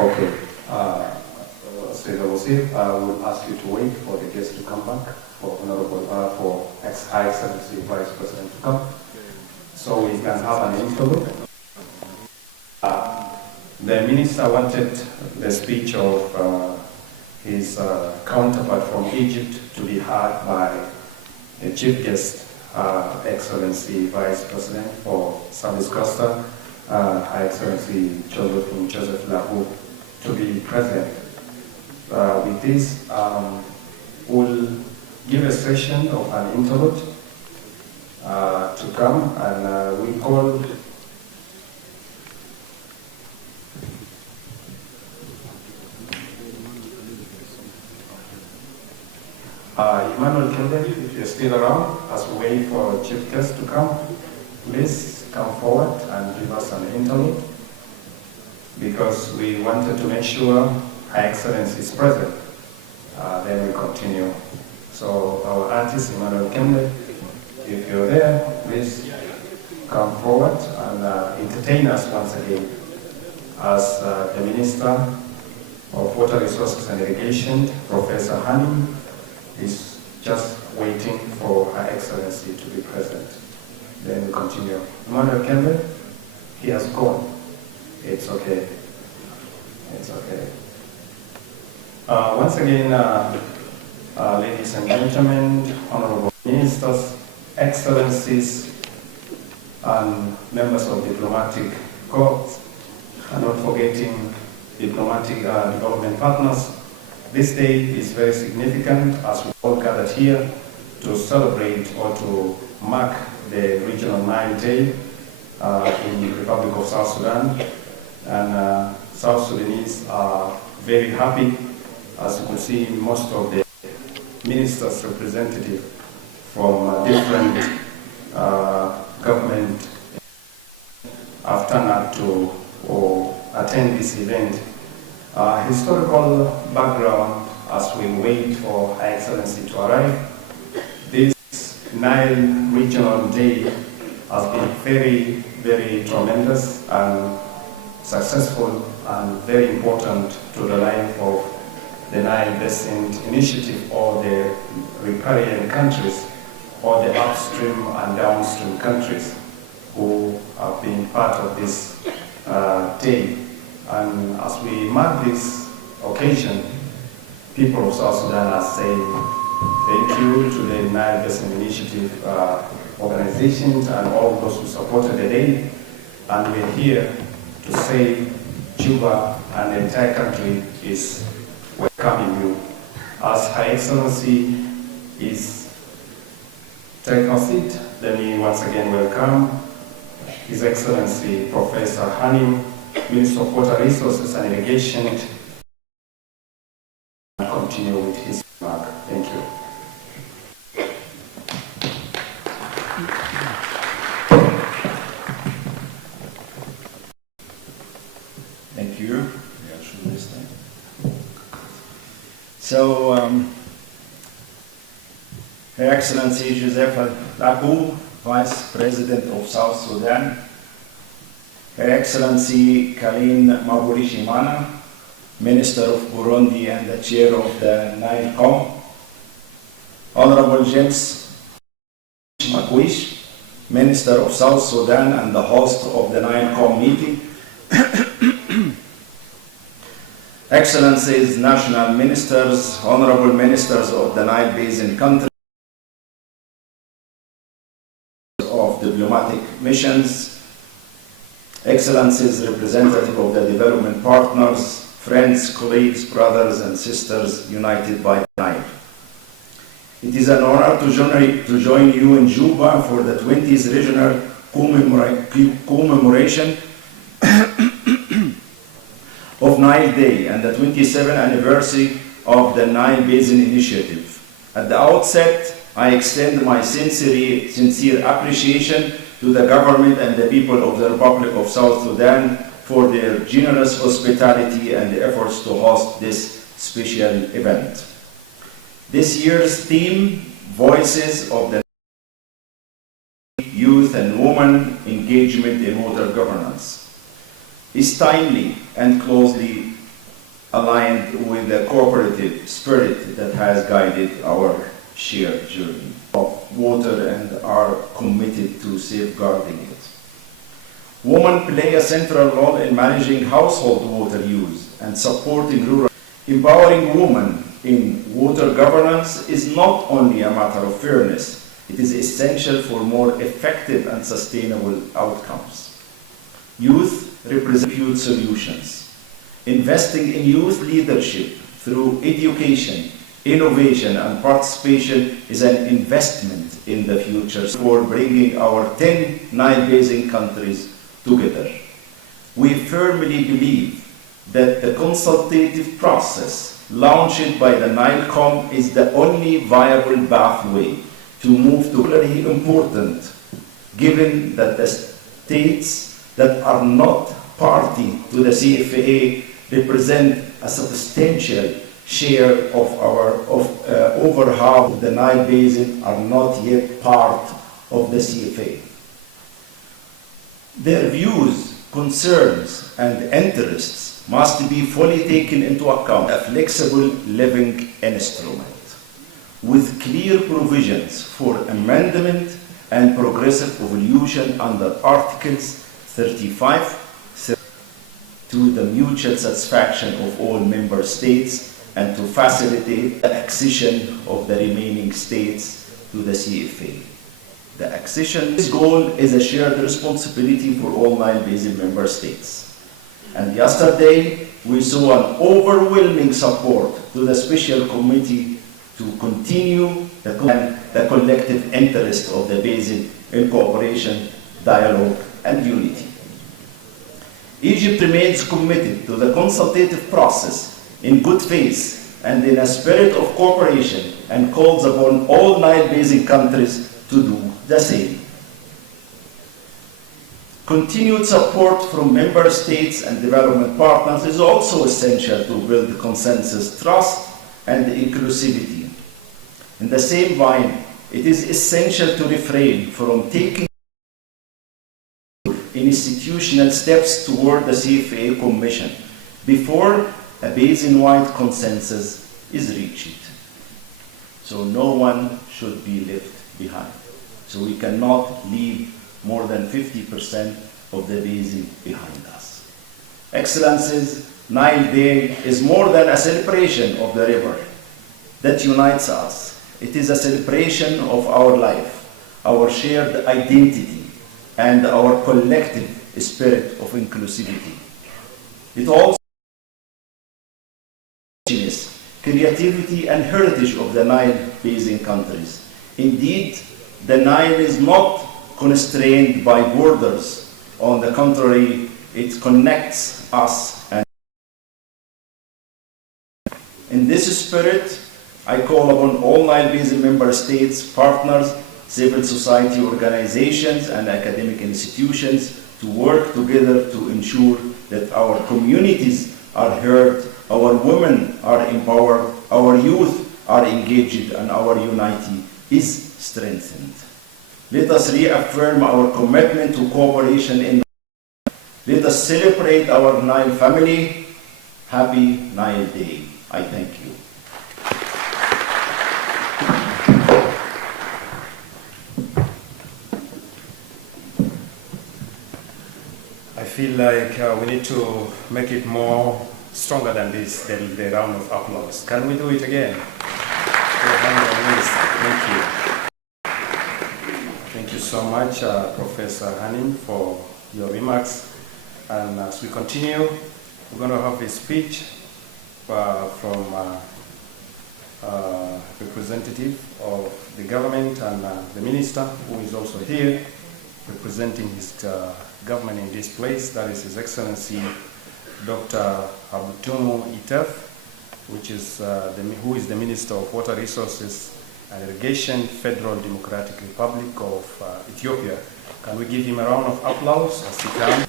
Okay. I will ask you to wait for the guests to come back, for High Excellency Vice President to come, so we can have an interlude. The minister wanted the speech of his counterpart from Egypt to be heard by the chief guest, Excellency Vice President for Service Costa, High Excellency Joseph Lahu, to be present. With this, we'll give a session of an interlude to come, and we call Emmanuel Kennedy, if you're still around, as we wait for chief guest to come, please come forward and give us an interlude, because we wanted to make sure Her Excellency is present. Then we continue. So our artist Emmanuel Kennedy, if you're there, please come forward and entertain us once again as the Minister of Water Resources and Irrigation, Professor Hani, is just waiting for Her Excellency to be present. Then we continue. Emmanuel Kembe, he has gone. It's okay. It's okay. Once again, ladies and gentlemen, honorable ministers, excellencies, and members of diplomatic corps, and not forgetting diplomatic development partners, this day is very significant as we all gathered here to celebrate or to mark the Regional Nile Day in the Republic of South Sudan. And South Sudanese are very happy. As you can see, most of the ministers representative from different government have turned out to attend this event. Historical background as we wait for Her Excellency to arrive. This Nile Regional Day has been very, very tremendous and successful and very important to the life of the Nile Basin Initiative or the riparian countries or the upstream and downstream countries who have been part of this day. And as we mark this occasion, people of South Sudan are saying thank you to the Nile Basin Initiative organizations and all those who supported the day. And we're here to say Juba and the entire country is welcoming you. As Her Excellency is taking a seat, let me once again welcome His Excellency Professor Hanim, Minister of Water Resources and Irrigation, and continue with his remark. Thank you. Thank you. So, Her Excellency Joseph Lagu, Vice President of South Sudan, Her Excellency Kalin Maburishimana, Minister of Burundi and the Chair of the NILECOM, Honorable James Makwish, Minister of South Sudan and the host of the NILECOM meeting, Excellencies, National Ministers, Honorable Ministers of the Nile Basin countries, of diplomatic missions, Excellencies, representative of the development partners, friends, colleagues, brothers and sisters united by the Nile. It is an honor to join you in Juba for the 20th Regional Commemoration of Nile Day and the 27th anniversary of the Nile Basin Initiative. At the outset, I extend my sincere appreciation to the government and the people of the Republic of South Sudan for their generous hospitality and the efforts to host this special event. This year's theme, Voices of the Youth and Women Engagement in Water Governance, is timely and closely aligned with the cooperative spirit that has guided our shared journey of water and are committed to safeguarding it. Women play a central role in managing household water use and supporting rural. Empowering women in water governance is not only a matter of fairness, it is essential for more effective and sustainable outcomes. Youth represent youth solutions. Investing in youth leadership through education, innovation and participation is an investment in the future for bringing our 10 Nile Basin countries together. We firmly believe that the consultative process launched by the NILECOM is the only viable pathway to move to very important, given that the states that are not party to the CFA represent a substantial share of over half of the Nile Basin are not yet part of the CFA. Their views, concerns, and interests must be fully taken into account. A flexible living instrument with clear provisions for amendment and progressive evolution under Articles 35 to the mutual satisfaction of all member states and to facilitate the accession of the remaining states to the CFA. The accession goal is a shared responsibility for all Nile Basin member states. And yesterday, we saw an overwhelming support to the special committee to continue the collective interest of the basin in cooperation, dialogue, and unity. Egypt remains committed to the consultative process in good faith and in a spirit of cooperation, and calls upon all Nile Basin countries to do the same. Continued support from member states and development partners is also essential to build consensus, trust, and inclusivity. In the same vein, it is essential to refrain from taking institutional steps toward the CFA Commission before a basin-wide consensus is reached. So no one should be left behind. So we cannot leave more than 50% of the basin behind us. Excellencies, Nile Day is more than a celebration of the river that unites us. It is a celebration of our life, our shared identity, and our collective spirit of inclusivity. It also creativity and heritage of the Nile Basin countries. Indeed, the Nile is not constrained by borders. On the contrary, it connects us. And in this spirit, I call upon all Nile Basin member states, partners, civil society organizations, and academic institutions to work together to ensure that our communities are heard, our women are empowered, our youth are engaged, and our unity is strengthened. Let us reaffirm our commitment to cooperation in the Let us celebrate our Nile family. Happy Nile Day. I thank you. I feel like we need to make it more stronger than this, the round of applause. Can we do it again? Thank you. Thank you so much, Professor Hanim, for your remarks. And as we continue, we're going to have a speech from representative of the government and the minister, who is also here representing his government in this place. That is His Excellency Dr. Abutumu Itef, who is the Minister of Water Resources and Irrigation, Federal Democratic Republic of Ethiopia. Can we give him a round of applause as he comes?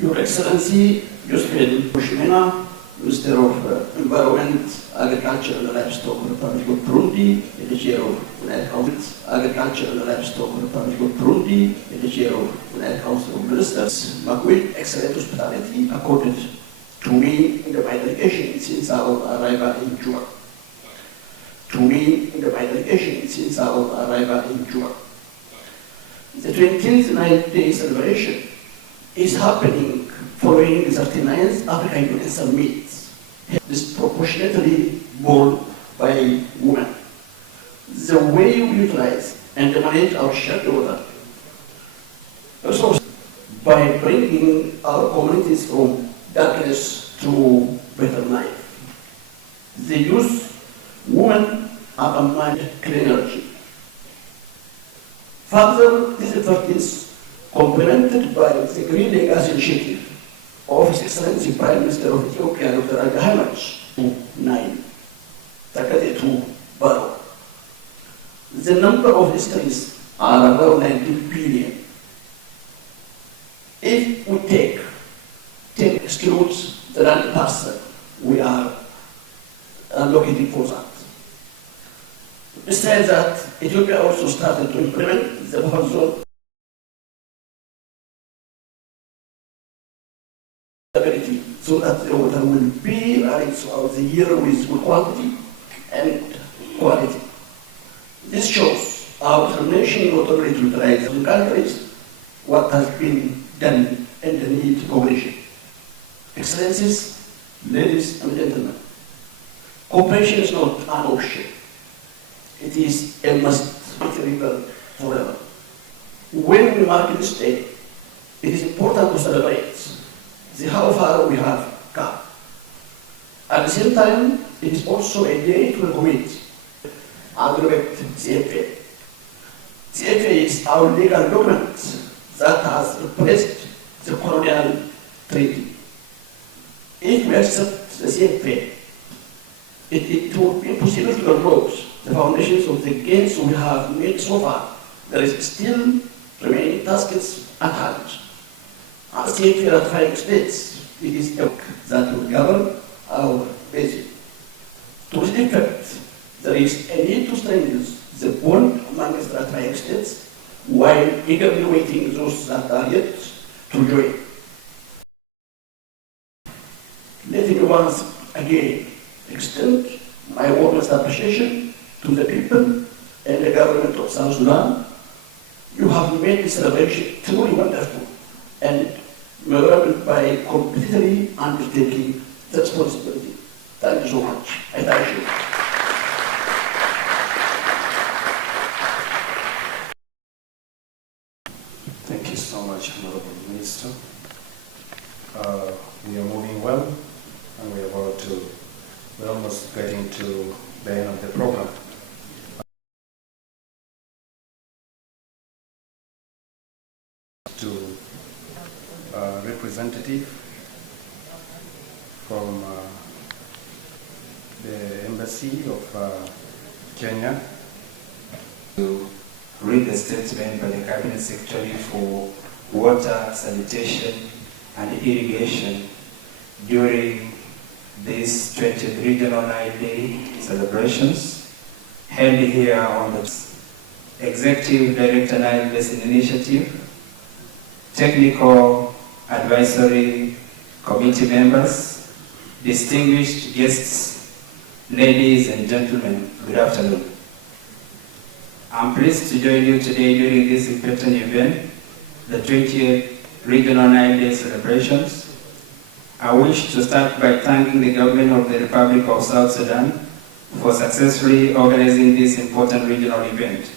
Your Excellency, Josephine Bushmena, Minister of Environment, Agriculture and Livestock, Republic of Burundi, and the Chair of United Council, Agriculture and Livestock, Republic of Burundi, and the Chair of United Council of Ministers, my great excellent hospitality accorded to me in my delegation since our arrival in Juba. To me in my delegation since our arrival in Juba. The 20th Nile Day celebration is happening following the 39th African Union Summit, disproportionately borne by women. The way we utilize and manage our shared water resources by bringing our communities from darkness to better life. The youth, women are combined clean energy. Further, this effort is complemented by the Green Legacy Initiative of His Excellency Prime Minister of Ethiopia, Dr. Abiy Ahmed, to Nile, Takate to Barrow. The number of histories are around 19 billion. If we take excludes the land parcel, we are allocating for that. Besides that, Ethiopia also started to implement the buffer zone so that the water will be arranged throughout the year with good quantity and quality. This shows our determination not only to utilize the countries what has been done and the need for cooperation. Excellencies, ladies and gentlemen, cooperation is not an option. It is a must be forever. When we mark this day, it is important to celebrate how far we have come. At the same time, it is also a day to commit agreement CFA. CFA is our legal document that has replaced the colonial treaty. If we accept the CFA, it would be impossible to erode the foundations of the gains we have made so far. There is still remaining tasks at hand. As CFA ratifying states, it is a work that will govern our basin. To this effect, there is a need to strengthen the bond among the ratifying states while eagerly waiting those that are yet to join. Let me once again extend my warmest appreciation to the people and the government of South Sudan. You have made this celebration truly wonderful and memorable by completely undertaking the responsibility. Thank you so much. I thank you. Thank you so much, Honorable Minister. We are moving well, and we're almost getting to the end of the program. To a representative from the Embassy of Kenya to read the statement by the Cabinet Secretary for Water, Sanitation and Irrigation during this 20th Regional Nile Day celebrations held here on the Executive Director Nile Basin Initiative, Technical Advisory Committee members, distinguished guests, ladies and gentlemen, good afternoon. I'm pleased to join you today during this important event, the 20th Regional Nile Day celebrations. I wish to start by thanking the government of the Republic of South Sudan for successfully organizing this important regional event.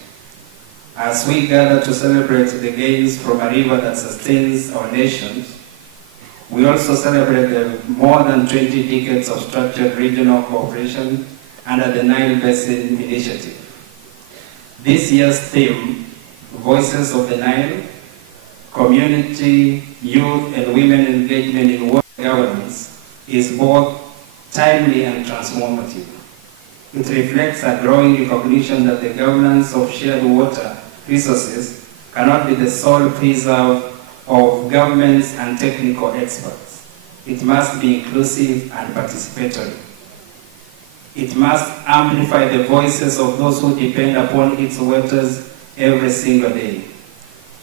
As we gather to celebrate the gains from a river that sustains our nations, we also celebrate the more than 20 decades of structured regional cooperation under the Nile Basin Initiative. This year's theme, Voices of the Nile, Community, Youth and Women Engagement in Water Governance, is both timely and transformative. It reflects a growing recognition that the governance of shared water resources cannot be the sole preserve of governments and technical experts. It must be inclusive and participatory. It must amplify the voices of those who depend upon its waters every single day.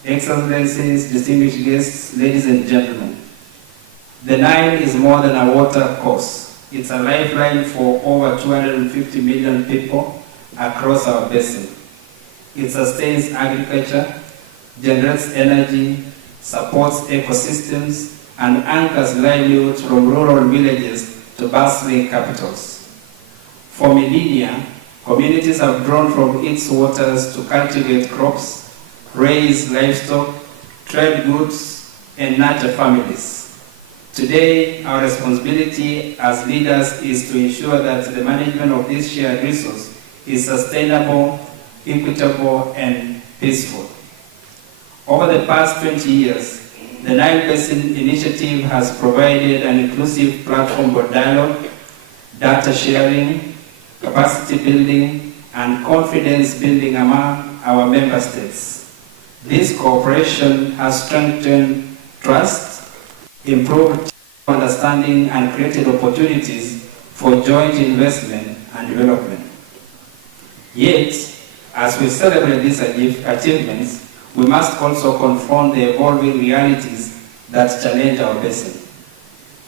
Excellencies, distinguished guests, ladies and gentlemen, the Nile is more than a water course. It's a lifeline for over 250 million people across our basin. It sustains agriculture, generates energy, supports ecosystems, and anchors livelihoods from rural villages to bustling capitals. For millennia, communities have drawn from its waters to cultivate crops, raise livestock, trade goods, and nurture families. Today, our responsibility as leaders is to ensure that the management of this shared resource is sustainable, equitable, and peaceful. Over the past 20 years, the Nile Basin Initiative has provided an inclusive platform for dialogue, data sharing, capacity building, and confidence building among our member states. This cooperation has strengthened trust, improved understanding, and created opportunities for joint investment and development. Yet, as we celebrate these achievements, we must also confront the evolving realities that challenge our basin.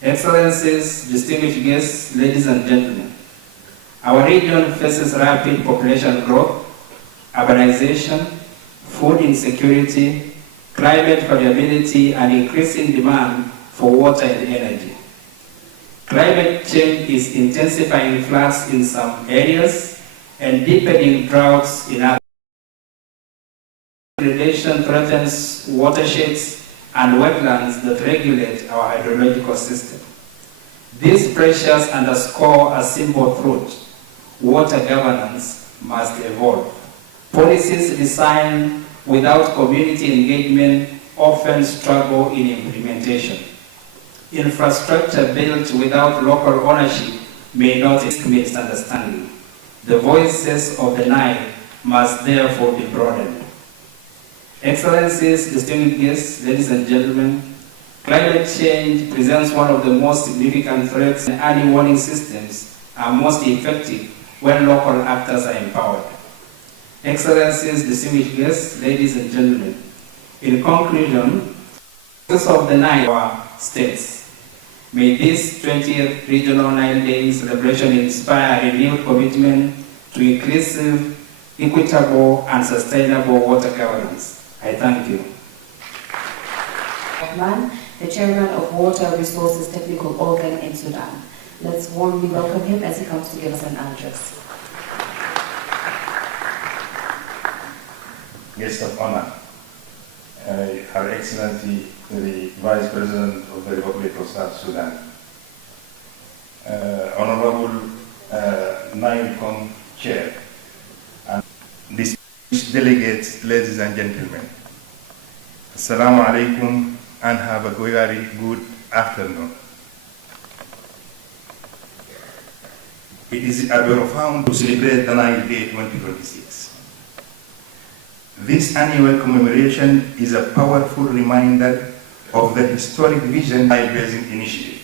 Excellencies, distinguished guests, ladies and gentlemen, our region faces rapid population growth, urbanization, food insecurity, climate variability, and increasing demand for water and energy. Climate change is intensifying floods in some areas and deepening droughts in others. Degradation threatens watersheds and wetlands that regulate our hydrological system. These pressures underscore a simple truth: water governance must evolve. Policies designed without community engagement often struggle in implementation. Infrastructure built without local ownership may not risk misunderstanding. The voices of the Nile must therefore be broadened. Excellencies, distinguished guests, ladies and gentlemen, climate change presents one of the most significant threats, and early warning systems are most effective when local actors are empowered. Excellencies, distinguished guests, ladies and gentlemen, in conclusion, the of the Nile states. May this 20th Regional Nile Day celebration inspire a renewed commitment to inclusive, equitable, and sustainable water governance. I thank you. The chairman of Water Resources Technical Organ in Sudan. Let's warmly welcome him as he comes to give us an address. Guest of honor, Her Excellency the Vice President of the Republic of South Sudan, Honorable NILCOM Chair, and distinguished delegates, ladies and gentlemen, Assalamu alaikum and have a very good afternoon. It is a profound to celebrate the Nile Day 2026. This annual commemoration is a powerful reminder of the historic vision Nile Basin Initiative.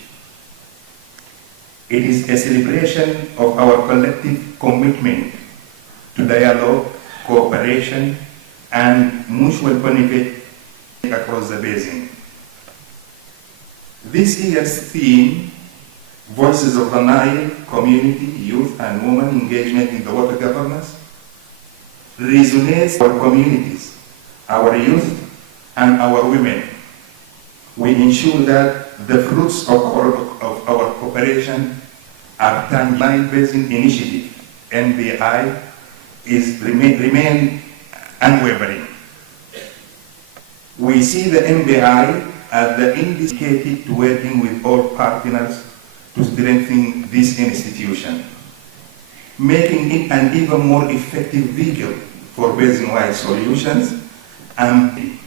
It is a celebration of our collective commitment to dialogue, cooperation, and mutual benefit across the basin. This year's theme, Voices of the Nile, Community, Youth, and Women Engagement in the Water Governance, resonates with our communities, our youth, and our women. We ensure that the fruits of our cooperation are tangible. Nile Basin Initiative, NBI, remain unwavering. We see the NBI as the indicated to working with all partners to strengthen this institution, making it an even more effective vehicle for basin-wide solutions and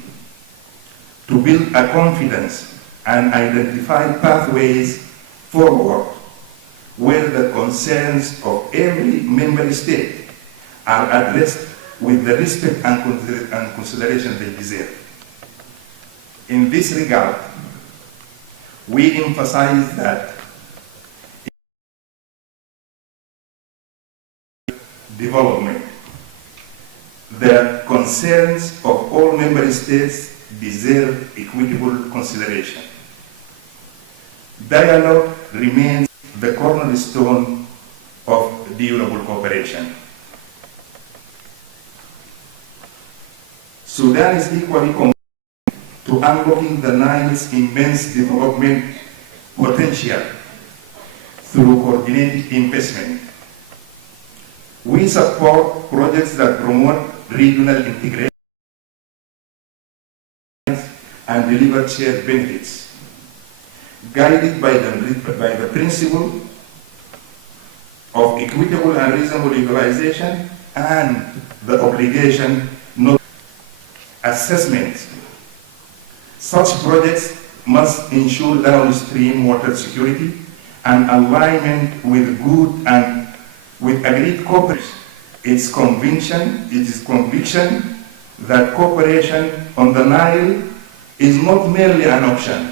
to build a confidence and identify pathways forward where the concerns of every member state are addressed with the respect and consideration they deserve. In this regard, we emphasize that development, the concerns of all member states deserve equitable consideration. Dialogue remains the cornerstone of durable cooperation. Sudan is equally committed to unlocking the Nile's immense development potential through coordinated investment. We support projects that promote regional integration and deliver shared benefits, guided by the principle of equitable and reasonable utilization and the obligation not assessment. Such projects must ensure downstream water security and alignment with good and with agreed cooperation. It is conviction that cooperation on the Nile is not merely an option,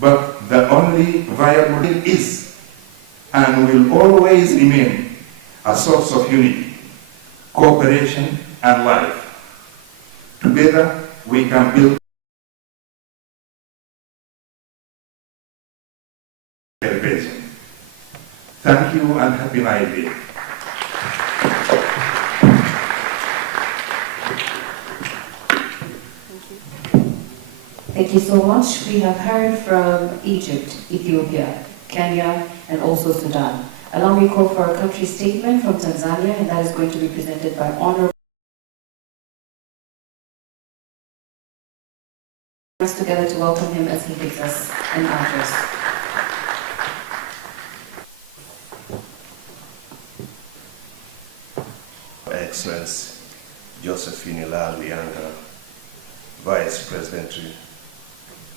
but the only viable is and will always remain a source of unity, cooperation, and life. Together, we can build a basin. Thank you and happy Nile Day. Thank you so much. We have heard from Egypt, Ethiopia, Kenya, and also Sudan. Allow me to call for a country statement from Tanzania, and that is going to be presented by Honorable together to welcome him as he gives us an address. Josephine Lalu-Yanga, Vice President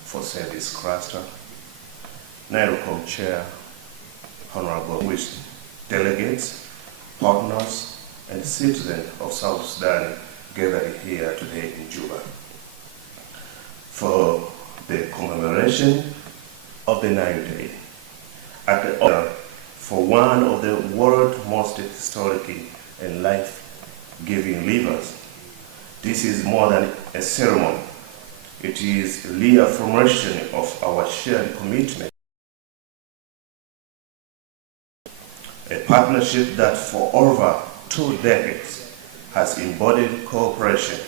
for Service Cluster, NILCOM Chair, Honorable delegates, partners, and citizens of South Sudan gathered here today in Juba for the commemoration of the Nile Day at the honor for one of the world's most historic and life-giving rivers. This is more than a ceremony. It is a reaffirmation of our shared commitment, a partnership that for over 2 decades has embodied cooperation,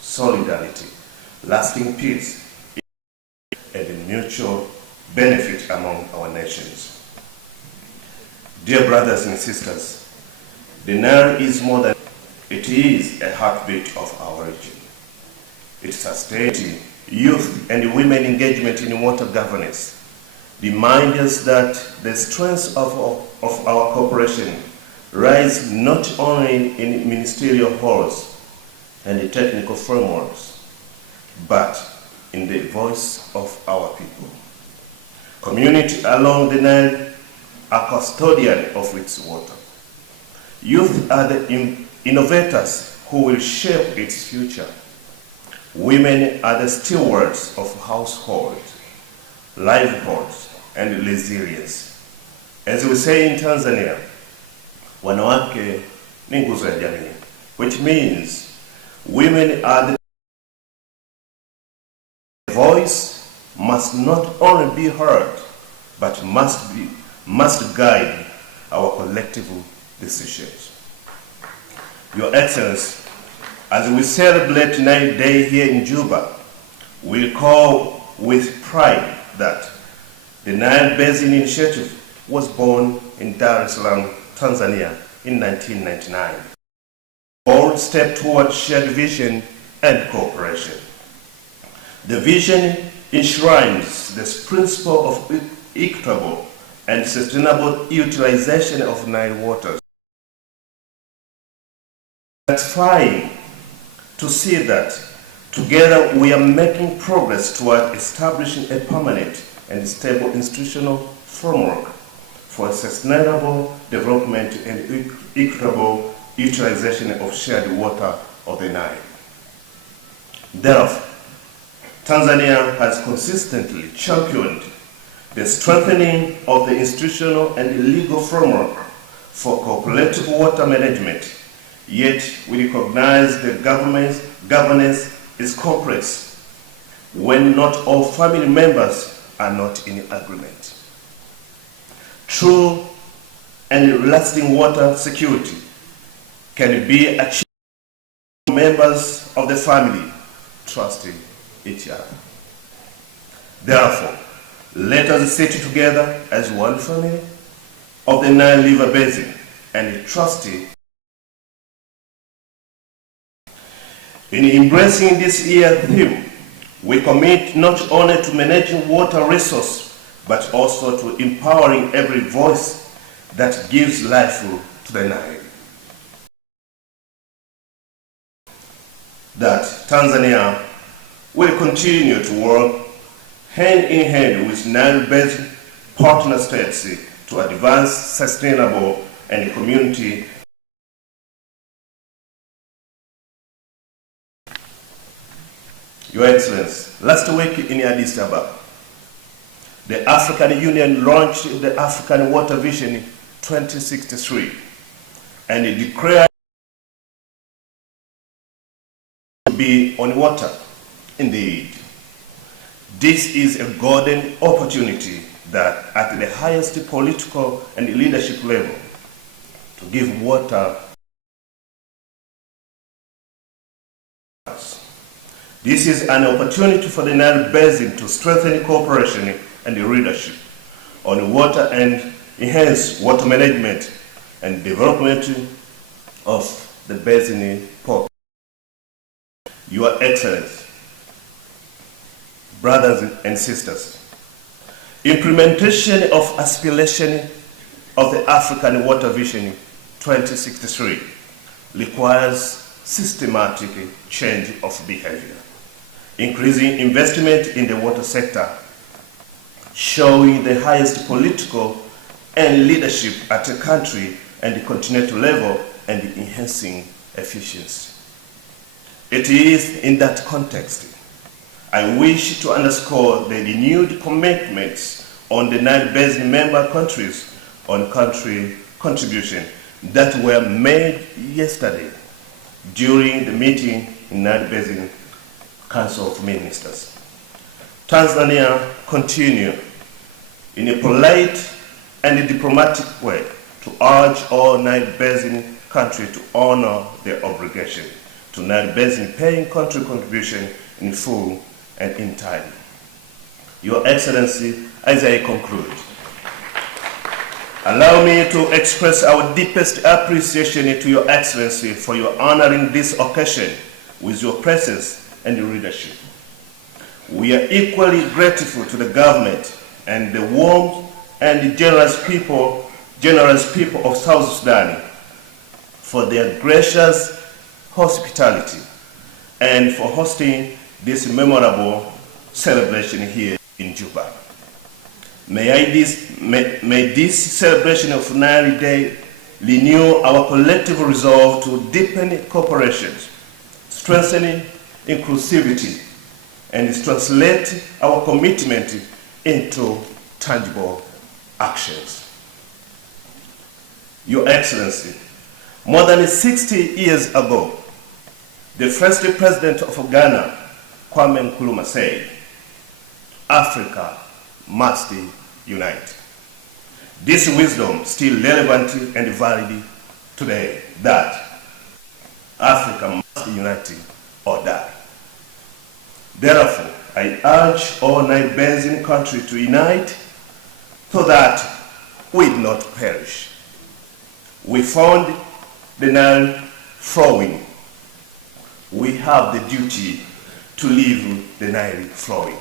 solidarity, lasting peace, and mutual benefit among our nations. Dear brothers and sisters, the Nile is more than, it is a heartbeat of our region. Its sustainability, youth and women engagement in water governance remind us that the strength of our cooperation lies not only in ministerial halls and the technical frameworks, but in the voice of our people. Community along the Nile are custodian of its water. Youth are the innovators who will shape its future. Women are the stewards of household, livelihoods, and resilience. As we say in Tanzania, wanawake ni nguzo ya jamii, which means women are the voice must not only be heard, but must guide our collective decisions. Your Excellency, as we celebrate Nile Day here in Juba, we recall with pride that the Nile Basin Initiative was born in Dar es Salaam, Tanzania in 1999. A bold step towards shared vision and cooperation. The vision enshrines this principle of equitable and sustainable utilization of Nile waters. It's satisfying to see that together we are making progress toward establishing a permanent and stable institutional framework for sustainable development and equitable utilization of shared water of the Nile. Therefore, Tanzania has consistently championed the strengthening of the institutional and legal framework for cooperative water management, yet we recognize the governance is complex when not all family members are not in agreement. True and lasting water security can be achieved when members of the family trusting each other. Therefore, let us sit together as one family of the Nile River Basin and trust it. In embracing this year's theme, we commit not only to managing water resources, but also to empowering every voice that gives life to the Nile. That Tanzania will continue to work hand in hand with Nile Basin partner states to advance sustainable and community. Your Excellency, last week in Addis Ababa, the African Union launched the African Water Vision 2063 and it declared to be on water. Indeed, this is a golden opportunity that at the highest political and leadership level to give water. This is an opportunity for the Nile Basin to strengthen cooperation and leadership on water and enhance water management and development of the basin population. Your Excellency, brothers and sisters, implementation of aspiration of the African Water Vision 2063 requires systematic change of behavior. Increasing investment in the water sector, showing the highest political and leadership at a country and the continental level, and enhancing efficiency. It is in that context I wish to underscore the renewed commitments on the Nile Basin member countries on country contribution that were made yesterday during the meeting in Nile Basin Council of Ministers. Tanzania continue in a polite and diplomatic way to urge all Nile Basin countries to honor their obligation to Nile Basin paying country contribution in full and in time. Your Excellency, as I conclude, allow me to express our deepest appreciation to Your Excellency for your honoring this occasion with your presence and your leadership. We are equally grateful to the government and the warm and generous people of South Sudan for their gracious hospitality and for hosting this memorable celebration here in Juba. May this celebration of Nile Day renew our collective resolve to deepen cooperation, strengthening inclusivity, and translate our commitment into tangible actions. Your Excellency, more than 60 years ago, the first president of Ghana, Kwame Nkrumah, said, "Africa must unite." This wisdom still relevant and valid today, that Africa must unite or die. Therefore, I urge all Nile Basin countries to unite so that we do not perish. We found the Nile flowing. We have the duty to leave the Nile flowing.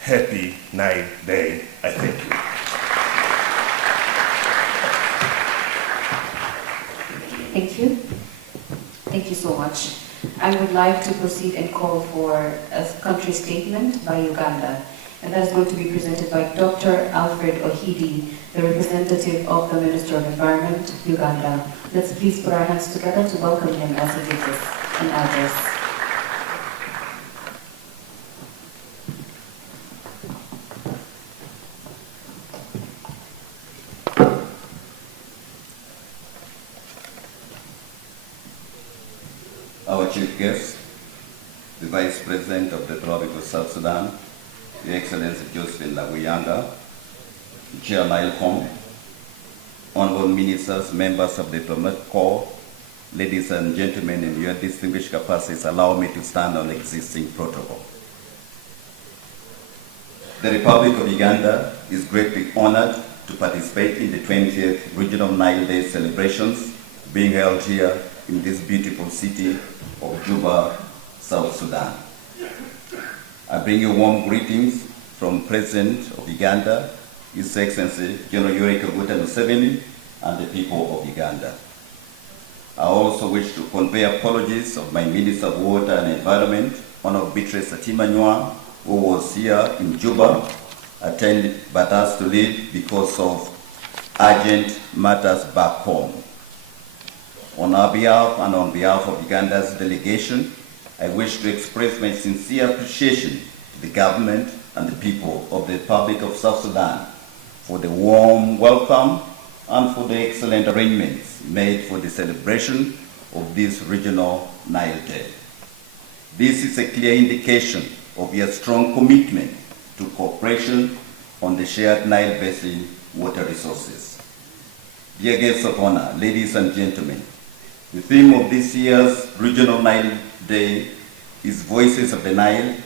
Happy Nile Day. I thank you. Thank you. Thank you so much. I would like to proceed and call for a country statement by Uganda, and that is going to be presented by Dr. Alfred Ohidi, the representative of the Minister of Environment, Uganda. Let's please put our hands together to welcome him as he gives us an address. Our chief guest, the Vice President of the Republic of South Sudan, Your Excellency Josephine Laguyanga, Chair NileCom, Honorable Ministers, members of the Diplomatic Corps, ladies and gentlemen, in your distinguished capacities, allow me to stand on existing protocol. The Republic of Uganda is greatly honored to participate in the 20th Regional Nile Day celebrations being held here in this beautiful city of Juba, South Sudan. I bring you warm greetings from President of Uganda, His Excellency General Yoweri Kaguta Museveni, and the people of Uganda. I also wish to convey apologies of my Minister of Water and Environment, Honorable Beatrice Atimanywa, who was here in Juba, attended but has to leave because of urgent matters back home. On our behalf and on behalf of Uganda's delegation, I wish to express my sincere appreciation to the government and the people of the Republic of South Sudan for the warm welcome and for the excellent arrangements made for the celebration of this Regional Nile Day. This is a clear indication of your strong commitment to cooperation on the shared Nile Basin water resources. Dear guests of honor, ladies and gentlemen, the theme of this year's Regional Nile Day is Voices of the Nile,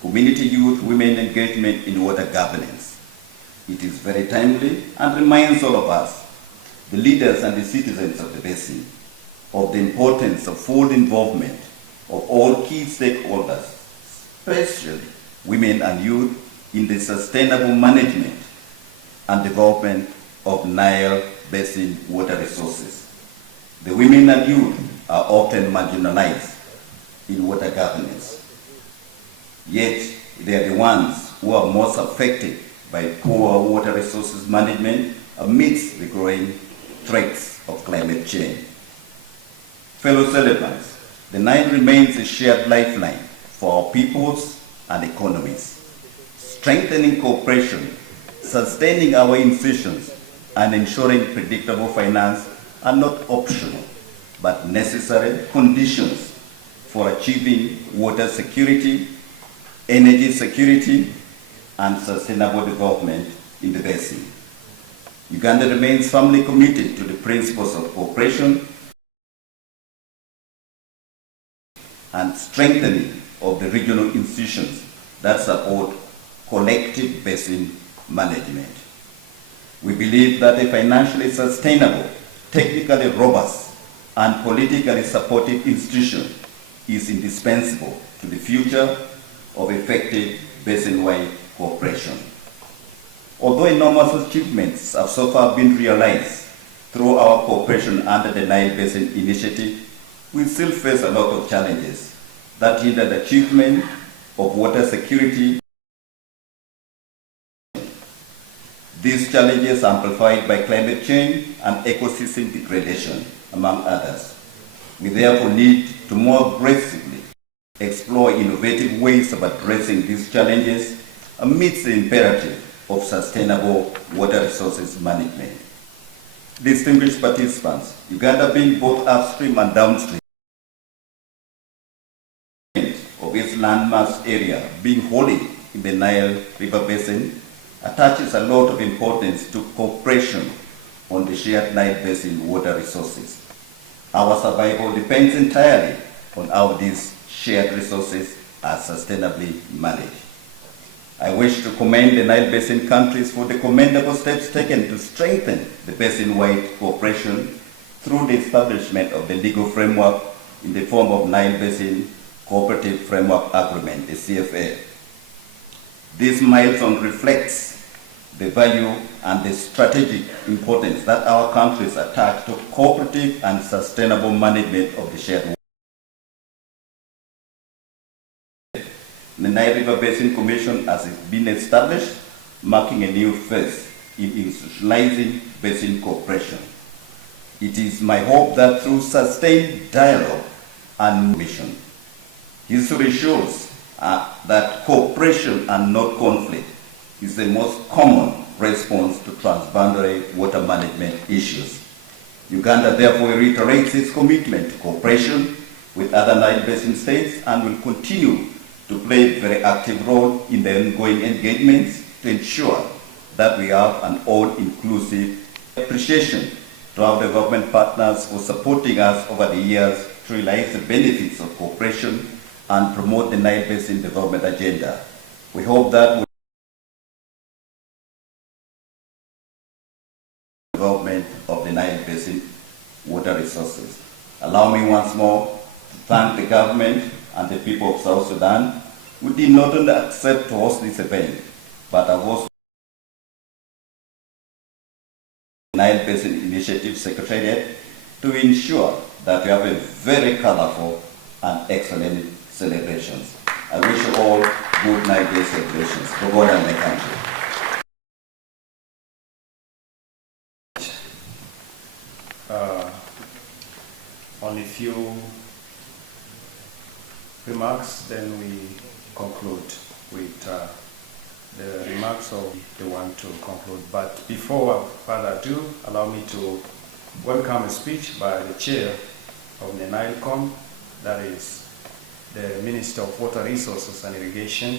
Community Youth Women Engagement in Water Governance. It is very timely and reminds all of us, the leaders and the citizens of the basin, of the importance of full involvement of all key stakeholders, especially women and youth, in the sustainable management and development of Nile Basin water resources. The women and youth are often marginalized in water governance. Yet, they are the ones who are most affected by poor water resources management amidst the growing threats of climate change. Fellow celebrants, the Nile remains a shared lifeline for our peoples and economies. Strengthening cooperation, sustaining our institutions, and ensuring predictable finance are not optional, but necessary conditions for achieving water security, energy security, and sustainable development in the basin. Uganda remains firmly committed to the principles of cooperation and strengthening of the regional institutions that support collective basin management. We believe that a financially sustainable, technically robust, and politically supportive institution is indispensable to the future of effective basin-wide cooperation. Although enormous achievements have so far been realized through our cooperation under the Nile Basin Initiative, we still face a lot of challenges that hinder the achievement of water security. These challenges are amplified by climate change and ecosystem degradation, among others. We therefore need to more aggressively explore innovative ways of addressing these challenges amidst the imperative of sustainable water resources management. Distinguished participants, Uganda being both upstream and downstream of its landmass area being wholly in the Nile River Basin attaches a lot of importance to cooperation on the shared Nile Basin water resources. Our survival depends entirely on how these shared resources are sustainably managed. I wish to commend the Nile Basin countries for the commendable steps taken to strengthen the basin-wide cooperation through the establishment of the legal framework in the form of Nile Basin Cooperative Framework Agreement, the CFA. This milestone reflects the value and the strategic importance that our countries attach to cooperative and sustainable management of the shared water. The Nile River Basin Commission has been established, marking a new phase in institutionalizing basin cooperation. It is my hope that through sustained dialogue and mission, history shows that cooperation and not conflict is the most common response to transboundary water management issues. Uganda therefore reiterates its commitment to cooperation with other Nile Basin states and will continue to play a very active role in the ongoing engagements to ensure that we have an all-inclusive appreciation to our development partners for supporting us over the years to realize the benefits of cooperation and promote the Nile Basin development agenda. We hope that development of the Nile Basin water resources. Allow me once more to thank the government and the people of South Sudan who did not only accept to host this event, but have also Nile Basin Initiative Secretariat to ensure that we have a very colorful and excellent celebrations. I wish you all good Nile Day celebrations for God and the country. Only few remarks, then we conclude with the remarks of the one to conclude. But before further ado, allow me to welcome a speech by the chair of the NileCom, that is the Minister of Water Resources and Irrigation,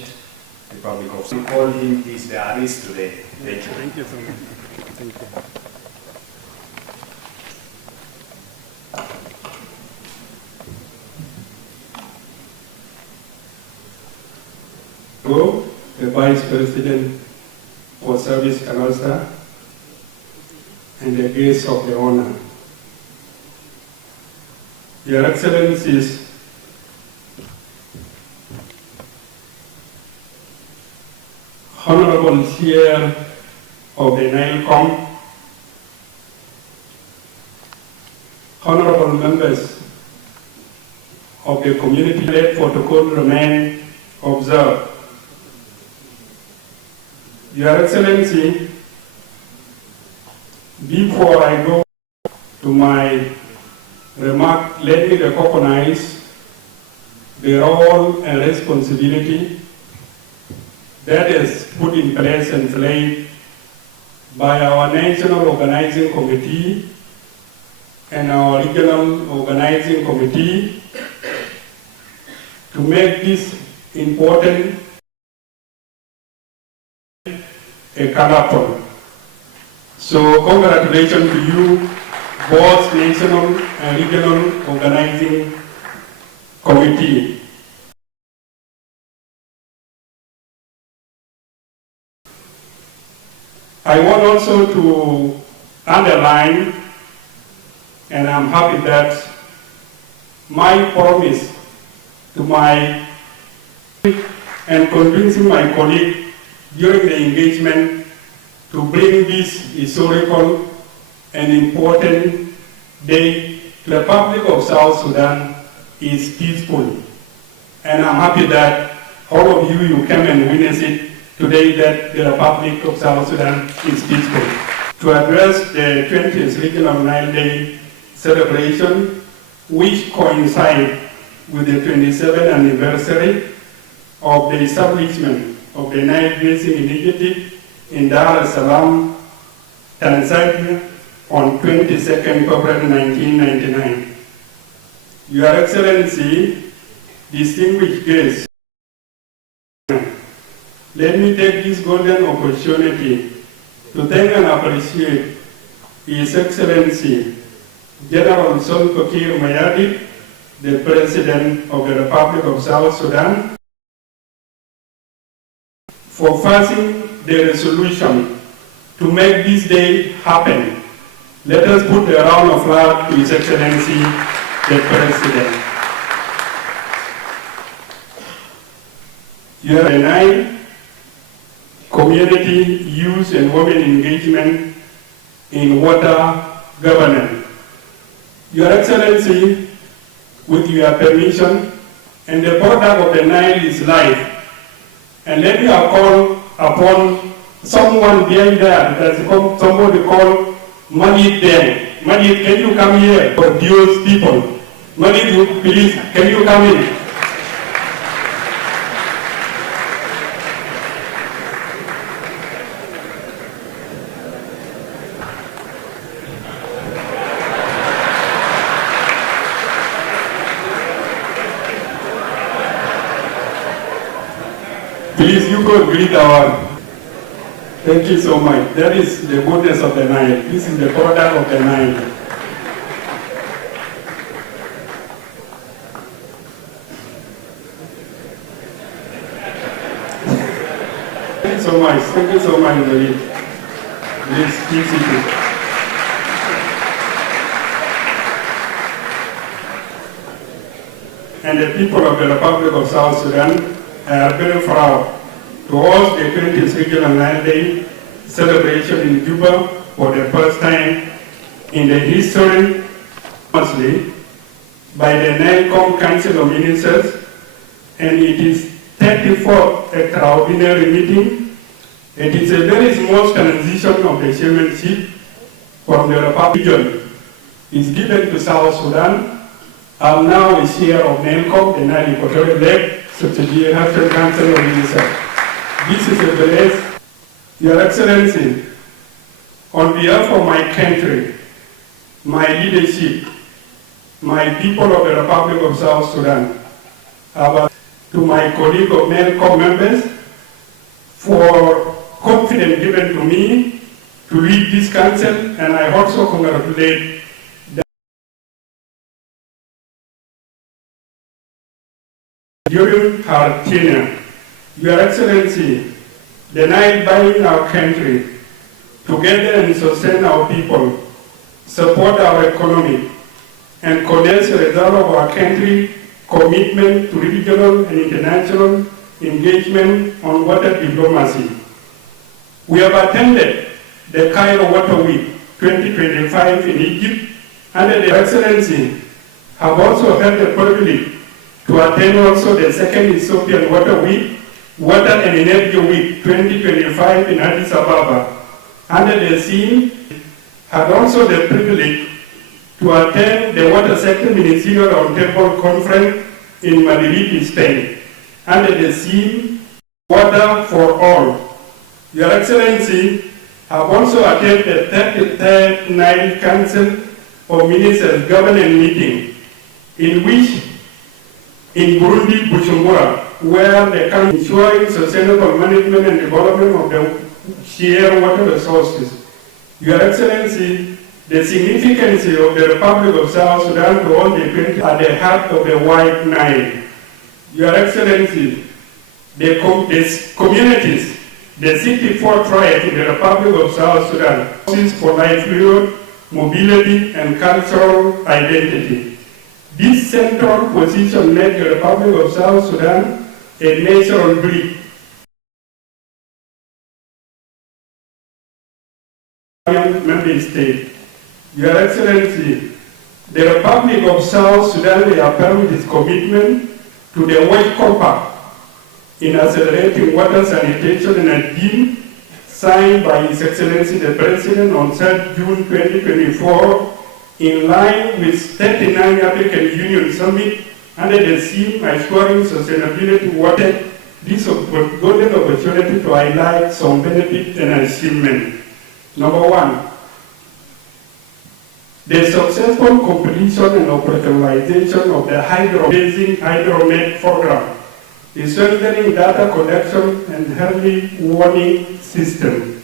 Republic of Sudan. We call him, he's the artist today. Thank you. Thank you so much. Thank you. The Vice President for Service Canasta and the guests of the honor. Your Excellencies, Honorable Chair of the NileCom, Honorable members of the community-led protocol remain observed. Your Excellency, before I go to my remark, let me recognize the role and responsibility that is put in place and played by our National Organizing Committee and our Regional Organizing Committee to make this important a colorful. So congratulations to you, both National and Regional Organizing Committee. I want also to underline, and I'm happy that my promise to my and convincing my colleague during the engagement to bring this historical and important day to the Republic of South Sudan is peaceful. And I'm happy that all of you came and witnessed it today, that the Republic of South Sudan is peaceful. To address the 20th Regional Nile Day celebration, which coincides with the 27th anniversary of the establishment of the Nile Basin Initiative in Dar es Salaam, Tanzania, on 22nd February 1999. Your Excellency, distinguished guests, let me take this golden opportunity to thank and appreciate His Excellency General Salva Kiir Mayardit, the President of the Republic of South Sudan, for passing the resolution to make this day happen. Let us put a round of applause to His Excellency, the President. Your Nile community youth and women engagement in water governance. Your Excellency, with your permission, and the product of the Nile is life. And let me call upon someone behind there, there's somebody called Majid there. Majid, can you come here for those people? Majid, please, can you come in? Please, you go greet our. Thank you so much. That is the goodness of the Nile. This is the product of the Nile. Thank you so much. Thank you so much, David. Please keep sitting. And the people of the Republic of South Sudan are very proud to host the 20th Regional Nile Day celebration in Juba for the first time in the history, mostly by the NILCOM Council of Ministers, and it is 34th extraordinary meeting. It is a very small transition of the chairmanship from the Republic region. It's given to South Sudan. I'm now a chair of NILCOM, the Nile Equatorial Lake Subsidiary Council of Ministers. This is a blessing. Your Excellency, on behalf of my country, my leadership, my people of the Republic of South Sudan, to my colleague of NILCOM members for confidence given to me to lead this council, and I also congratulate during her tenure. Your Excellency, the Nile binding our country together and sustain our people, support our economy, and condense the result of our country commitment to regional and international engagement on water diplomacy. We have attended the Cairo Water Week 2025 in Egypt, and the Excellency have also had the privilege to attend also the second Ethiopian Water Week, Water and Energy Week 2025 in Addis Ababa. Under the theme, had also the privilege to attend the Water Sector Ministerial Roundtable Conference in Madrid, Spain, under the theme, Water for All. Your Excellency, have also attended the 33rd Nile Council of Ministers Governance meeting, in which, in Burundi, Bujumbura, where the country ensuring sustainable management and development of the shared water resources. Your Excellency, the significance of the Republic of South Sudan to all the people at the heart of the White Nile. Your Excellency, the communities, the 64 tribes in the Republic of South Sudan, for livelihood, mobility, and cultural identity. This central position made the Republic of South Sudan a natural bridge member state. Your Excellency, the Republic of South Sudan reaffirmed its commitment to the World Compact in accelerating water sanitation and a deal signed by His Excellency the President on 3rd June 2024 in line with 39 African Union Summit under the theme Assuring Sustainability Water. This golden opportunity to highlight some benefits and achievements. Number one, the successful completion and operationalization of the Hydro-Basin HydroNet program is strengthening data collection and early warning system.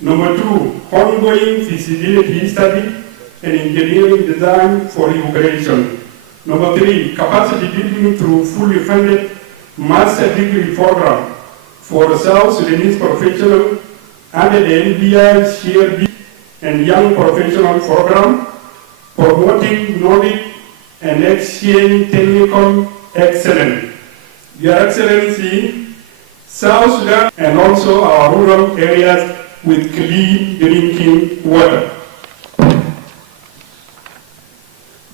Number two, ongoing feasibility study and engineering design for irrigation. Number three, capacity building through fully funded master degree program for South Sudanese professionals under the NBI Share and Young Professional Program, promoting knowledge and exchange technical excellence. Your Excellency, South Sudan and also our rural areas with clean drinking water.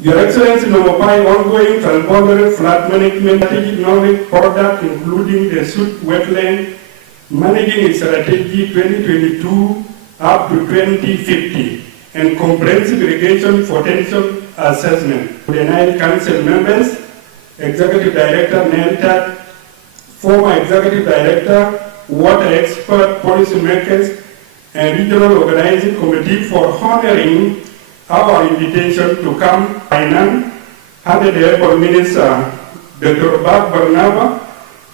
Your Excellency, number five, ongoing transboundary flood management strategic knowledge product, including the Sud wetland managing strategy 2022 up to 2050 and comprehensive irrigation potential assessment. The Nile Council members, Executive Director NELTAC, former Executive Director, water expert, policymakers, and regional organizing committee for honoring our invitation to come finance under the Airport Minister, Dr. Bak Barnaba,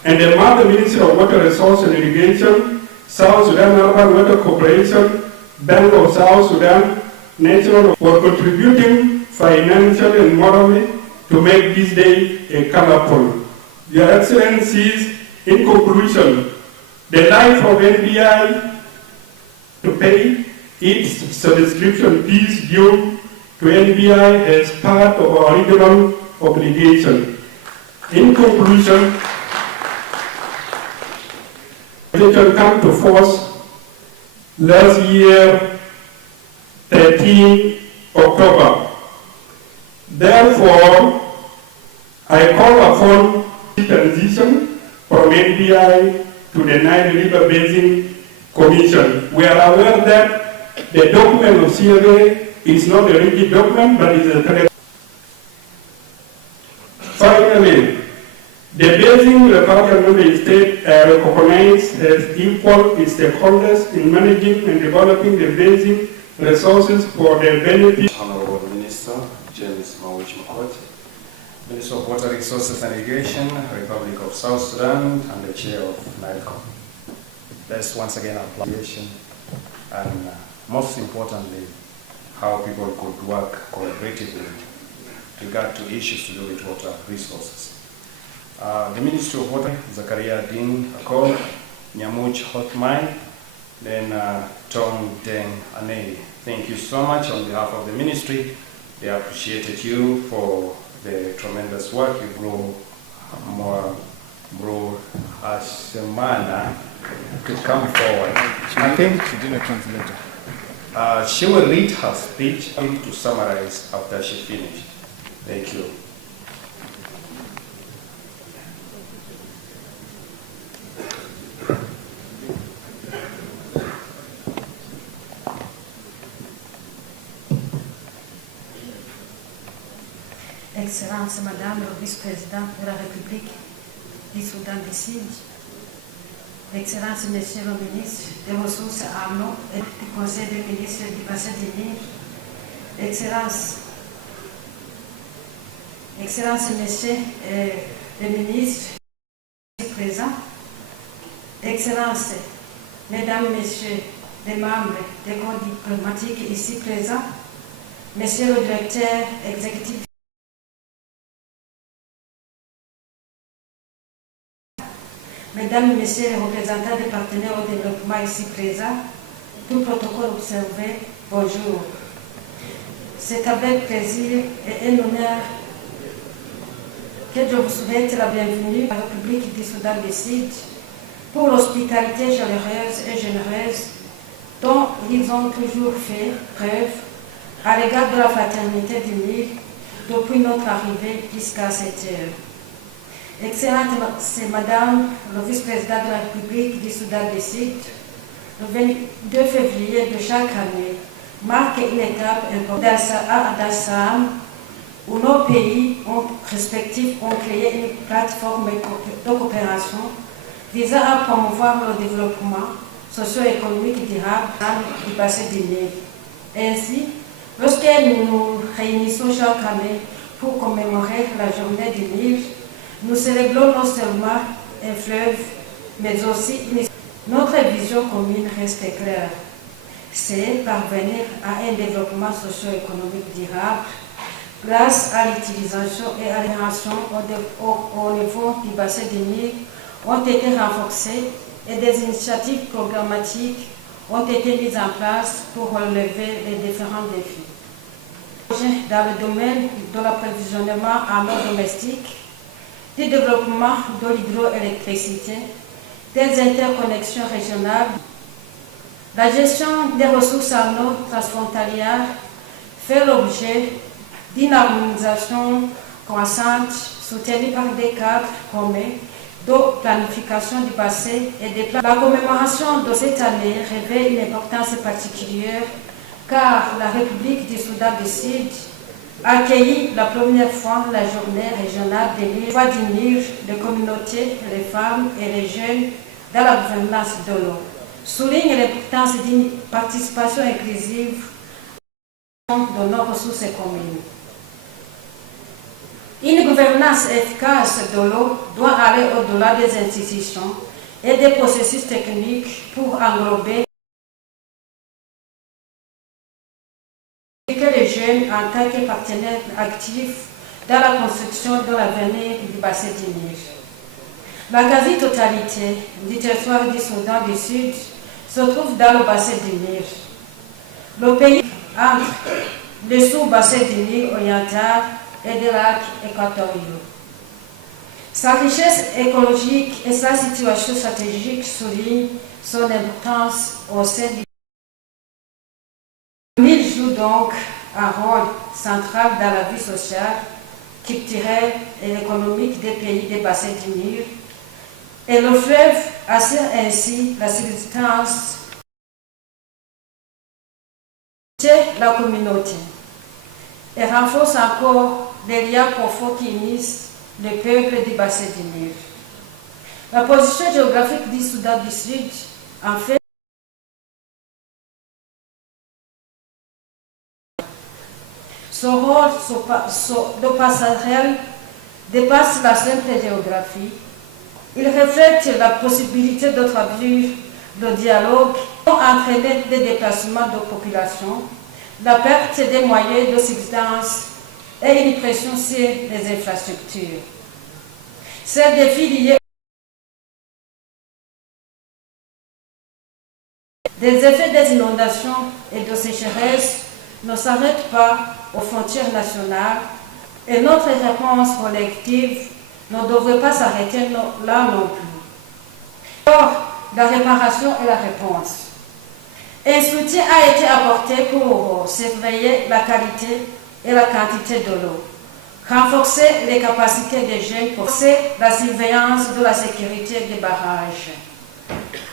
and the Mother Ministry of Water Resource and Irrigation, South Sudan Urban Water Corporation, Bank of South Sudan, National, for contributing financially and morally to make this day a colorful. Your Excellencies, in conclusion, the life of NBI to pay its subscription fees due to NBI as part of our regional obligation. In conclusion, the come to force last year, 13 October. Therefore, I call upon transition from NBI to the Nile River Basin Commission. We are aware that the document of CRA is not a rigid document, but is a Finally, the Basin Republican member states are recognized as equal stakeholders in managing and developing the basin resources for their benefit. Honorable Minister James Mawich Makot, Minister of Water Resources and Irrigation, Republic of South Sudan, and the Chair of NILCOM. Let's once again appreciation and most importantly, how people could work collaboratively with regard to issues to do with water resources. The Ministry of Water, Zakaria Din Akol, Nyamuch Hotmai, then Tom Deng Ane. Thank you so much on behalf of the Ministry. They appreciated you for the tremendous work. You bro Ashemana to come forward. I think she did a translator. She will read her speech to summarize after she finished. Thank you. Excellence Madame le Vice-président de la République du Soudan du Sud, Excellence Monsieur le ministre des Ressources en eau et du Conseil des ministres du bassin du Nil, Excellence Monsieur le ministre présent, Excellence Mesdames, Messieurs les membres des corps diplomatiques ici présents, Monsieur le directeur exécutif, Mesdames et Messieurs les représentants des partenaires au développement ici présents, tout protocole observé, bonjour. C'est avec plaisir et un honneur que je vous souhaite la bienvenue à la République du Soudan du Sud pour l'hospitalité chaleureuse et généreuse dont ils ont toujours fait preuve à l'égard de la fraternité du Nil depuis notre arrivée jusqu'à cette heure. Excellente, c'est Madame le vice-président de la République du Soudan du Sud, le 22 février de chaque année marque une étape importante à Dar-es-Salaam où nos pays respectifs ont créé une plateforme de coopération visant à promouvoir le développement socio-économique durable du bassin du Nil. Ainsi, lorsque nous nous réunissons chaque année pour commémorer la journée du Nil, nous célébrons non seulement un fleuve, mais aussi notre vision commune reste claire. C'est parvenir à un développement socio-économique durable grâce à l'utilisation et à l'intégration au niveau du bassin du Nil ont été renforcées et des initiatives programmatiques ont été mises en place pour relever les différents défis. Dans le domaine de l'approvisionnement en eau domestique, du développement de l'hydroélectricité, des interconnexions régionales, la gestion des ressources en eau transfrontalières fait l'objet d'une harmonisation croissante soutenue par des cadres communs de planification du passé et des plans. La commémoration de cette année revêt une importance particulière car la République du Soudan du Sud a accueilli la première fois la journée régionale des Nil, voix du Nil, les communautés, les femmes et les jeunes dans la gouvernance de l'eau. Souligne l'importance d'une participation inclusive de nos ressources communes. Une gouvernance efficace de l'eau doit aller au-delà des institutions et des processus techniques pour englober que les jeunes en tant que partenaires actifs dans la construction de l'avenir du bassin du Nil. La quasi-totalité du territoire du Soudan du Sud se trouve dans le bassin du Nil. Le pays entre le sous-bassin du Nil oriental et des lacs équatoriaux. Sa richesse écologique et sa situation stratégique soulignent son importance au sein du Nil joue donc un rôle central dans la vie sociale, culturelle et économique des pays des bassins du Nil, et le fleuve assure ainsi la subsistance de la communauté et renforce encore les liens profonds qui unissent les peuples du bassin du Nil. La position géographique du Soudan du Sud en fait son rôle de passerelle dépasse la simple géographie. Il reflète la possibilité de traduire le dialogue pour entraîner des déplacements de population, la perte des moyens de subsistance et une pression sur les infrastructures. Ces défis liés des effets des inondations et de sécheresse ne s'arrêtent pas aux frontières nationales et notre réponse collective ne devrait pas s'arrêter là non plus. Or, la réparation est la réponse. Un soutien a été apporté pour surveiller la qualité et la quantité de l'eau, renforcer les capacités des jeunes, renforcer la surveillance de la sécurité des barrages.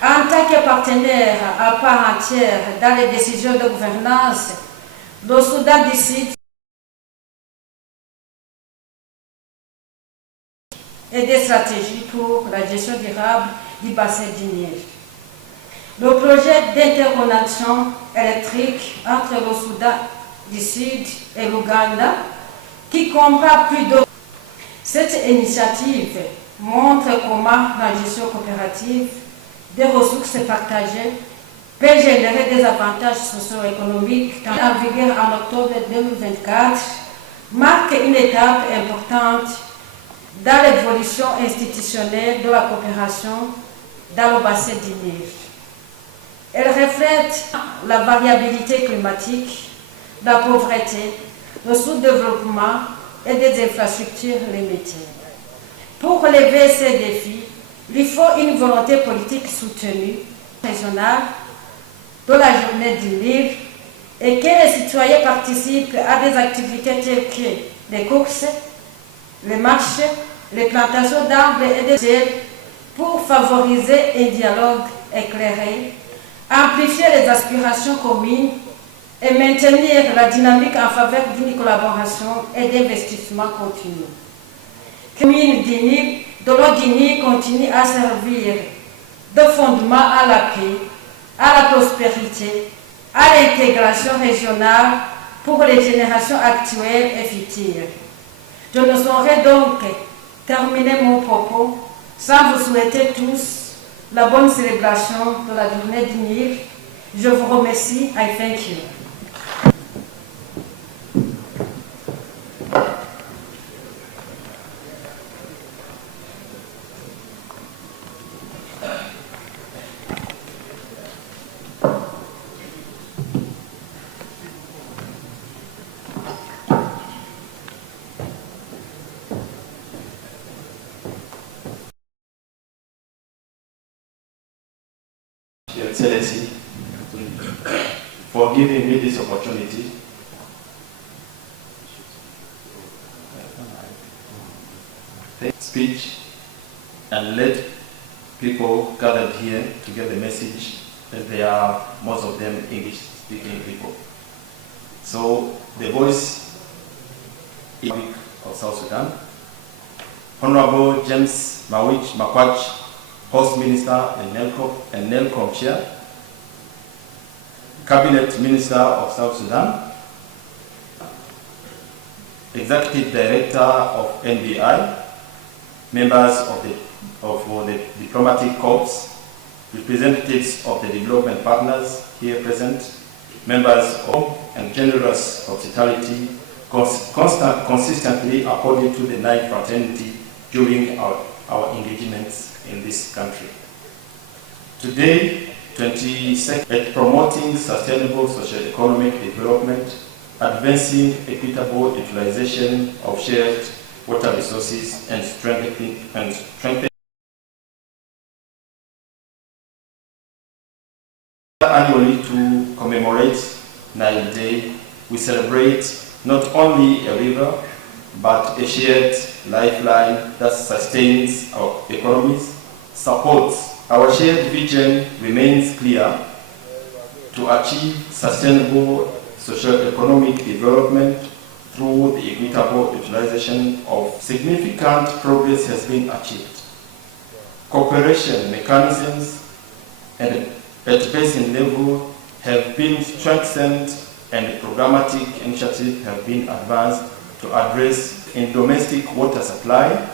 En tant que partenaire à part entière dans les décisions de gouvernance, le Soudan du Sud et des stratégies pour la gestion durable du bassin du Nil. Le projet d'interconnexion électrique entre le Soudan du Sud et l'Ouganda, qui comprend plus de... Cette initiative montre comment la gestion coopérative des ressources partagées peut générer des avantages socio-économiques. En vigueur en octobre 2024, marque une étape importante dans l'évolution institutionnelle de la coopération dans le bassin du Nil. Elle reflète la variabilité climatique, la pauvreté, le sous-développement et des infrastructures limitées. Pour relever ces défis, il faut une volonté politique soutenue, régionale, de la journée du Nil, et que les citoyens participent à des activités telles que les courses, les marches, les plantations d'arbres et de ciels pour favoriser un dialogue éclairé, amplifier les aspirations communes et maintenir la dynamique en faveur d'une collaboration et d'investissement continu. La commune de l'eau du Nil continue à servir de fondement à la paix, à la prospérité, à l'intégration régionale pour les générations actuelles et futures. Je ne saurais donc terminer mon propos sans vous souhaiter tous la bonne célébration de la journée du Nil. Je vous remercie. I thank you. Your Excellency, for giving me this opportunity to speech and let people gathered here to get the message, as they are, most of them, English-speaking people. So, the voice of South Sudan, Honorable James Mawich Makwach, Host Minister and NELCOM Chair, Cabinet Minister of South Sudan, Executive Director of NBI, members of the diplomatic corps, representatives of the development partners here present, members of and generous hospitality consistently according to the Nile fraternity during our engagements in this country. Today, 22nd, at promoting sustainable socio-economic development, advancing equitable utilization of shared water resources, and strengthening annually to commemorate Nile Day, we celebrate not only a river, but a shared lifeline that sustains our economies, supports. Our shared vision remains clear: to achieve sustainable socio-economic development through the equitable utilization of significant progress has been achieved. Cooperation mechanisms at basin level have been strengthened, and programmatic initiatives have been advanced to address in domestic water supply,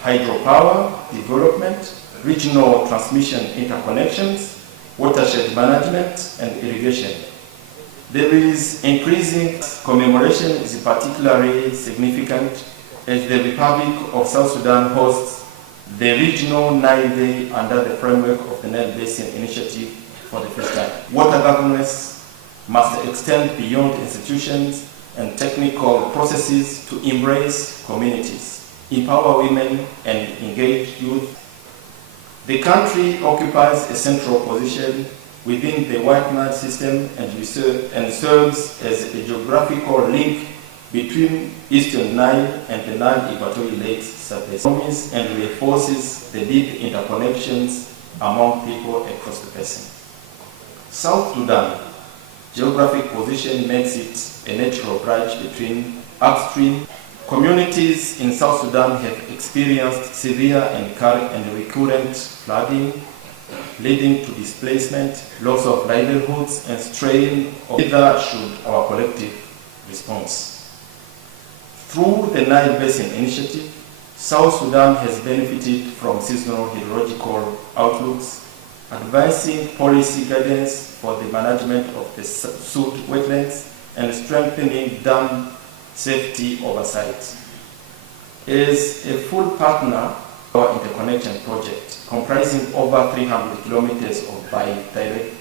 hydropower development, regional transmission interconnections, watershed management, and irrigation. There is increasing commemoration is particularly significant as the Republic of South Sudan hosts the Regional Nile Day under the framework of the Nile Basin Initiative for the first time. Water governance must extend beyond institutions and technical processes to embrace communities, empower women, and engage youth. The country occupies a central position within the White Nile system and serves as a geographical link between Eastern Nile and the Nile Equatorial Lakes surface and reinforces the deep interconnections among people across the basin. South Sudan geographic position makes it a natural bridge between upstream Communities in South Sudan have experienced severe and recurrent flooding, leading to displacement, loss of livelihoods, and strain of either should our collective response. Through the Nile Basin Initiative, South Sudan has benefited from seasonal hydrological outlooks, advancing policy guidance for the management of the Sud wetlands, and strengthening dam safety oversight. As a full partner of our interconnection project, comprising over 300 kilometers of bi-directional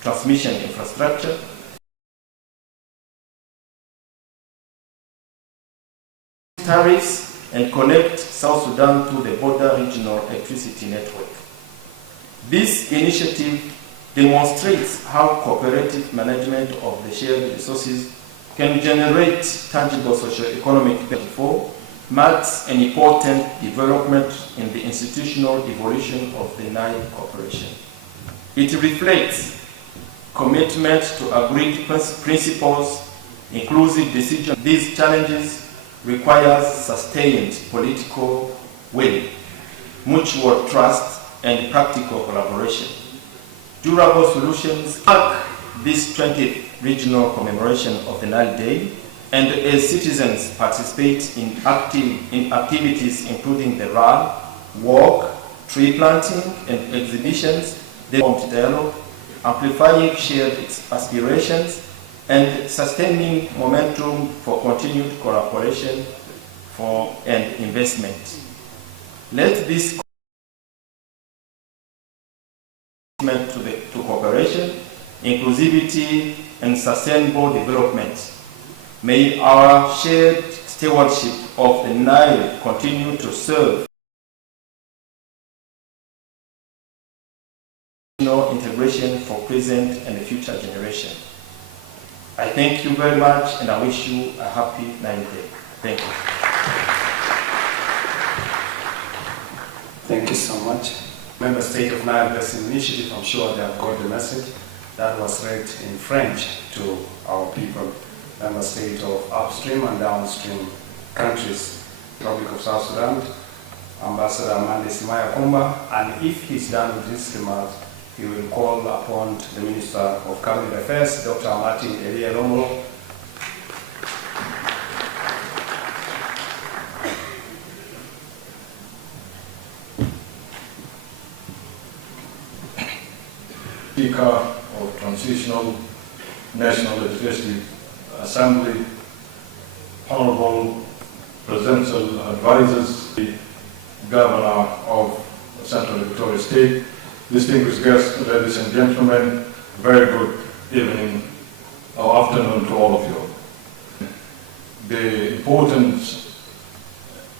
transmission infrastructure, tariffs, and connect South Sudan to the border regional electricity network. This initiative demonstrates how cooperative management of the shared resources can generate tangible socio-economic benefit, marks an important development in the institutional evolution of the Nile Corporation. It reflects commitment to agreed principles, inclusive decision. These challenges requires sustained political will, mutual trust, and practical collaboration. Durable solutions mark this 20th regional commemoration of the Nile Day, and as citizens participate in activities including the run, walk, tree planting, and exhibitions, they form dialogue, amplifying shared aspirations, and sustaining momentum for continued collaboration and investment. Let this commitment to cooperation, inclusivity, and sustainable development. May our shared stewardship of the Nile continue to serve integration for present and future generations. I thank you very much, and I wish you a happy Nile Day. Thank you. Thank you so much. Member State of Nile Basin Initiative, I'm sure they have got the message that was read in French to our people. Member State of upstream and downstream countries, Republic of South Sudan, Ambassador Mande Simaya Kumba, and if he's done with this remark, he will call upon the Minister of Cabinet Affairs, Dr. Martin Elia Romolo. Speaker of Transitional National Legislative Assembly, Honorable Presidential Advisors, the Governor of Central Victoria State, distinguished guests, ladies and gentlemen, very good evening or afternoon to all of you. The importance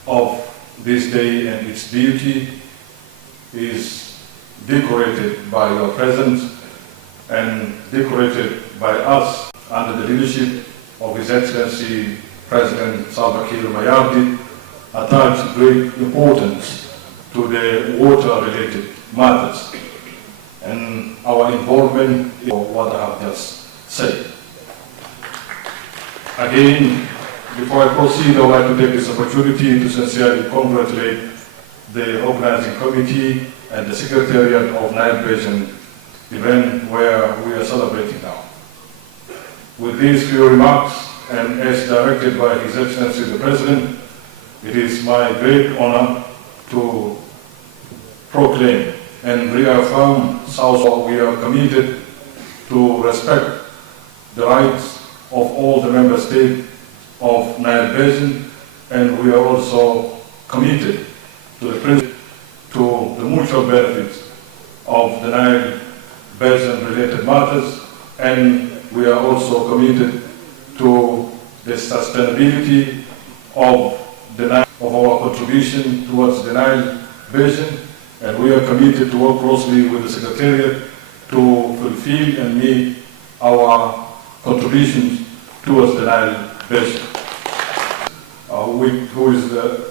of this day and its beauty is decorated by your presence and decorated by us under the leadership of His Excellency President Salva Kiir Mayardit, attach great importance to the water-related matters and our involvement in what I have just said. Again, before I proceed, I would like to take this opportunity to sincerely congratulate the organizing committee and the Secretariat of Nile Basin event where we are celebrating now. With these few remarks, and as directed by His Excellency the President, it is my great honor to proclaim and reaffirm South. We are committed to respect the rights of all the member states of Nile Basin, and we are also committed to the principle to the mutual benefits of the Nile Basin related matters, and we are also committed to the sustainability of the Nile, of our contribution towards the Nile Basin, and we are committed to work closely with the Secretariat to fulfill and meet our contributions towards the Nile Basin. Who is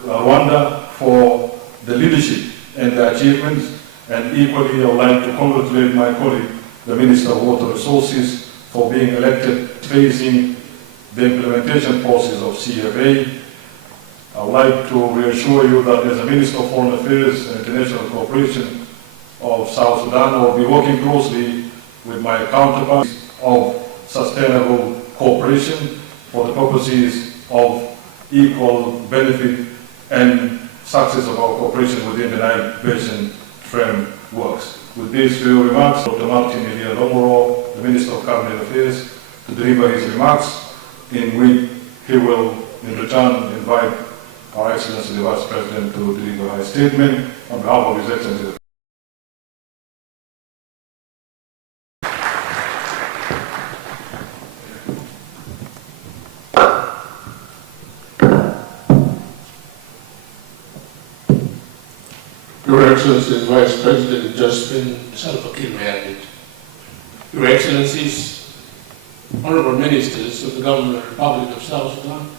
Rwanda for the leadership and the achievements, and equally I would like to congratulate my colleague, the Minister of Water Resources, for being elected, facing the implementation process of CFA. I would like to reassure you that as a Minister of Foreign Affairs and International Cooperation of South Sudan, I will be working closely with my counterparts of sustainable cooperation for the purposes of equal benefit and success of our cooperation within the Nile Basin frameworks. With these few remarks, Dr. Martin Elia Lomoro, the Minister of Cabinet Affairs, to deliver his remarks, in which he will, in return, invite Our Excellency the Vice President to deliver his statement on behalf of His Excellency. Your Excellency the Vice President Josephine Salva Kiir, Your Excellencies, Honorable Ministers of the Government of the Republic of South Sudan,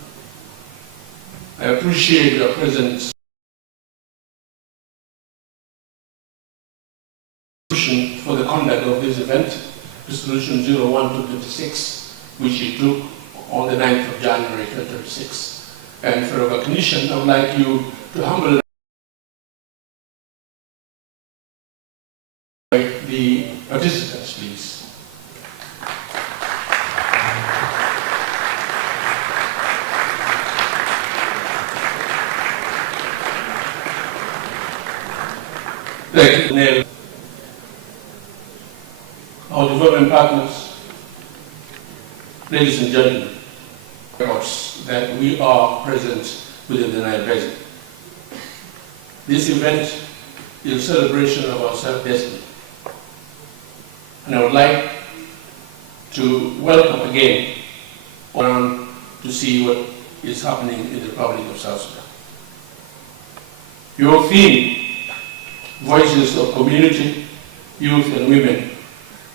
I appreciate your presence for the conduct of this event, Resolution 01-26, which you took on the 9th of January 2026. And for recognition, I would like you to humbly the participants, please. Thank you, Neil. Our development partners, ladies and gentlemen, that we are present within the Nile Basin. This event is a celebration of our self-destiny. And I would like to welcome again around to see what is happening in the Republic of South Sudan. Your theme, Voices of Community, Youth and Women,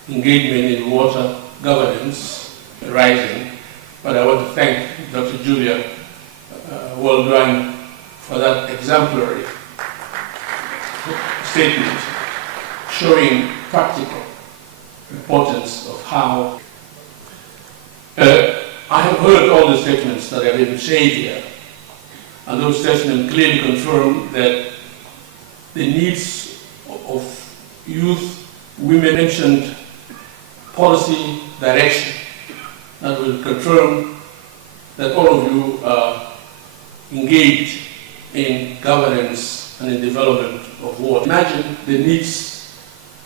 Engagement in Water Governance, rising. But I want to thank Dr. Julia Waldron for that exemplary statement showing practical importance of how I have heard all the statements that have been said here, and those statements clearly confirm that the needs of youth, women mentioned policy direction that will confirm that all of you are engaged in governance and in development of water. Imagine the needs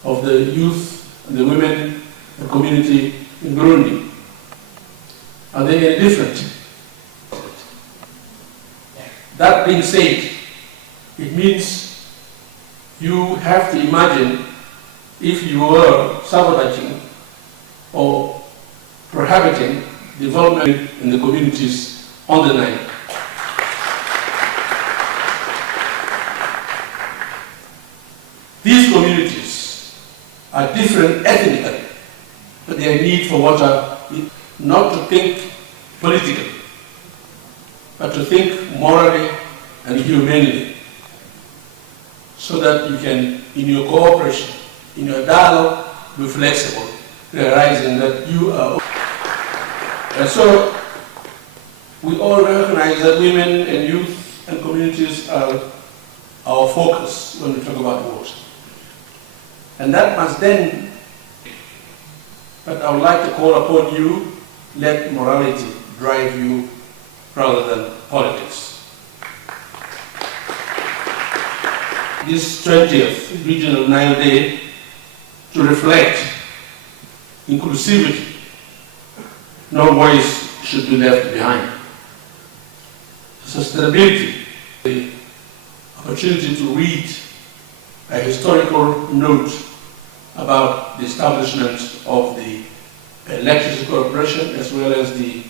of the youth, the women, the community in Burundi. Are they any different? That being said, it means you have to imagine if you were sabotaging or prohibiting development in the communities on the Nile. These communities are different ethnically, but their need for water is not to think politically, but to think morally and humanely, so that you can, in your cooperation, in your dialogue, be flexible, realizing that you are. And so, we all recognize that women and youth and communities are our focus when we talk about water. And that must then, but I would like to call upon you, let morality drive you rather than politics. This 20th Regional Nile Day to reflect inclusivity. No voice should be left behind. Sustainability, the opportunity to read a historical note about the establishment of the Electricity Corporation as well as the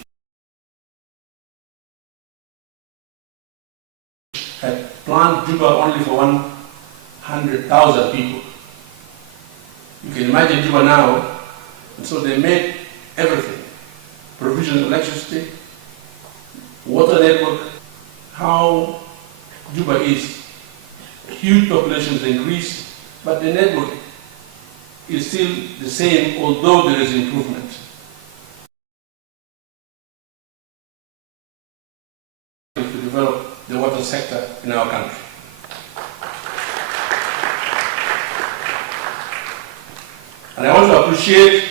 had planned Juba only for 100,000 people. You can imagine Juba now, and so they made everything. Provision of electricity, water network, how Juba is. Huge populations increased, but the network is still the same, although there is improvement. water sector in our country. And I also appreciate